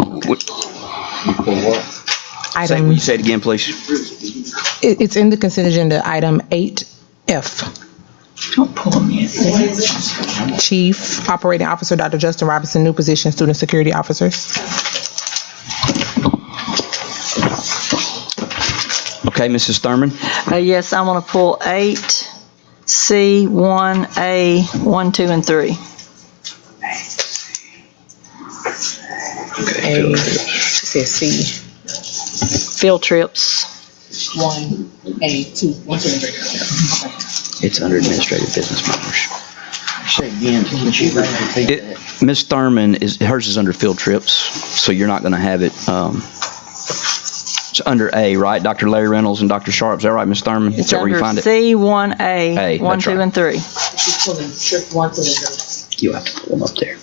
Item, Will you say it again, please? it's in the consent agenda, item 8F. Don't pull them yet. Chief Operating Officer, Dr. Justin Robinson, new position, student security officers. Okay, Mrs. Thurman. Yes, I want to pull 8C, 1A, 1, 2, and 3. A, she says C. Field trips. 1A, 2, 1, 2, and 3. Okay. It's under administrative business matters. Say again, can you repeat that? Ms. Thurman, hers is under field trips, so you're not going to have it. It's under A, right? Dr. Larry Reynolds and Dr. Sharp. Is that right, Ms. Thurman? It's Is that where you under find it? C, 1A, 1, that's 2, right. and 3. She's pulling trip 1, 2, and 3. You have to pull them up there.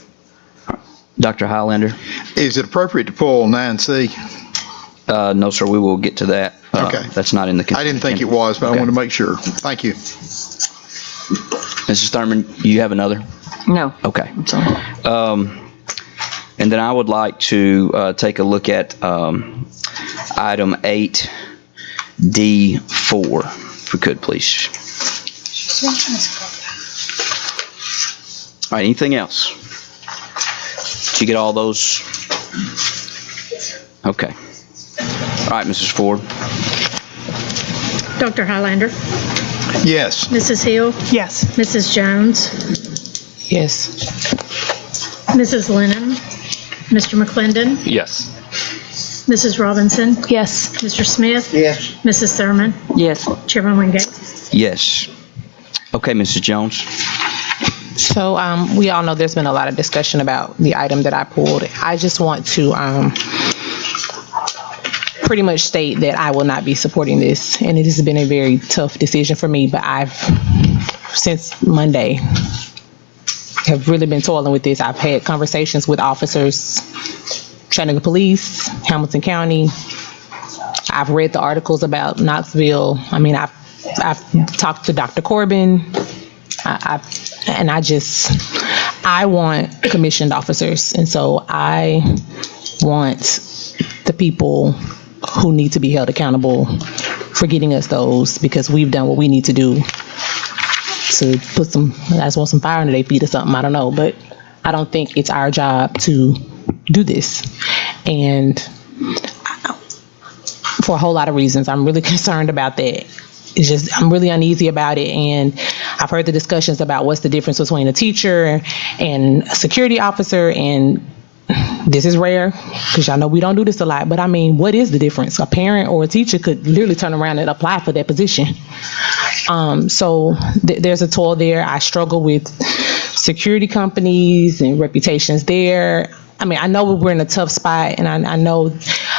All right. Dr. Highlander? Is it appropriate to pull 9C? No, sir, we will get to that. Okay. That's not in the. I didn't think it was, but I wanted to make sure. Thank you. Mrs. Thurman, you have another? No. Okay. I'm sorry. And then I would like to take a look at item 8D4, if we could, please. All right, anything else? Did you get all those? Okay. All right, Mrs. Ford. Dr. Highlander, Yes. Mrs. Hill, Yes. Mrs. Jones, Yes. Mrs. Lennon, Mr. McClendon, Yes. Mrs. Robinson, Yes. Mr. Smith, Yes. Mrs. Thurman, Yes. Chairman Wingate. Yes. Okay, Mrs. Jones. So we all know there's been a lot of discussion about the item that I pulled. I just want to pretty much state that I will not be supporting this, and it has been a very tough decision for me, but I've, since Monday, have really been toiling with this. I've had conversations with officers, Chattanooga Police, Hamilton County. I've read the articles about Knoxville. I mean, I've talked to Dr. Corbin. I want commissioned officers, and so I want the people who need to be held accountable for getting us those, because we've done what we need to do to put some, I just want some fire under their feet or something, I don't know, but I don't think it's our job to do this. And for a whole lot of reasons, I'm really concerned about that. It's just, I'm really uneasy about it. And I've heard the discussions about what's the difference between a teacher and a security officer. And this is rare, because y'all know we don't do this a lot. But I mean, what is the difference? A parent or a teacher could literally turn around and apply for that position. So there's a toil there. I struggle with security companies and reputations there. I mean, I know we're in a tough spot, and I know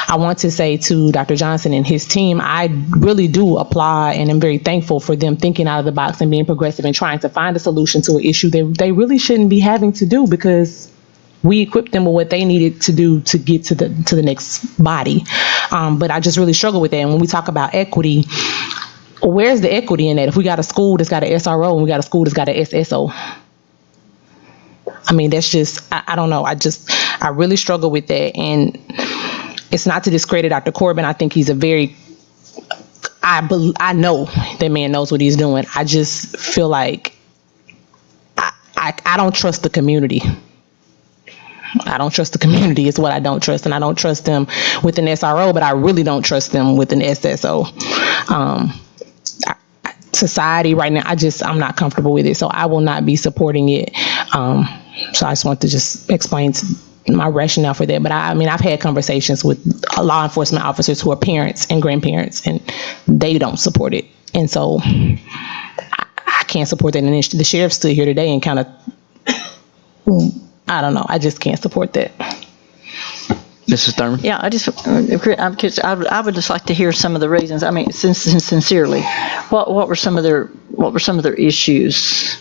I want to say to Dr. Johnson and his team, I really do applaud and am very thankful for them thinking out of the box and being progressive and trying to find a solution to an issue that they really shouldn't be having to do, because we equipped them with what they needed to do to get to the next body. But I just really struggle with that. And when we talk about equity, where's the equity in that? If we got a school that's got an SRO and we got a school that's got an SSO, I mean, that's just, I don't know. I really struggle with that. And it's not to discredit Dr. Corbin. I think he's a very, I know that man knows what he's doing. I just feel like I don't trust the community. I don't trust the community is what I don't trust. And I don't trust them with an SRO, but I really don't trust them with an SSO. society right now, I'm not comfortable with it. So I will not be supporting it. So I just want to just explain my rationale for that. But I mean, I've had conversations with law enforcement officers who are parents and grandparents, and they don't support it. And so I can't support that. And the sheriff stood here today and kind of, I don't know, I just can't support that. Mrs. Thurman? Yeah, I would just like to hear some of the reasons. I mean, sincerely, what were some of their issues?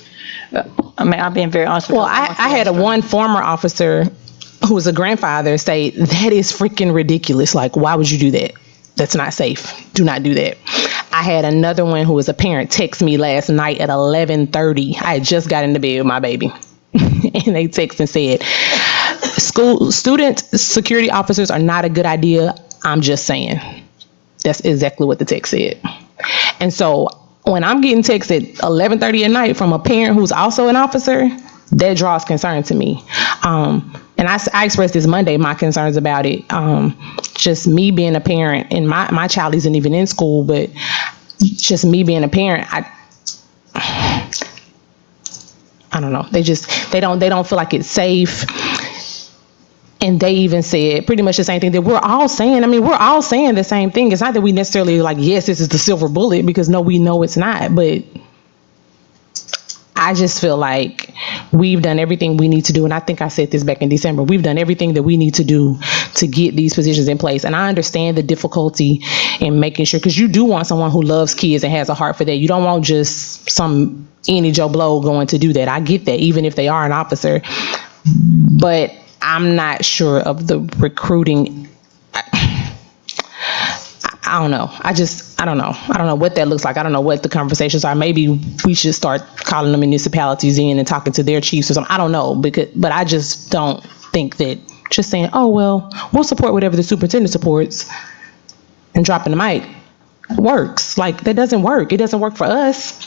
I mean, I'm being very honest with you. Well, I had one former officer who was a grandfather say, that is freaking ridiculous. Like, why would you do that? That's not safe. Do not do that. I had another one who was a parent text me last night at 11:30. I had just got into bed with my baby. And they text and said, student security officers are not a good idea. I'm just saying. That's exactly what the text said. And so when I'm getting text at 11:30 at night from a parent who's also an officer, that draws concern to me. And I expressed this Monday, my concerns about it. Just me being a parent, and my child isn't even in school, but just me being a parent, I don't know. They don't feel like it's safe. And they even said pretty much the same thing that we're all saying. I mean, we're all saying the same thing. It's not that we necessarily like, yes, this is the silver bullet, because no, we know it's not. But I just feel like we've done everything we need to do. And I think I said this back in December. We've done everything that we need to do to get these positions in place. And I understand the difficulty in making sure, because you do want someone who loves kids and has a heart for that. You don't want just some any Joe Blow going to do that. I get that, even if they are an officer. But I'm not sure of the recruiting. I don't know. I don't know. I don't know what that looks like. I don't know what the conversations are. Maybe we should start calling the municipalities in and talking to their chiefs or something. I don't know. But I just don't think that just saying, oh, well, we'll support whatever the superintendent supports and dropping the mic works. Like, that doesn't work. It doesn't work for us.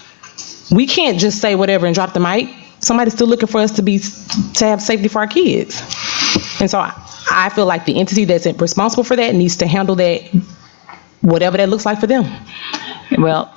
We can't just say whatever and drop the mic. Somebody's still looking for us to have safety for our kids. And so I feel like the entity that's responsible for that needs to handle that, whatever that looks like for them. Well,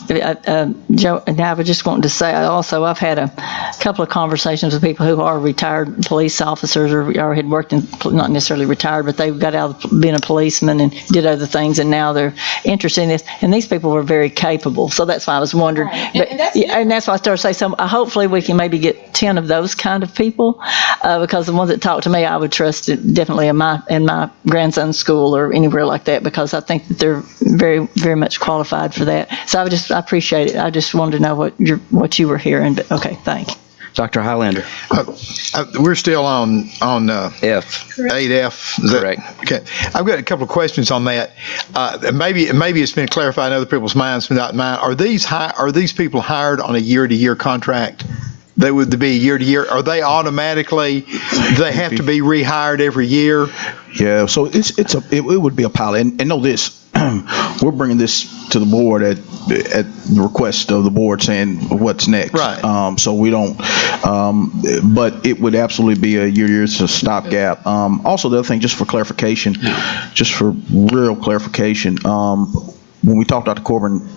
Joe, and I was just wanting to say, I've had a couple of conversations with people who are retired police officers or had worked in, not necessarily retired, but they got out of being a policeman and did other things, and now they're interested in this. And these people were very capable. So that's why I was wondering. Right. And that's why I started to say, hopefully we can maybe get 10 of those kind of people, because the ones that talk to me, I would trust it definitely in my grandson's school or anywhere like that, because I think that they're very, very much qualified for that. So I appreciate it. I just wanted to know what you were hearing. But okay, thank you. Dr. Highlander. We're still on F. 8F. Correct. Okay. I've got a couple of questions on that. Maybe it's been clarified in other people's minds, but not mine. Are these people hired on a year-to-year contract? They would be year-to-year. Are they automatically? Do they have to be rehired every year? Yeah. So it would be a pilot. And know this. We're bringing this to the board at the request of the board, saying what's next. Right. So we don't, but it would absolutely be a year. It's a stopgap. Also, the other thing, just for clarification, just for real clarification, when we talked to Dr. Corbin,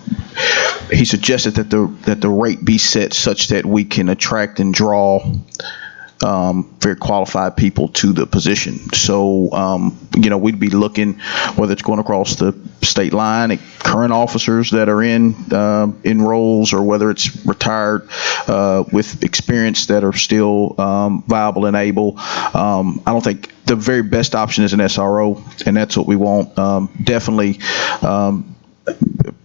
he suggested that the rate be set such that we can attract and draw very qualified people to the position. So, we'd be looking, whether it's going across the state line, at current officers that are in roles, or whether it's retired with experience that are still viable and able. I don't think the very best option is an SRO, and that's what we want. Definitely.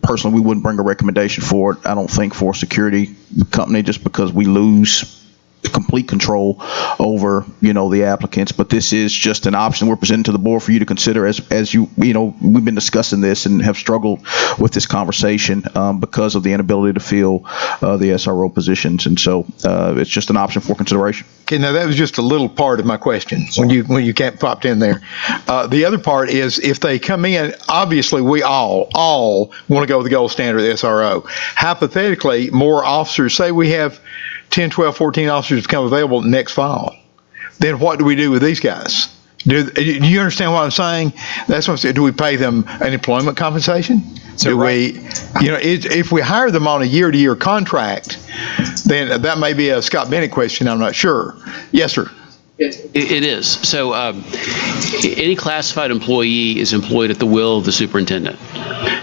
Personally, we wouldn't bring a recommendation for it, I don't think, for a security company, just because we lose complete control over, the applicants. But this is just an option we're presenting to the board for you to consider as you we've been discussing this and have struggled with this conversation because of the inability to fill the SRO positions. And so it's just an option for consideration. Okay, now that was just a little part of my question when you popped in there. The other part is, if they come in, obviously we all want to go with the gold standard of the SRO. Hypothetically, more officers, say we have 10, 12, 14 officers become available next fall, then what do we do with these guys? Do you understand what I'm saying? That's what I'm saying. Do we pay them an employment compensation? Do we, if we hire them on a year-to-year contract, then that may be a Scott Bennett question, I'm not sure. Yes, sir. It is. So any classified employee is employed at the will of the superintendent.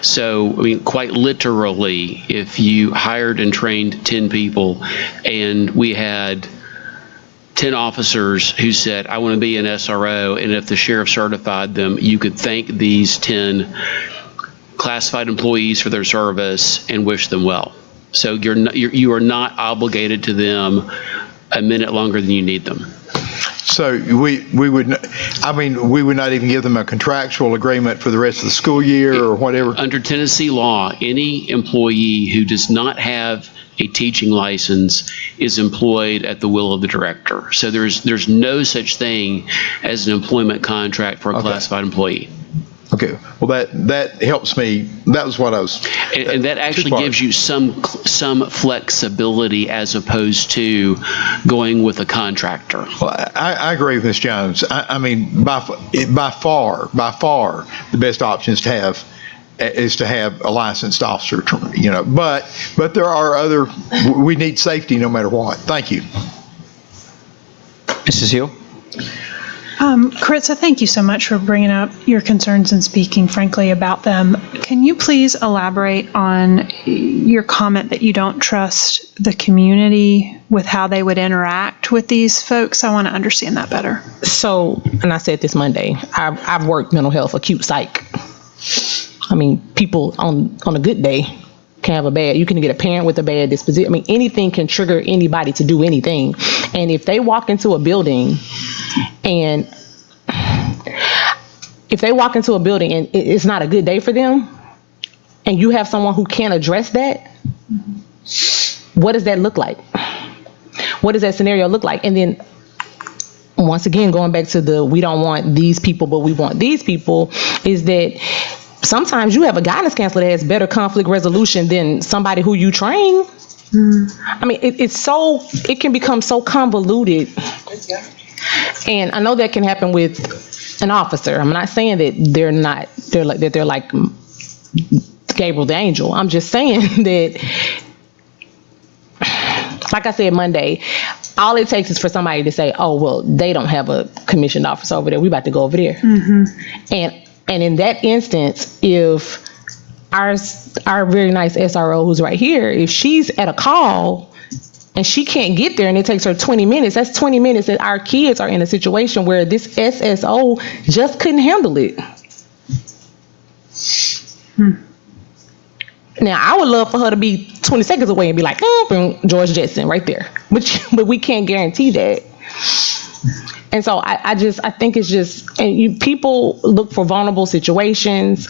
So, I mean, quite literally, if you hired and trained 10 people and we had 10 officers who said, I want to be an SRO, and if the sheriff certified them, you could thank these 10 classified employees for their service and wish them well. So you are not obligated to them a minute longer than you need them. So we would not even give them a contractual agreement for the rest of the school year or whatever? Under Tennessee law, any employee who does not have a teaching license is employed at the will of the director. So there's no such thing as an employment contract for a classified employee. Okay, well, that helps me. That was what I was. And that actually gives you some flexibility as opposed to going with a contractor. Well, I agree with Ms. Jones. I mean, by far, the best option is to have a licensed officer. But there are other. We need safety no matter what. Thank you, Mrs. Hill. Caritza, thank you so much for bringing up your concerns and speaking frankly about them. Can you please elaborate on your comment that you don't trust the community with how they would interact with these folks? I want to understand that better. So, and I said this Monday, I've worked mental health, acute psych. I mean, people on a good day can have you can get a parent with a bad disposition. I mean, anything can trigger anybody to do anything. And if they walk into a building and it's not a good day for them, and you have someone who can't address that, what does that look like? What does that scenario look like? And then once again, going back to we don't want these people, but we want these people, is that sometimes you have a guidance counselor that has better conflict resolution than somebody who you train. I mean, it can become so convoluted. And I know that can happen with an officer. I'm not saying that they're like Gabriel the angel. I'm just saying that, like I said Monday, all it takes is for somebody to say, oh, well, they don't have a commissioned officer over there. We about to go over there. Mm-hmm. And in that instance, if our very nice SRO who's right here, if she's at a call and she can't get there and it takes her 20 minutes, that's 20 minutes that our kids are in a situation where this SSO just couldn't handle it. Now, I would love for her to be 20 seconds away and be like, George Jetson right there. But we can't guarantee that. And so I think it's just, and people look for vulnerable situations.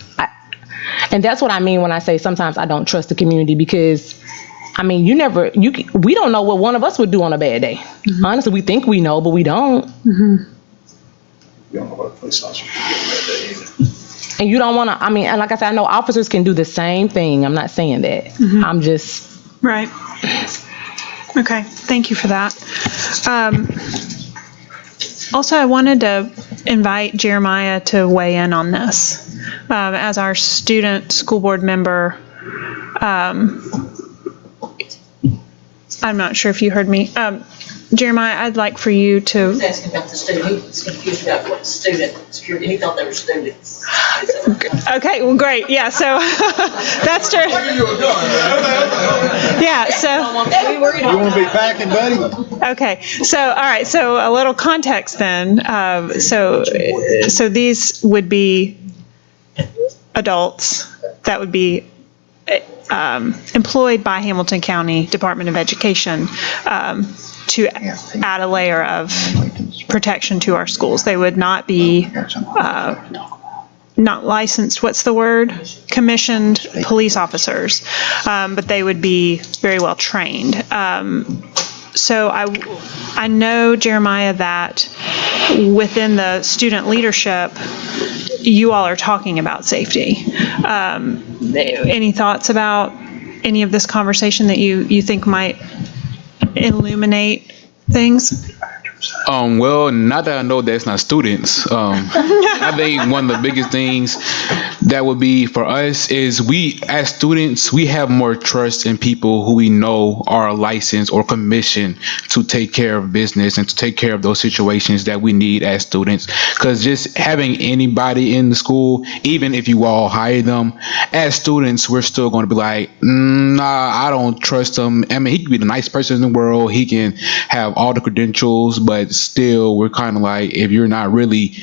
And that's what I mean when I say sometimes I don't trust the community, because I mean, we don't know what one of us would do on a bad day. Mm-hmm. Honestly, we think we know, but we don't. Mm-hmm. You don't know what a police officer would do on a bad day either. And you don't want to, I mean, and like I said, I know officers can do the same thing. I'm not saying that. Mm-hmm. I'm just. Right. Okay. Thank you for that. Also, I wanted to invite Jeremiah to weigh in on this. As our student school board member, I'm not sure if you heard me. Jeremiah, I'd like for you to. He was asking about the student. He was confused about what student security. He thought they were students. Okay, well, great. Yeah, so that's true. Yeah, so. You want to be packing, buddy? Okay, so, all right, so a little context then. So these would be adults that would be employed by Hamilton County Department of Education to add a layer of protection to our schools. They would not be not licensed, what's the word? Commissioned police officers, but they would be very well trained. So I know, Jeremiah, that within the student leadership, you all are talking about safety. Any thoughts about any of this conversation that you think might illuminate things? Well, not that I know that's not students. I think one of the biggest things that would be for us is we, as students, we have more trust in people who we know are licensed or commissioned to take care of business and to take care of those situations that we need as students. Because just having anybody in the school, even if you all hire them, as students, we're still going to be like, nah, I don't trust him. I mean, he could be the nicest person in the world. He can have all the credentials, but still, we're kind of like, if you're not really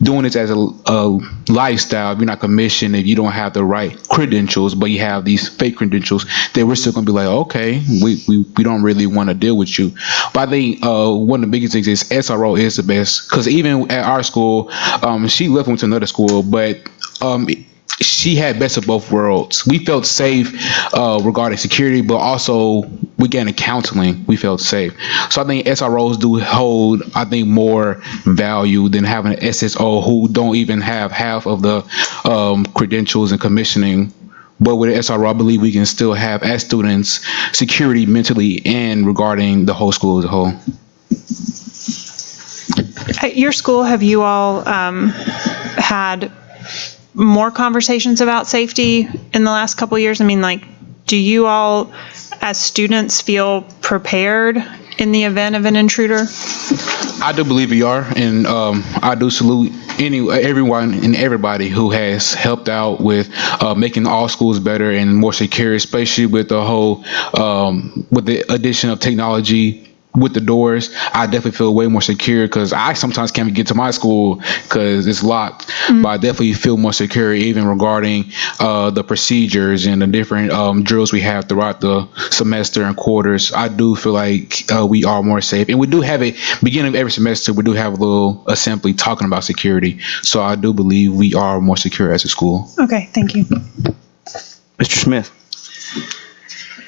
doing this as a lifestyle, if you're not commissioned, if you don't have the right credentials, but you have these fake credentials, then we're still gonna be like, okay, we don't really want to deal with you. But I think one of the biggest things is SRO is the best, because even at our school, she left and went to another school, but she had best of both worlds. We felt safe regarding security, but also we getting counseling, we felt safe. So I think SROs do hold, I think, more value than having an SSO who don't even have half of the credentials and commissioning. But with an SRO, I believe we can still have, as students, security mentally and regarding the whole school as a whole. At your school, have you all had more conversations about safety in the last couple of years? I mean, like, do you all as students feel prepared in the event of an intruder? I do believe we are, and I do salute everyone and everybody who has helped out with making all schools better and more secure, especially with the whole with the addition of technology with the doors. I definitely feel way more secure, because I sometimes can't get to my school because it's locked. But I definitely feel more secure, even regarding the procedures and the different drills we have throughout the semester and quarters. I do feel like we are more safe, and we do have a beginning of every semester. We do have a little assembly talking about security. So I do believe we are more secure as a school. Okay, thank you. Mr. Smith.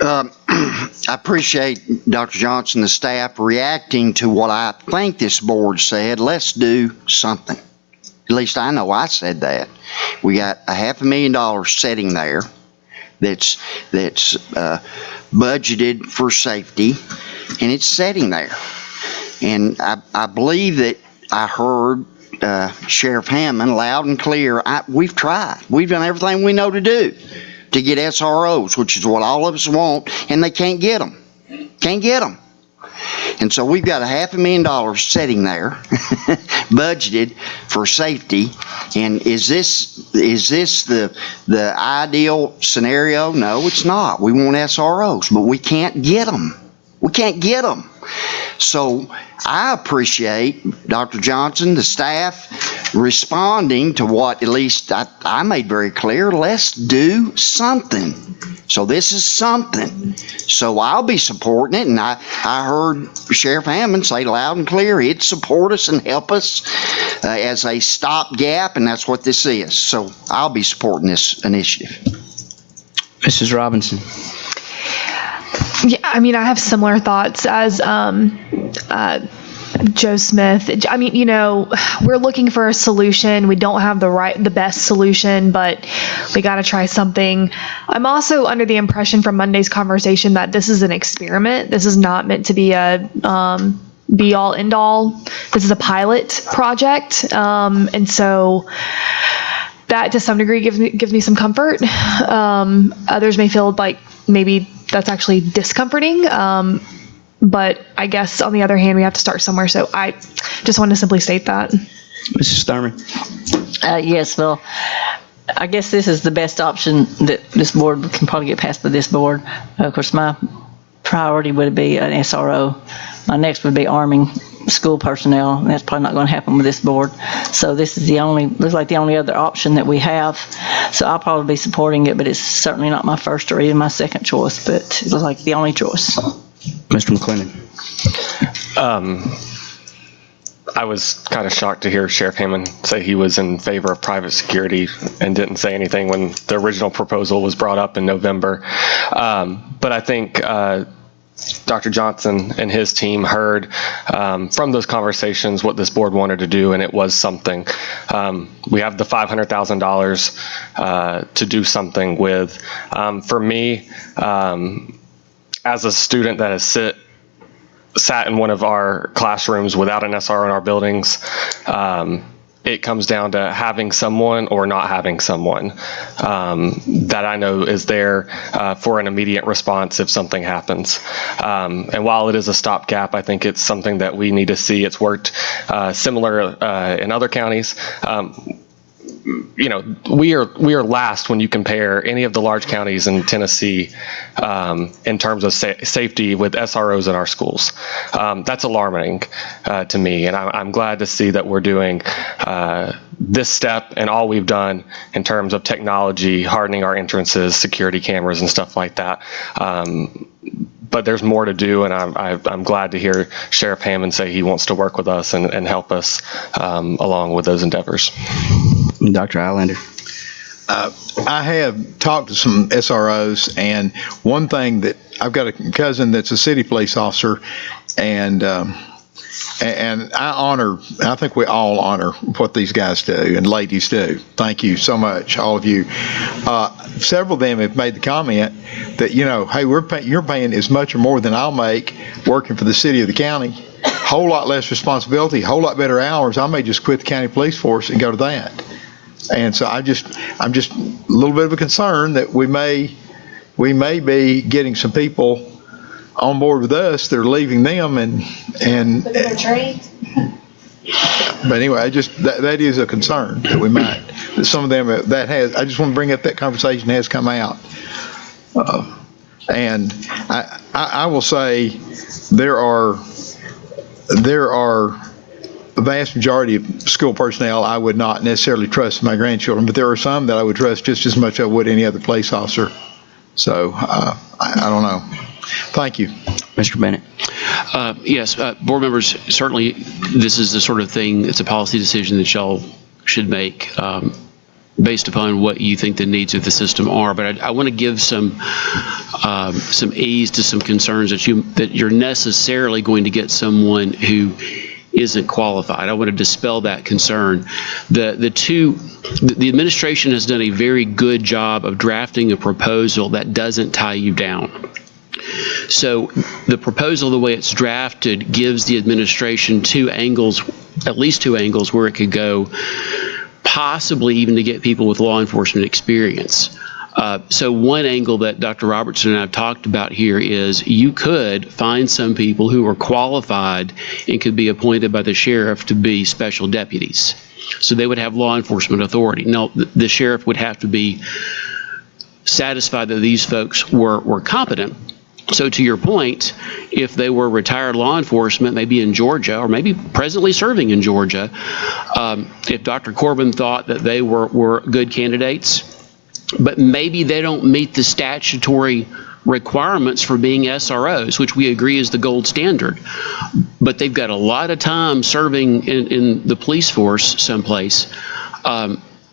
I appreciate Dr. Johnson, the staff, reacting to what I think this board said. Let's do something. At least I know I said that. We got $500,000 sitting there that's budgeted for safety, and it's sitting there. And I believe that I heard Sheriff Hammond loud and clear. We've tried. We've done everything we know to do to get SROs, which is what all of us want, and they can't get them. Can't get them. And so we've got $500,000 sitting there, budgeted for safety. And is this the ideal scenario? No, it's not. We want SROs, but we can't get them. We can't get them. So I appreciate Dr. Johnson, the staff, responding to what at least I made very clear. Let's do something. So this is something. So I'll be supporting it. And I heard Sheriff Hammond say loud and clear, he'd support us and help us as a stopgap, and that's what this is. So I'll be supporting this initiative. Mrs. Robinson. Yeah, I mean, I have similar thoughts as Joe Smith. I mean, we're looking for a solution. We don't have the best solution, but we got to try something. I'm also under the impression from Monday's conversation that this is an experiment. This is not meant to be a be all end all. This is a pilot project, and so that to some degree gives me some comfort. Others may feel like maybe that's actually discomforting. But I guess on the other hand, we have to start somewhere. So I just want to simply state that. Mrs. Thurman. Yes, well, I guess this is the best option that this board can probably get passed by this board. Of course, my priority would be an SRO. My next would be arming school personnel, and that's probably not going to happen with this board. So this is looks like the only other option that we have. So I'll probably be supporting it, but it's certainly not my first or even my second choice, but it looks like the only choice. Mr. McClendon. I was kind of shocked to hear Sheriff Hammond say he was in favor of private security and didn't say anything when the original proposal was brought up in November. But I think Dr. Johnson and his team heard from those conversations what this board wanted to do, and it was something. We have the $500,000 to do something with. For me, as a student that has sat in one of our classrooms without an SR in our buildings, it comes down to having someone or not having someone that I know is there for an immediate response if something happens. And while it is a stopgap, I think it's something that we need to see. It's worked similar in other counties. We are last when you compare any of the large counties in Tennessee in terms of safety with SROs in our schools. That's alarming to me, and I'm glad to see that we're doing this step and all we've done in terms of technology, hardening our entrances, security cameras, and stuff like that. But there's more to do, and I'm glad to hear Sheriff Hammond say he wants to work with us and help us along with those endeavors. Dr. Islander. I have talked to some SROs, and one thing that I've got a cousin that's a city police officer, and I think we all honor what these guys do and ladies do. Thank you so much, all of you. Several of them have made the comment that, hey, you're paying as much or more than I'll make working for the city or the county. Whole lot less responsibility, whole lot better hours. I may just quit the county police force and go to that. And so I'm just a little bit of a concern that we may be getting some people on board with us. They're leaving them and but anyway, that is a concern that we might, that some of them I just want to bring up that conversation has come out. And I will say there are the vast majority of school personnel I would not necessarily trust my grandchildren, but there are some that I would trust just as much as I would any other police officer. So I don't know. Thank you. Mr. Bennett. Yes, board members, certainly this is the sort of thing, it's a policy decision that y'all should make based upon what you think the needs of the system are. But I want to give some ease to some concerns that you're necessarily going to get someone who isn't qualified. I want to dispel that concern. The administration has done a very good job of drafting a proposal that doesn't tie you down. So the proposal, the way it's drafted, gives the administration at least two angles where it could go, possibly even to get people with law enforcement experience. So one angle that Dr. Robertson and I have talked about here is you could find some people who are qualified and could be appointed by the sheriff to be special deputies. So they would have law enforcement authority. Now, the sheriff would have to be satisfied that these folks were competent. So to your point, if they were retired law enforcement, maybe in Georgia, or maybe presently serving in Georgia, if Dr. Corbin thought that they were good candidates, but maybe they don't meet the statutory requirements for being SROs, which we agree is the gold standard, but they've got a lot of time serving in the police force someplace,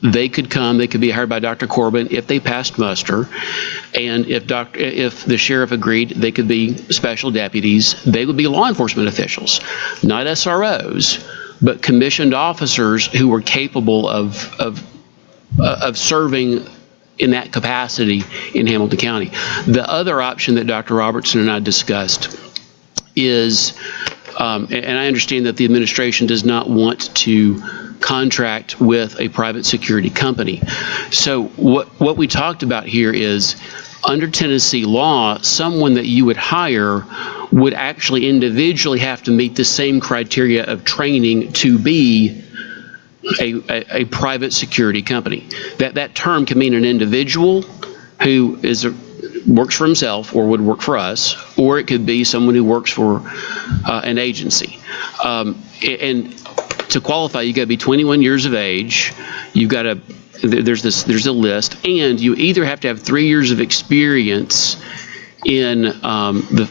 they could be hired by Dr. Corbin if they passed muster, and if the sheriff agreed, they could be special deputies. They would be law enforcement officials, not SROs, but commissioned officers who were capable of serving in that capacity in Hamilton County. The other option that Dr. Robertson and I discussed is, and I understand that the administration does not want to contract with a private security company. So what we talked about here is, under Tennessee law, someone that you would hire would actually individually have to meet the same criteria of training to be a private security company. That term can mean an individual who works for himself or would work for us, or it could be someone who works for an agency. And to qualify, you got to be 21 years of age. You've got to, there's a list, and you either have to have 3 years of experience in the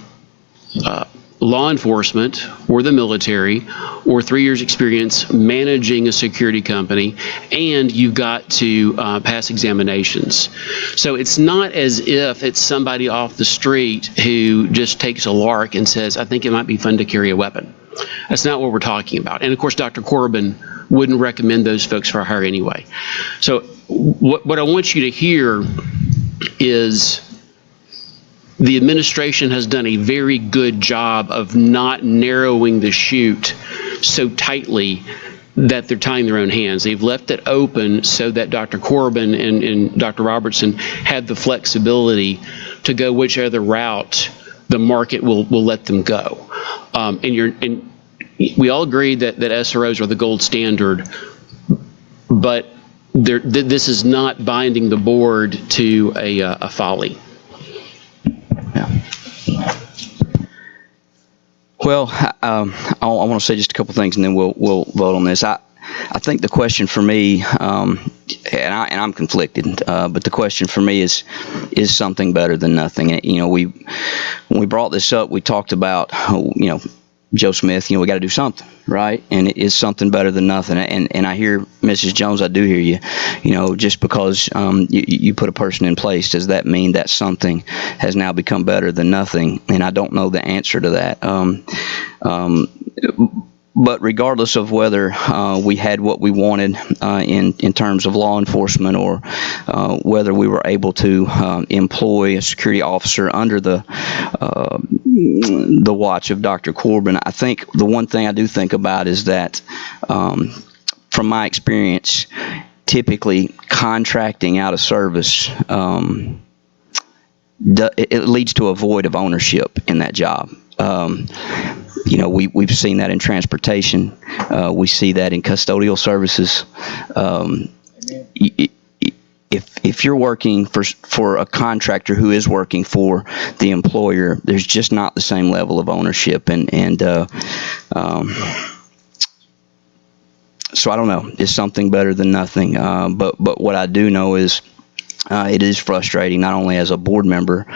law enforcement or the military, or 3 years experience managing a security company, and you've got to pass examinations. So it's not as if it's somebody off the street who just takes a lark and says, I think it might be fun to carry a weapon. That's not what we're talking about. And of course, Dr. Corbin wouldn't recommend those folks for hire anyway. So what I want you to hear is, the administration has done a very good job of not narrowing the chute so tightly that they're tying their own hands. They've left it open so that Dr. Corbin and Dr. Robertson had the flexibility to go whichever route the market will let them go. And we all agree that SROs are the gold standard, but this is not binding the board to a folly. Yeah. Well, I want to say just a couple things, and then we'll vote on this. I think the question for me, and I'm conflicted, but the question for me is something better than nothing. And, when we brought this up, we talked about, Joe Smith, we got to do something, right? And it is something better than nothing. And I hear, Mrs. Jones, I do hear you. Just because you put a person in place, does that mean that something has now become better than nothing? And I don't know the answer to that. But regardless of whether we had what we wanted in terms of law enforcement, or whether we were able to employ a security officer under the watch of Dr. Corbin, I think the one thing I do think about is that, from my experience, typically contracting out of service, it leads to a void of ownership in that job. We've seen that in transportation. We see that in custodial services. If you're working for a contractor who is working for the employer, there's just not the same level of ownership. So I don't know. It's something better than nothing. But what I do know is, it is frustrating, not only as a board member,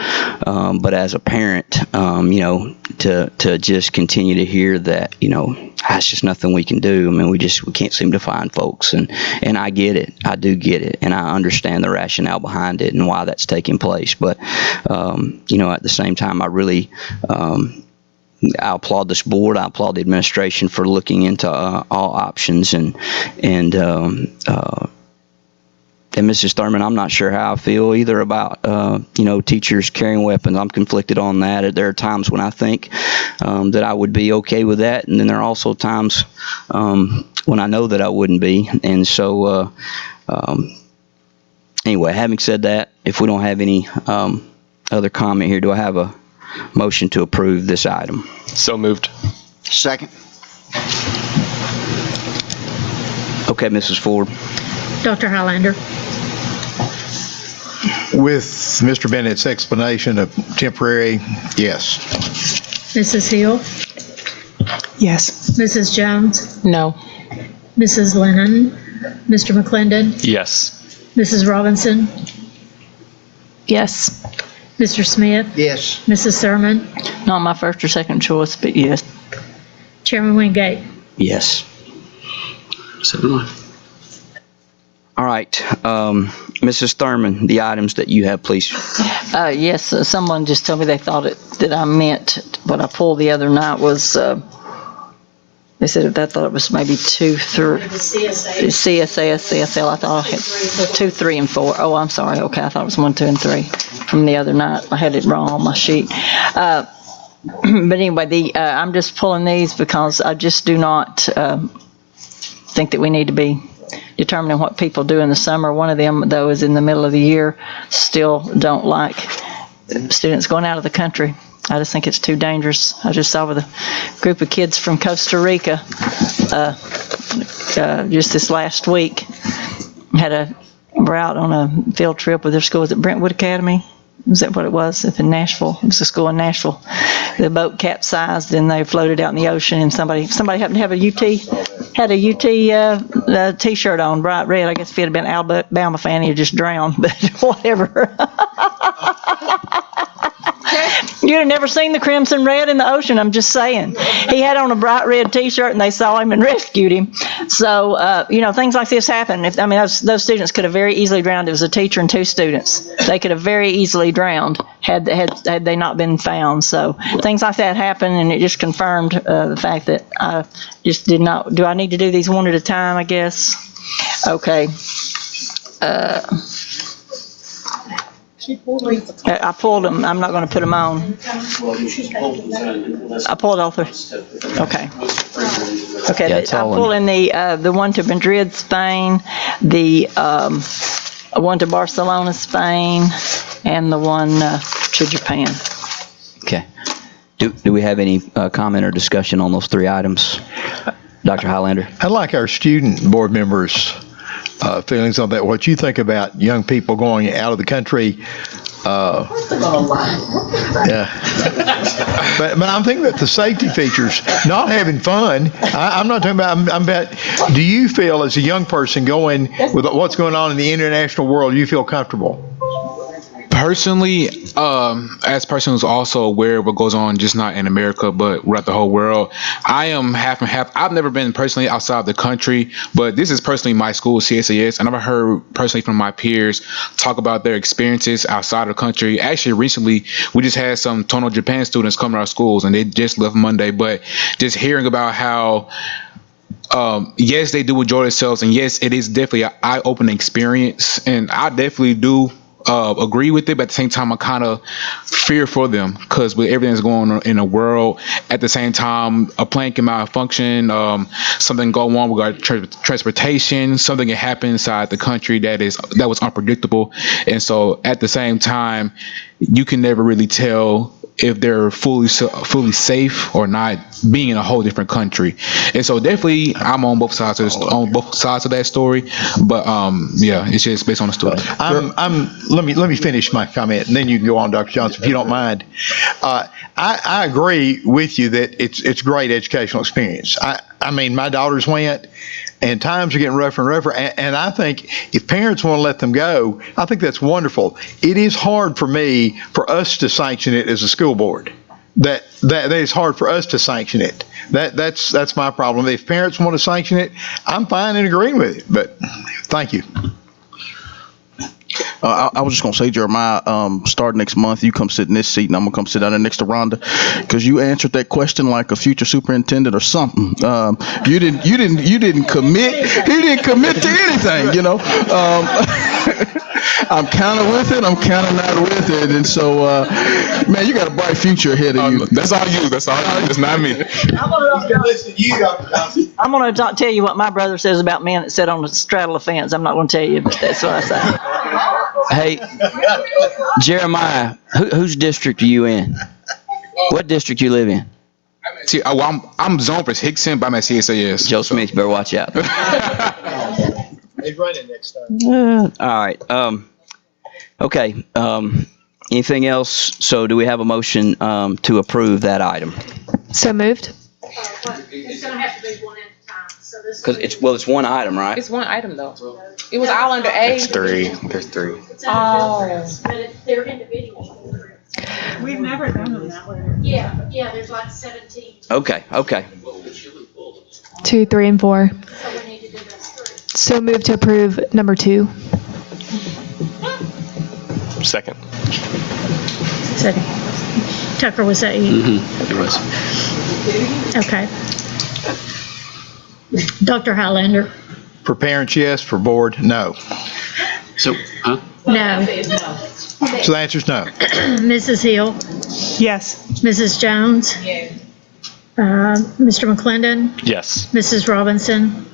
but as a parent, to just continue to hear that, it's just nothing we can do. I mean, we can't seem to find folks. And I get it. I do get it. And I understand the rationale behind it and why that's taking place. But, at the same time, I really, I applaud this board. I applaud the administration for looking into all options. And Mrs. Thurman, I'm not sure how I feel either about, teachers carrying weapons. I'm conflicted on that. There are times when I think that I would be okay with that, and then there are also times when I know that I wouldn't be. And so, anyway, having said that, if we don't have any other comment here, do I have a motion to approve this item? So moved. Second. Okay, Mrs. Ford. Dr. Highlander. With Mr. Bennett's explanation of temporary, yes. Mrs. Hill. Yes. Mrs. Jones. No. Mrs. Lennon. Mr. McClendon. Yes. Mrs. Robinson. Yes. Mr. Smith. Yes. Mrs. Thurman. Not my first or second choice, but yes. Chairman Wingate. Yes. 7-1. All right, Mrs. Thurman, the items that you have, please. Yes, someone just told me they thought that I meant what I pulled the other night was, they said they thought it was maybe 2, 3. CSS, CSL, I thought I had 2, 3, and 4. Oh, I'm sorry. Okay, I thought it was 1, 2, and 3 from the other night. I had it wrong on my sheet. But anyway, I'm just pulling these because I just do not think that we need to be determining what people do in the summer. One of them, though, is in the middle of the year. Still don't like students going out of the country. I just think it's too dangerous. I just saw with a group of kids from Costa Rica just this last week. We're out on a field trip with their school. Was it Brentwood Academy? Is that what it was? It's in Nashville. It was a school in Nashville. The boat capsized and they floated out in the ocean, and somebody happened to have a UT T-shirt on, bright red. I guess if he had been an Alabama fan, he'd just drowned, but whatever. You'd have never seen the crimson red in the ocean, I'm just saying. He had on a bright red T-shirt and they saw him and rescued him. So, things like this happen. Those students could have very easily drowned. It was a teacher and 2 students. They could have very easily drowned had they not been found. So things like that happen, and it just confirmed the fact that I just did not. Do I need to do these one at a time, I guess? Okay. I pulled them. I'm not going to put them on. I pulled all three. Okay. Okay. Yeah, it's I'm all in. pulling the one to Madrid, Spain, the one to Barcelona, Spain, and the one to Japan. Okay. Do we have any comment or discussion on those 3 items? Dr. Highlander? I'd like our student board members' feelings on that. What you think about young people going out of the country? Yeah. But I'm thinking about the safety features, not having fun. I'm not talking about, I'm about, do you feel as a young person going with what's going on in the international world, you feel comfortable? Personally, as a person who's also aware of what goes on, just not in America, but throughout the whole world, I am half and half. I've never been personally outside the country, but this is personally my school, CSAS, and I've heard personally from my peers talk about their experiences outside of the country. Actually, recently, we just had some Tono Japan students come to our schools, and they just left Monday, but just hearing about how yes, they do enjoy themselves, and yes, it is definitely an eye-opening experience, and I definitely do agree with it, but at the same time, I kind of fear for them because with everything that's going on in the world, at the same time, a plane can malfunction, something go on with transportation, something can happen inside the country that was unpredictable, and so at the same time, you can never really tell if they're fully safe or not, being in a whole different country. And so definitely I'm on both sides of that story, but yeah, it's just based on the story. Let me finish my comment, and then you can go on, Dr. Johnson, if you don't mind. I agree with you that it's a great educational experience. I mean, my daughters went, and times are getting rougher and rougher, and I think if parents want to let them go, I think that's wonderful. It is hard for us to sanction it as a school board. That is hard for us to sanction it. That's my problem. If parents want to sanction it, I'm fine in agreeing with it, but thank you. I was just going to say, Jeremiah, start next month, you come sit in this seat, and I'm going to come sit down there next to Rhonda, because you answered that question like a future superintendent or something. You didn't commit. He didn't commit to anything, you know. I'm kind of with it. I'm kind of not with it. And so, man, you got a bright future ahead of you. That's all you. That's not me. I'm going to tell you what my brother says about men that sit on the straddle of the fence. I'm not going to tell you, but that's what I say. Hey, Jeremiah, whose district are you in? What district you live in? See, I'm zoned for Hickson, but I'm at CSAS. Joe Smith, you better watch out. He's running next time. All right. Okay. Anything else? So do we have a motion to approve that item? So moved. It's going to have to be one at a time. So this Because it's one item, right? It's one item, though. It was all under A. It's 3. There's 3. but they're individual. We've never done them that way. Yeah, there's like 17. Okay. 2, 3, and 4. So we need to do those 3. So moved to approve number 2. Second. Second. Tucker, was that you? It was. Okay. Dr. Highlander? For parents, yes. For board, no. So, huh? No. So the answer is no. Mrs. Hill? Yes. Mrs. Jones? Mr. McClendon? Yes. Mrs. Robinson?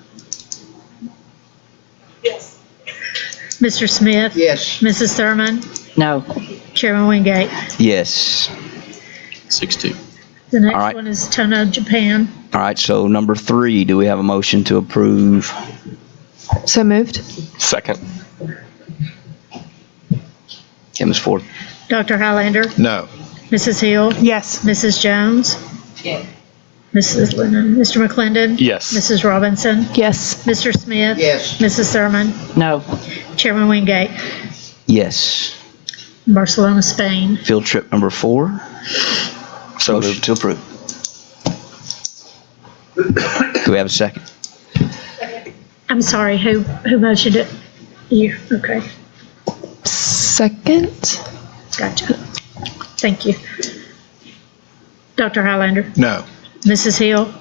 Yes. Mr. Smith? Yes. Mrs. Thurman? No. Chairman Wingate? Yes. 6-2. The next All right. one is Tono, Japan. All right. So number 3, do we have a motion to approve? So moved. Second. Okay, Ms. Ford. Dr. Highlander? No. Mrs. Hill? Yes. Mrs. Jones? Yes. Mrs. Lennon? Mr. McClendon? Yes. Mrs. Robinson? Yes. Mr. Smith? Yes. Mrs. Thurman? No. Chairman Wingate? Yes. Barcelona, Spain. Field trip number 4. So Motion to approve. Do we have a second? I'm sorry, who motioned it? You, okay, Second. gotcha. Thank you. Dr. Highlander? No. Mrs. Hill?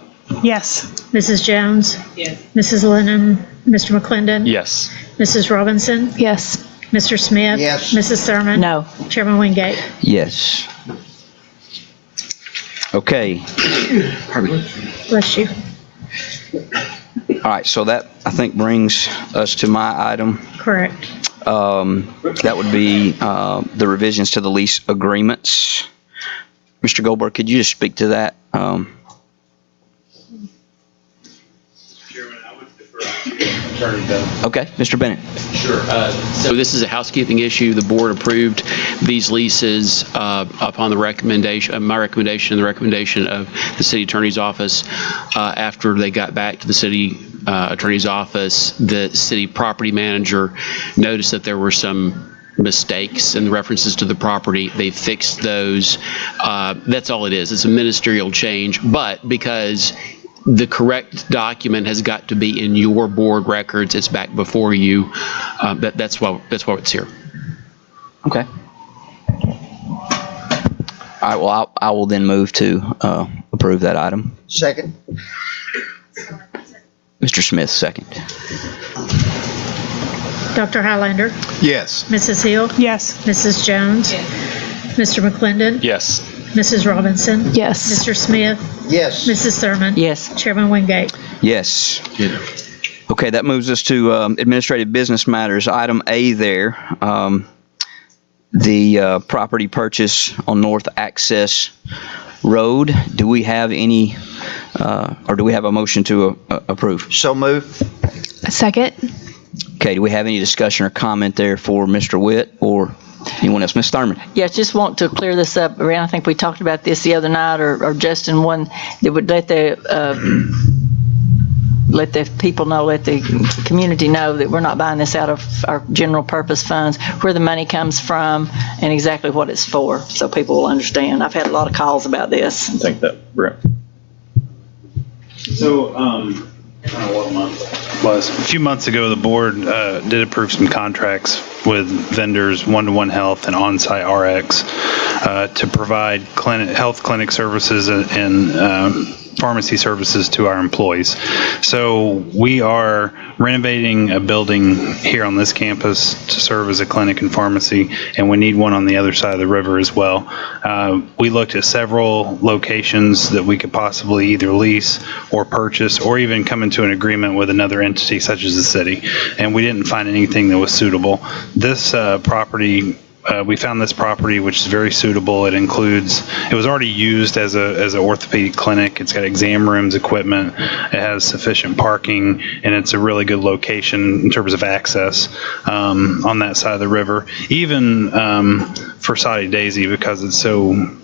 Yes. Mrs. Jones? Yes. Mrs. Lennon? Mr. McClendon? yes. Mrs. Robinson? Yes. Mr. Smith? Yes. Mrs. Thurman? No. Chairman Wingate? Yes. Okay. Bless you. All right, so that, I think, brings us to my item. Correct. That would be the revisions to the lease agreements. Mr. Goldberg, could you just speak to that? Okay, Mr. Bennett. Sure. So this is a housekeeping issue. The board approved these leases upon the recommendation, my recommendation and the recommendation of the city attorney's office. After they got back to the city attorney's office, the city property manager noticed that there were some mistakes in the references to the property. They fixed those. That's all it is. It's a ministerial change, but because the correct document has got to be in your board records, it's back before you. That's why it's here. Okay. All right, well, I will then move to approve that item. Second. Mr. Smith, second. Dr. Highlander? Yes. Mrs. Hill? Yes. Mrs. Jones? Mr. McClendon? Yes. Mrs. Robinson? Yes. Mr. Smith? Yes. Mrs. Thurman? Yes. Chairman Wingate? Yes. Okay, that moves us to administrative business matters. Item A there, the property purchase on North Access Road. Do we have any, or do we have a motion to approve? So move. A second. Okay, do we have any discussion or comment there for Mr. Witt or anyone else? Ms. Thurman? Yeah, just want to clear this up. Around, I think we talked about this the other night, or Justin, one that would let the people know, let the community know that we're not buying this out of our general purpose funds, where the money comes from, and exactly what it's for, so people will understand. I've had a lot of calls about this. I think that, Brett. So, I don't know what month it was. A few months ago, the board did approve some contracts with vendors, One-to-One Health and On-Site RX, to provide health clinic services and pharmacy services to our employees. So we are renovating a building here on this campus to serve as a clinic and pharmacy, and we need one on the other side of the river as well. We looked at several locations that we could possibly either lease or purchase, or even come into an agreement with another entity such as the city, and we didn't find anything that was suitable. This property, we found this property, which is very suitable. It was already used as an orthopedic clinic. It's got exam rooms, equipment. It has sufficient parking, and it's a really good location in terms of access on that side of the river. Even for Soddy Daisy, because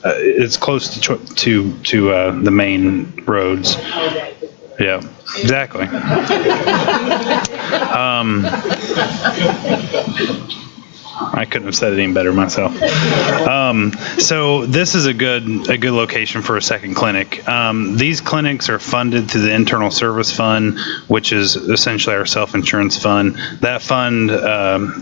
it's close to the main roads. Yeah, exactly. I couldn't have said it any better myself. So this is a good location for a second clinic. These clinics are funded through the Internal Service Fund, which is essentially our self-insurance fund. That fund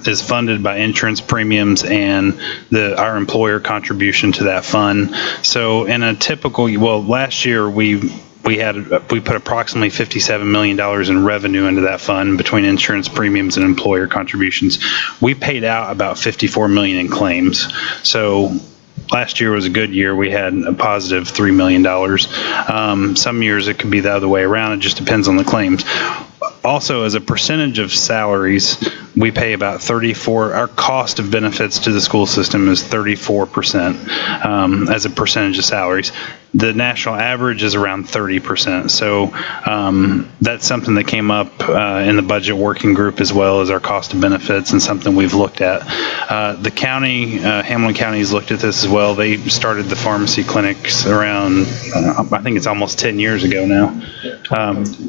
is funded by insurance premiums and our employer contribution to that fund. So in a typical, last year we put approximately $57 million in revenue into that fund between insurance premiums and employer contributions. We paid out about $54 million in claims. So last year was a good year. We had a positive $3 million. Some years it could be the other way around. It just depends on the claims. Also, as a percentage of salaries, we pay about 34%. Our cost of benefits to the school system is 34% as a percentage of salaries. The national average is around 30%. So that's something that came up in the budget working group, as well as our cost of benefits, and something we've looked at. The county, Hamilton County, has looked at this as well. They started the pharmacy clinics around, I think it's almost 10 years ago now,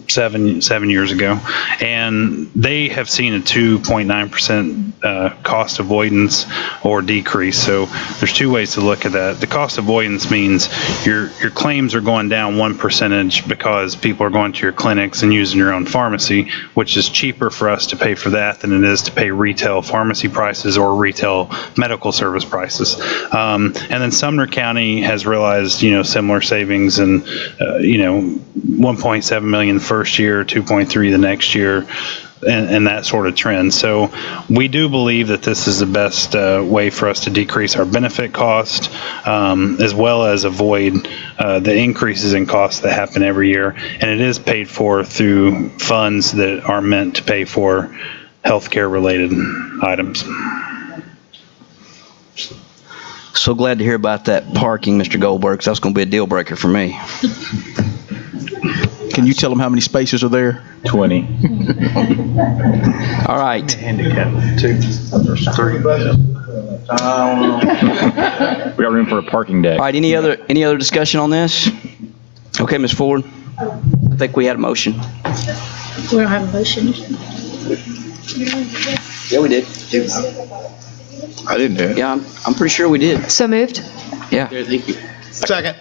7 years ago. And they have seen a 2.9% cost avoidance or decrease. So there's two ways to look at that. The cost avoidance means your claims are going down 1% because people are going to your clinics and using your own pharmacy, which is cheaper for us to pay for that than it is to pay retail pharmacy prices or retail medical service prices. And then Sumner County has realized, similar savings, and, 1.7 million the first year, 2.3 the next year. and that sort of trend. So we do believe that this is the best way for us to decrease our benefit cost, as well as avoid the increases in costs that happen every year. And it is paid for through funds that are meant to pay for healthcare related items. So glad to hear about that parking, Mr. Goldberg, 'cause that's going to be a deal breaker for me. Can you tell them how many spaces are there? 20. All right. Handicap, 2. 3. We got room for a parking deck. All right, any other discussion on this? Okay, Ms. Ford, I think we had a motion. We don't have a motion. Yeah, we did. I didn't do it. Yeah, I'm pretty sure we did. So moved? Yeah. Thank you. Second.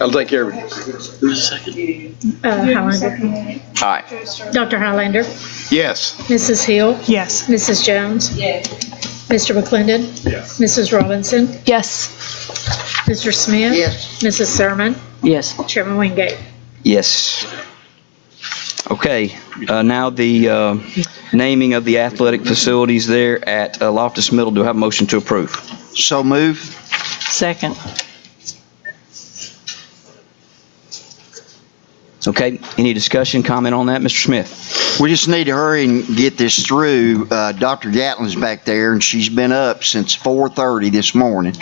I'll take care of it. Who's the second? Highlander. All right. Dr. Highlander. Yes. Mrs. Hill. Yes. Mrs. Jones. Yes. Mr. McClendon. Yes. Mrs. Robinson. Yes. Mr. Smith. Yes. Mrs. Sermon. Yes. Chairman Wingate. Yes. Okay, now the naming of the athletic facilities there at Loftus Middle. Do I have a motion to approve? So move. Second. Okay, any discussion, comment on that? Mr. Smith? We just need to hurry and get this through. Dr. Gatlin's back there, and she's been up since 4:30 this morning.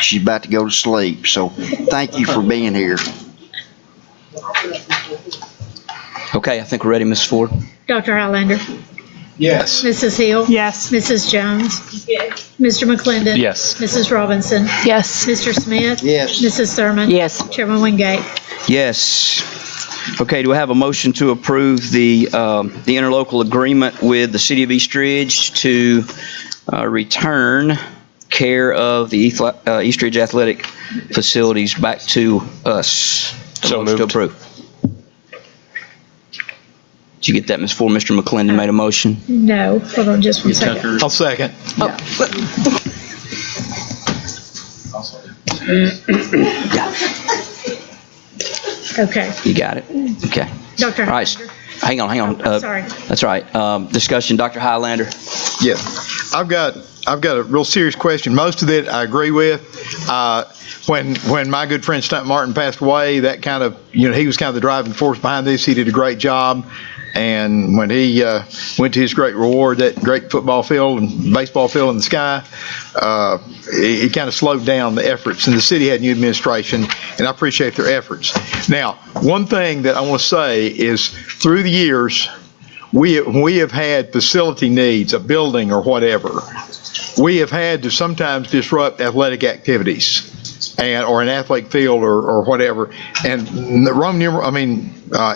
She's about to go to sleep, so thank you for being here. Okay, I think we're ready, Ms. Ford. Dr. Highlander. Yes. Mrs. Hill. Yes. Mrs. Jones. Yes. Mr. McClendon. Yes. Mrs. Robinson. Yes. Mr. Smith. Yes. Mrs. Sermon. Yes. Chairman Wingate. Yes. Okay, do I have a motion to approve the interlocal agreement with the City of East Ridge to return care of the East Ridge athletic facilities back to us? So Motion to moved. approve. Did you get that, Ms. Ford? Mr. McClendon made a motion. No, hold on just one second. Tucker. I'll second. Okay. You got it? Okay. Dr. All right. Highlander. Hang on. Oh, sorry. That's all right. Discussion, Dr. Highlander. Yeah, I've got a real serious question. Most of it I agree with. When my good friend Stunt Martin passed away, that kind of, he was kind of the driving force behind this. He did a great job. And when he went to his great reward, that great football field and baseball field in the sky, it kind of slowed down the efforts. And the city had new administration, and I appreciate their efforts. Now, one thing that I want to say is through the years, we have had facility needs, a building or whatever. We have had to sometimes disrupt athletic activities or an athletic field or whatever. And the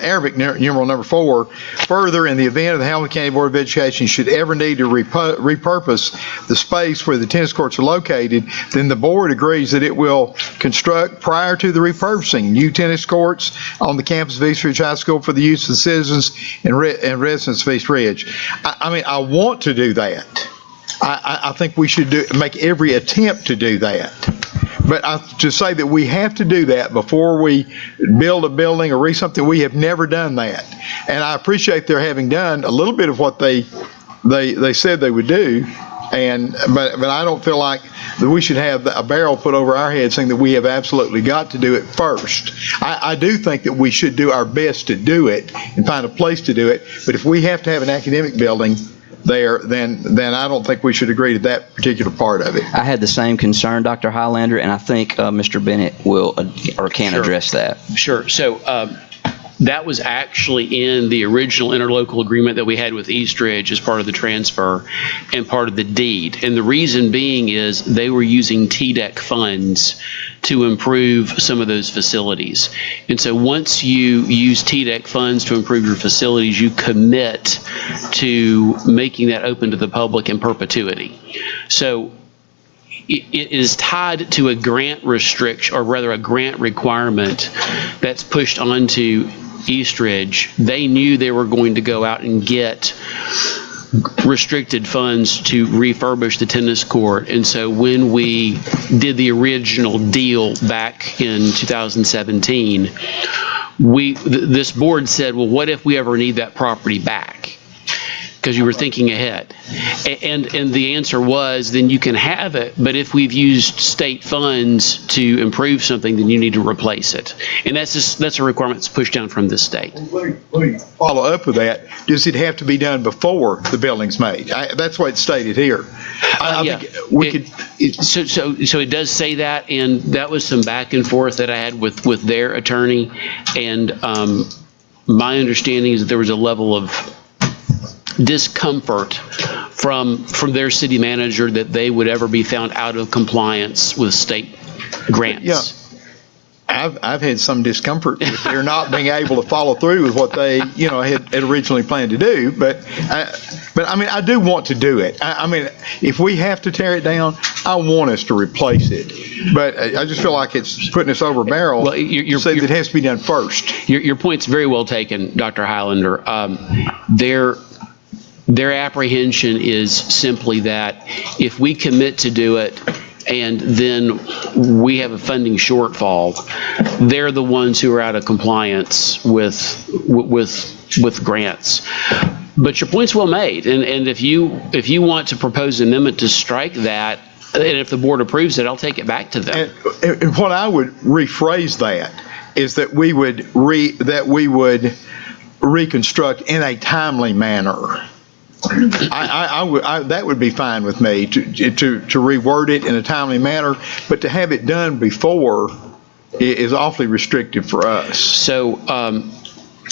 Arabic numeral number 4, further, in the event of the Hamilton County Board of Education should ever need to repurpose the space where the tennis courts are located, then the board agrees that it will construct, prior to the repurposing, new tennis courts on the campus of East Ridge High School for the use of the citizens and residents of East Ridge. I want to do that. I think we should make every attempt to do that. But to say that we have to do that before we build a building or something, we have never done that. And I appreciate their having done a little bit of what they said they would do. But I don't feel like that we should have a barrel put over our head saying that we have absolutely got to do it first. I do think that we should do our best to do it and find a place to do it. But if we have to have an academic building there, then I don't think we should agree to that particular part of it. I had the same concern, Dr. Highlander, and I think Mr. Bennett will or can address that. Sure. So that was actually in the original interlocal agreement that we had with East Ridge as part of the transfer and part of the deed. And the reason being is they were using TDEC funds to improve some of those facilities. And so once you use TDEC funds to improve your facilities, you commit to making that open to the public in perpetuity. So it is tied to a grant restriction, or rather a grant requirement that's pushed onto East Ridge. They knew they were going to go out and get restricted funds to refurbish the tennis court. And so when we did the original deal back in 2017, this board said, well, what if we ever need that property back? Because you were thinking ahead. And the answer was, then you can have it, but if we've used state funds to improve something, then you need to replace it. And that's a requirement that's pushed down from the state. Let me follow up with that. Does it have to be done before the building's made? That's what it's stated here. I think we could. So it does say that, and that was some back and forth that I had with their attorney. And my understanding is that there was a level of discomfort from their city manager that they would ever be found out of compliance with state grants. Yeah. I've had some discomfort with their not being able to follow through with what they, had originally planned to do. But I mean, I do want to do it. I mean, if we have to tear it down, I want us to replace it. But I just feel like it's putting us over a barrel. Well, it has to be done first. Your point's very well taken, Dr. Highlander. Their apprehension is simply that if we commit to do it and then we have a funding shortfall, they're the ones who are out of compliance with grants. But your point's well made, and if you want to propose an amendment to strike that, and if the board approves it, I'll take it back to them. And what I would rephrase that is that we would reconstruct in a timely manner. That would be fine with me to reword it in a timely manner, but to have it done before is awfully restrictive for us. So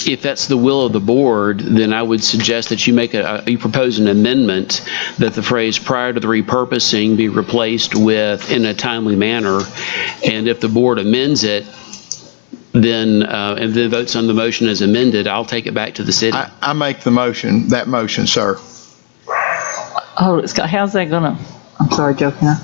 if that's the will of the board, then I would suggest that you propose an amendment that the phrase prior to the repurposing be replaced with in a timely manner, and if the board amends it, then and then votes on the motion as amended, I'll take it back to the city. I make that motion, sir. Oh, Scott, how's that gonna? I'm sorry, Joe. Can I?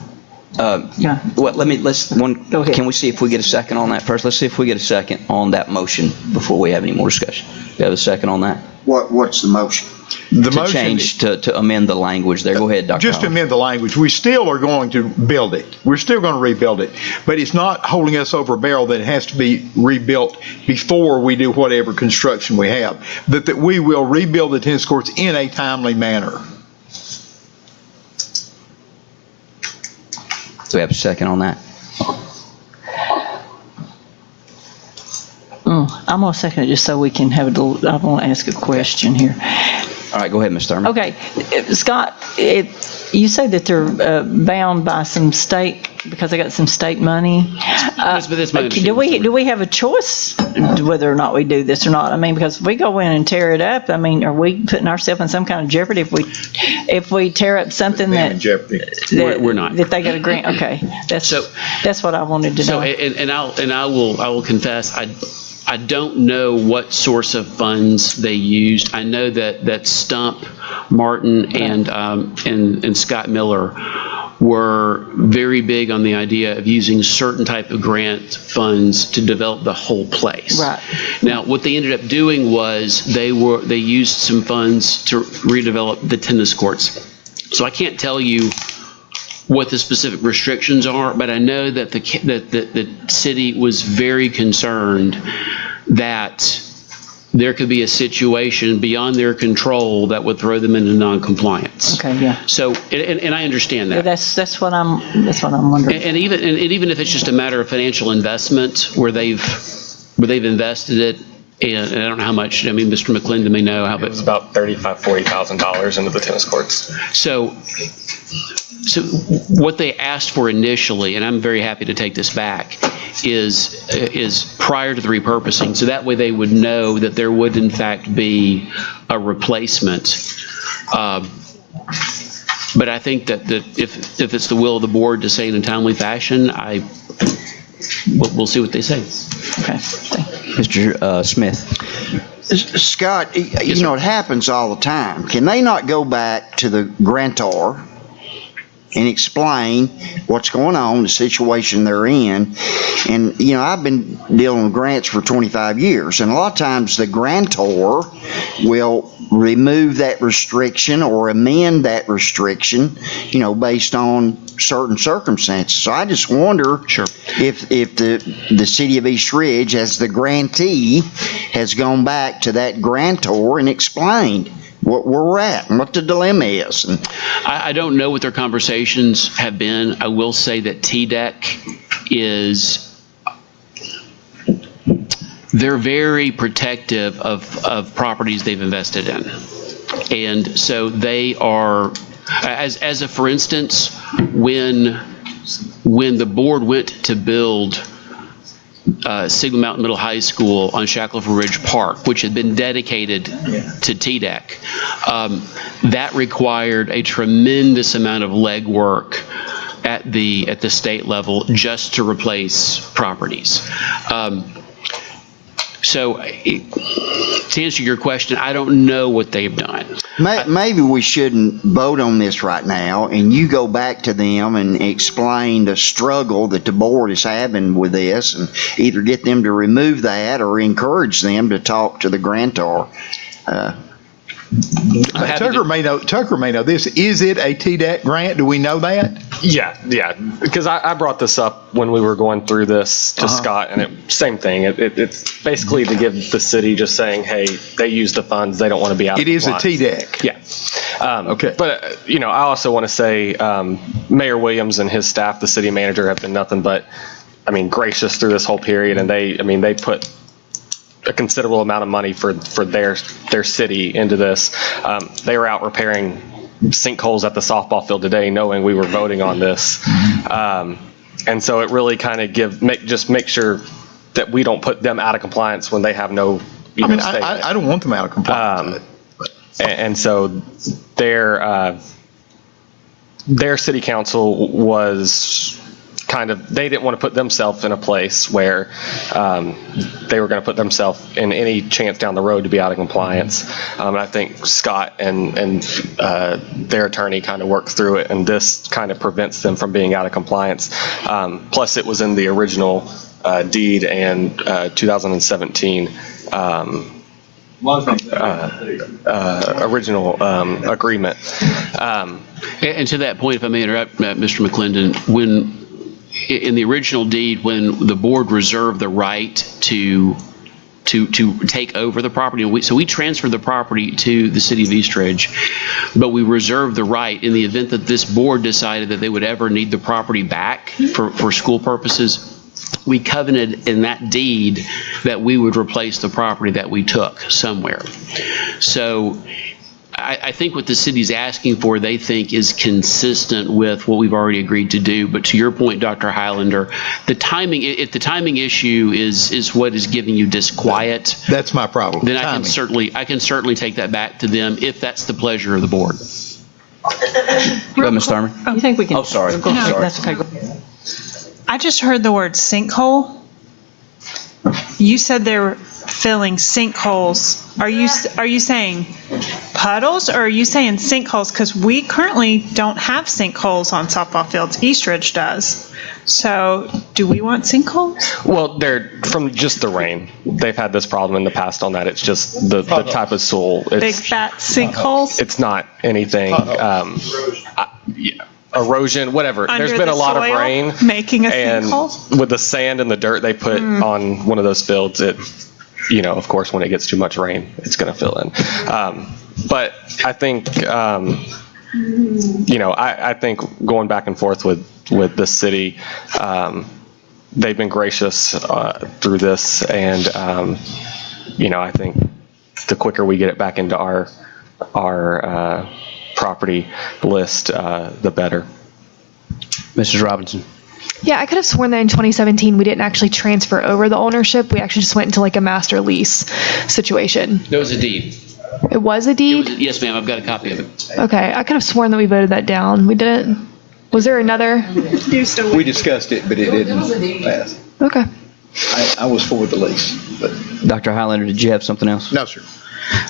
Well, go ahead. Can we see if we get a second on that first? Let's see if we get a second on that motion before we have any more discussion. Do you have a second on that? What's the motion? To amend the language there. Go ahead, Dr. Just to amend the language. We still are going to build it. We're still going to rebuild it. But it's not holding us over a barrel that it has to be rebuilt before we do whatever construction we have. That we will rebuild the tennis courts in a timely manner. Do we have a second on that? I'm going to second it just so we can have I want to ask a question here. All right, go ahead, Ms. Thurman. Okay, Scott, you say that they're bound by some state, because they got some state money. That's my do we have a choice whether or not we do this or not? I mean, because if we go in and tear it up, I mean, are we putting ourselves in some kind of jeopardy if we tear up something that we're not, that they got a grant? Okay, that's what I wanted to know. And I will confess, I don't know what source of funds they used. I know that Stump, Martin, and Scott Miller were very big on the idea of using certain type of grant funds to develop the whole place. Right. Now, what they ended up doing was they used some funds to redevelop the tennis courts. So I can't tell you what the specific restrictions are, but I know that the city was very concerned that there could be a situation beyond their control that would throw them into non-compliance. Okay, yeah. So, and I understand that. Yeah, that's what I'm wondering. And even if it's just a matter of financial investment where they've invested it, and I don't know how much. I mean, Mr. McClendon may know how. It was about $35,000-$40,000 into the tennis courts. So what they asked for initially, and I'm very happy to take this back, is prior to the repurposing. So that way they would know that there would in fact be a replacement. But I think that if it's the will of the board to say in a timely fashion, we'll see what they say. Okay. Mr. Smith. Scott, it happens all the time. Can they not go back to the grantor and explain what's going on, the situation they're in. And, you know, I've been dealing with grants for 25 years, and a lot of times the grantor will remove that restriction or amend that restriction, you know, based on certain circumstances. So I just wonder if the city of East Ridge, as the grantee, has gone back to that grantor and explained where we're at and what the dilemma is. And I don't know what their conversations have been. I will say that TDEC they're very protective of properties they've invested in. And so they are, as a for instance, when the board went to build Signal Mountain Middle High School on Shackleford Ridge Park, which had been dedicated to TDEC, that required a tremendous amount of legwork at the state level just to replace properties. So to answer your question, I don't know what they've done. Maybe we shouldn't vote on this right now, and you go back to them and explain the struggle that the board is having with this, and either get them to remove that or encourage them to talk to the grantor. Tucker may know this. Is it a TDEC grant? Do we know that? Yeah, because I brought this up when we were going through this to Scott, and same thing. It's basically to give the city just saying, hey, they use the funds, they don't want to be out of compliance. It is a TDEC. Yeah. Okay. But, you know, I also want to say Mayor Williams and his staff, the city manager, have been nothing but, I mean, gracious through this whole period, and they put a considerable amount of money for their city into this. They were out repairing sinkholes at the softball field today, knowing we were voting on this. And so it really kind of make sure that we don't put them out of compliance when they have no I mean, I don't want them out of compliance. And so their city council was they didn't want to put themselves in a place where they were going to put themselves in any chance down the road to be out of compliance. And I think Scott and their attorney kind of worked through it, and this kind of prevents them from being out of compliance. Plus, it was in the original deed and 2017 original agreement. And to that point, if I may interrupt, Mr. McClendon, in the original deed, when the board reserved the right to take over the property, so we transferred the property to the city of East Ridge, but we reserved the right in the event that this board decided that they would ever need the property back for school purposes. We covenanted in that deed that we would replace the property that we took somewhere. So I think what the city's asking for, they think, is consistent with what we've already agreed to do. But to your point, Dr. Highlander, the timing, if the timing issue is what is giving you disquiet, that's my problem. Then I can certainly take that back to them if that's the pleasure of the board. Ms. Thurman? You think we can? Oh, sorry. Go ahead. Sorry. That's okay. Go ahead. I just heard the word sinkhole. You said they're filling sinkholes. Are you saying puddles, or are you saying sinkholes? Because we currently don't have sinkholes on softball fields. East Ridge does. So do we want sinkholes? Well, they're from just the rain. They've had this problem in the past on that. It's just the type of soil. Big fat sinkholes? It's not anything. Erosion, whatever. There's been a lot of rain. Making a and sinkhole? With the sand and the dirt they put on one of those fields, of course, when it gets too much rain, it's going to fill in. But I think, I think going back and forth with the city, they've been gracious through this, and I think the quicker we get it back into our property list, the better. Mrs. Robinson. Yeah, I could have sworn that in 2017 we didn't actually transfer over the ownership. We actually just went into like a master lease situation. There was a deed. It was a deed? Yes, ma'am. I've got a copy of it. Okay, I could have sworn that we voted that down. We didn't. Was there another? We discussed it, but it didn't pass. Okay. I was for the lease, but. Dr. Highlander, did you have something else? No, sir.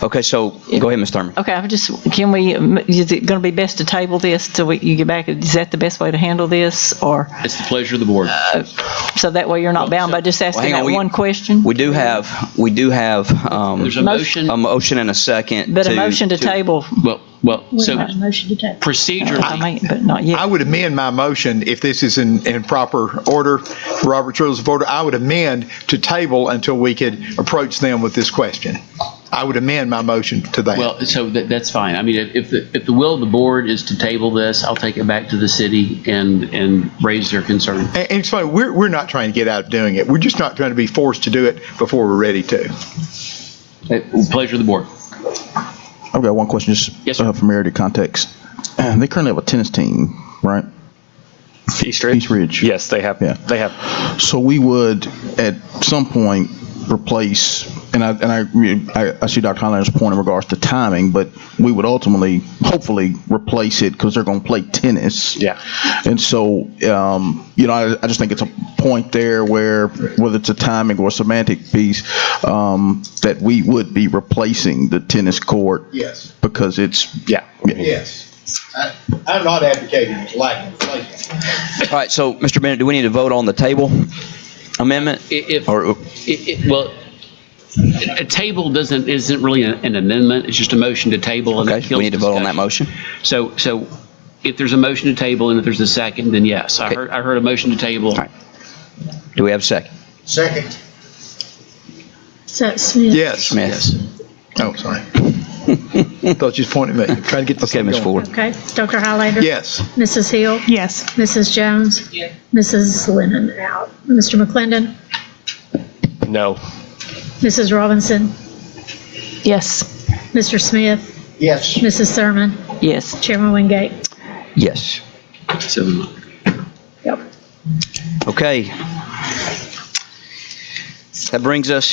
Okay, so go ahead, Ms. Thurman. Okay, is it going to be best to table this till you get back? Is that the best way to handle this, or? It's the pleasure of the board. So that way you're not bound by just asking that one question? We do have, There's a motion. a motion and a second. But a motion to table. Well, We so don't have a motion to table. procedurally, But not yet. I would amend my motion, if this is in proper order, Robert's Rules of Order, I would amend to table until we could approach them with this question. I would amend my motion to that. well, so that's fine. I mean, if the will of the board is to table this, I'll take it back to the city and raise their concern. And it's funny, we're not trying to get out of doing it. We're just not trying to be forced to do it before we're ready to. Pleasure of the board. I've got one question, just Yes, sir. for merit context. They currently have a tennis team, right? East Ridge? East Ridge. Yes, they have. Yeah. They have. So we would, at some point, replace, and I see Dr. Highlander's point in regards to timing, but we would ultimately, hopefully, replace it because they're going to play tennis. Yeah. And so, I just think it's a point there where, whether it's a timing or a semantic piece, that we would be replacing the tennis court. Yes. Because it's, Yes. I'm not advocating lack of replacement. All right, so, Mr. Bennett, do we need to vote on the table amendment? Well, a table isn't really an amendment. It's just a motion to table. Okay, we need to vote on that motion. So if there's a motion to table and if there's a second, then yes. I heard a motion to table. All right. Do we have a second? Second. Is that Smith? Yes. Smith. Yes. Oh, sorry. Thought you was pointing at me. Trying to get this Okay, Ms. going. Ford. Okay. Dr. Highlander? Yes. Mrs. Hill? Yes. Mrs. Jones? Mrs. Lennon out. Mr. McClendon? No. Mrs. Robinson? Yes. Mr. Smith? Yes. Mrs. Thurman? Yes. Chairman Wingate? Yes. 7. Yep. Okay. That brings us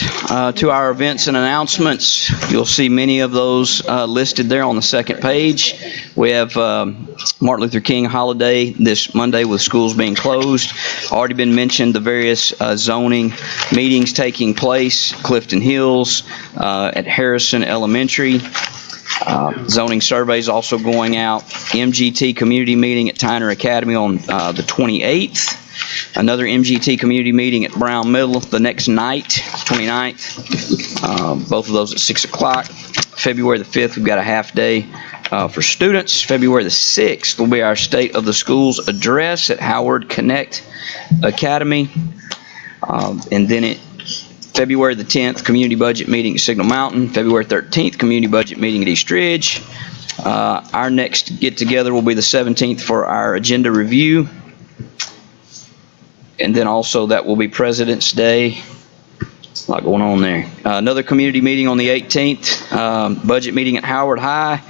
to our events and announcements. You'll see many of those listed there on the second page. We have Martin Luther King holiday this Monday with schools being closed. Already been mentioned the various zoning meetings taking place, Clifton Hills, at Harrison Elementary. Zoning surveys also going out. MGT community meeting at Tyner Academy on the 28th. Another MGT community meeting at Brown Middle the next night, 29th. Both of those at 6 o'clock. February the 5th, we've got a half day for students. February the 6th will be our State of the Schools address at Howard Connect Academy. And then February the 10th, community budget meeting at Signal Mountain. February 13th, community budget meeting at East Ridge. Our next get-together will be the 17th for our agenda review. And then also that will be President's Day. A lot going on there. Another community meeting on the 18th, budget meeting at Howard High,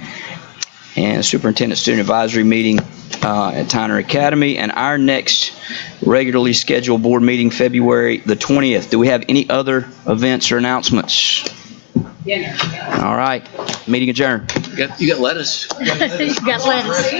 and superintendent student advisory meeting at Tyner Academy. And our next regularly scheduled board meeting, February the 20th. Do we have any other events or announcements? All right, meeting adjourned. You got lettuce. You got lettuce.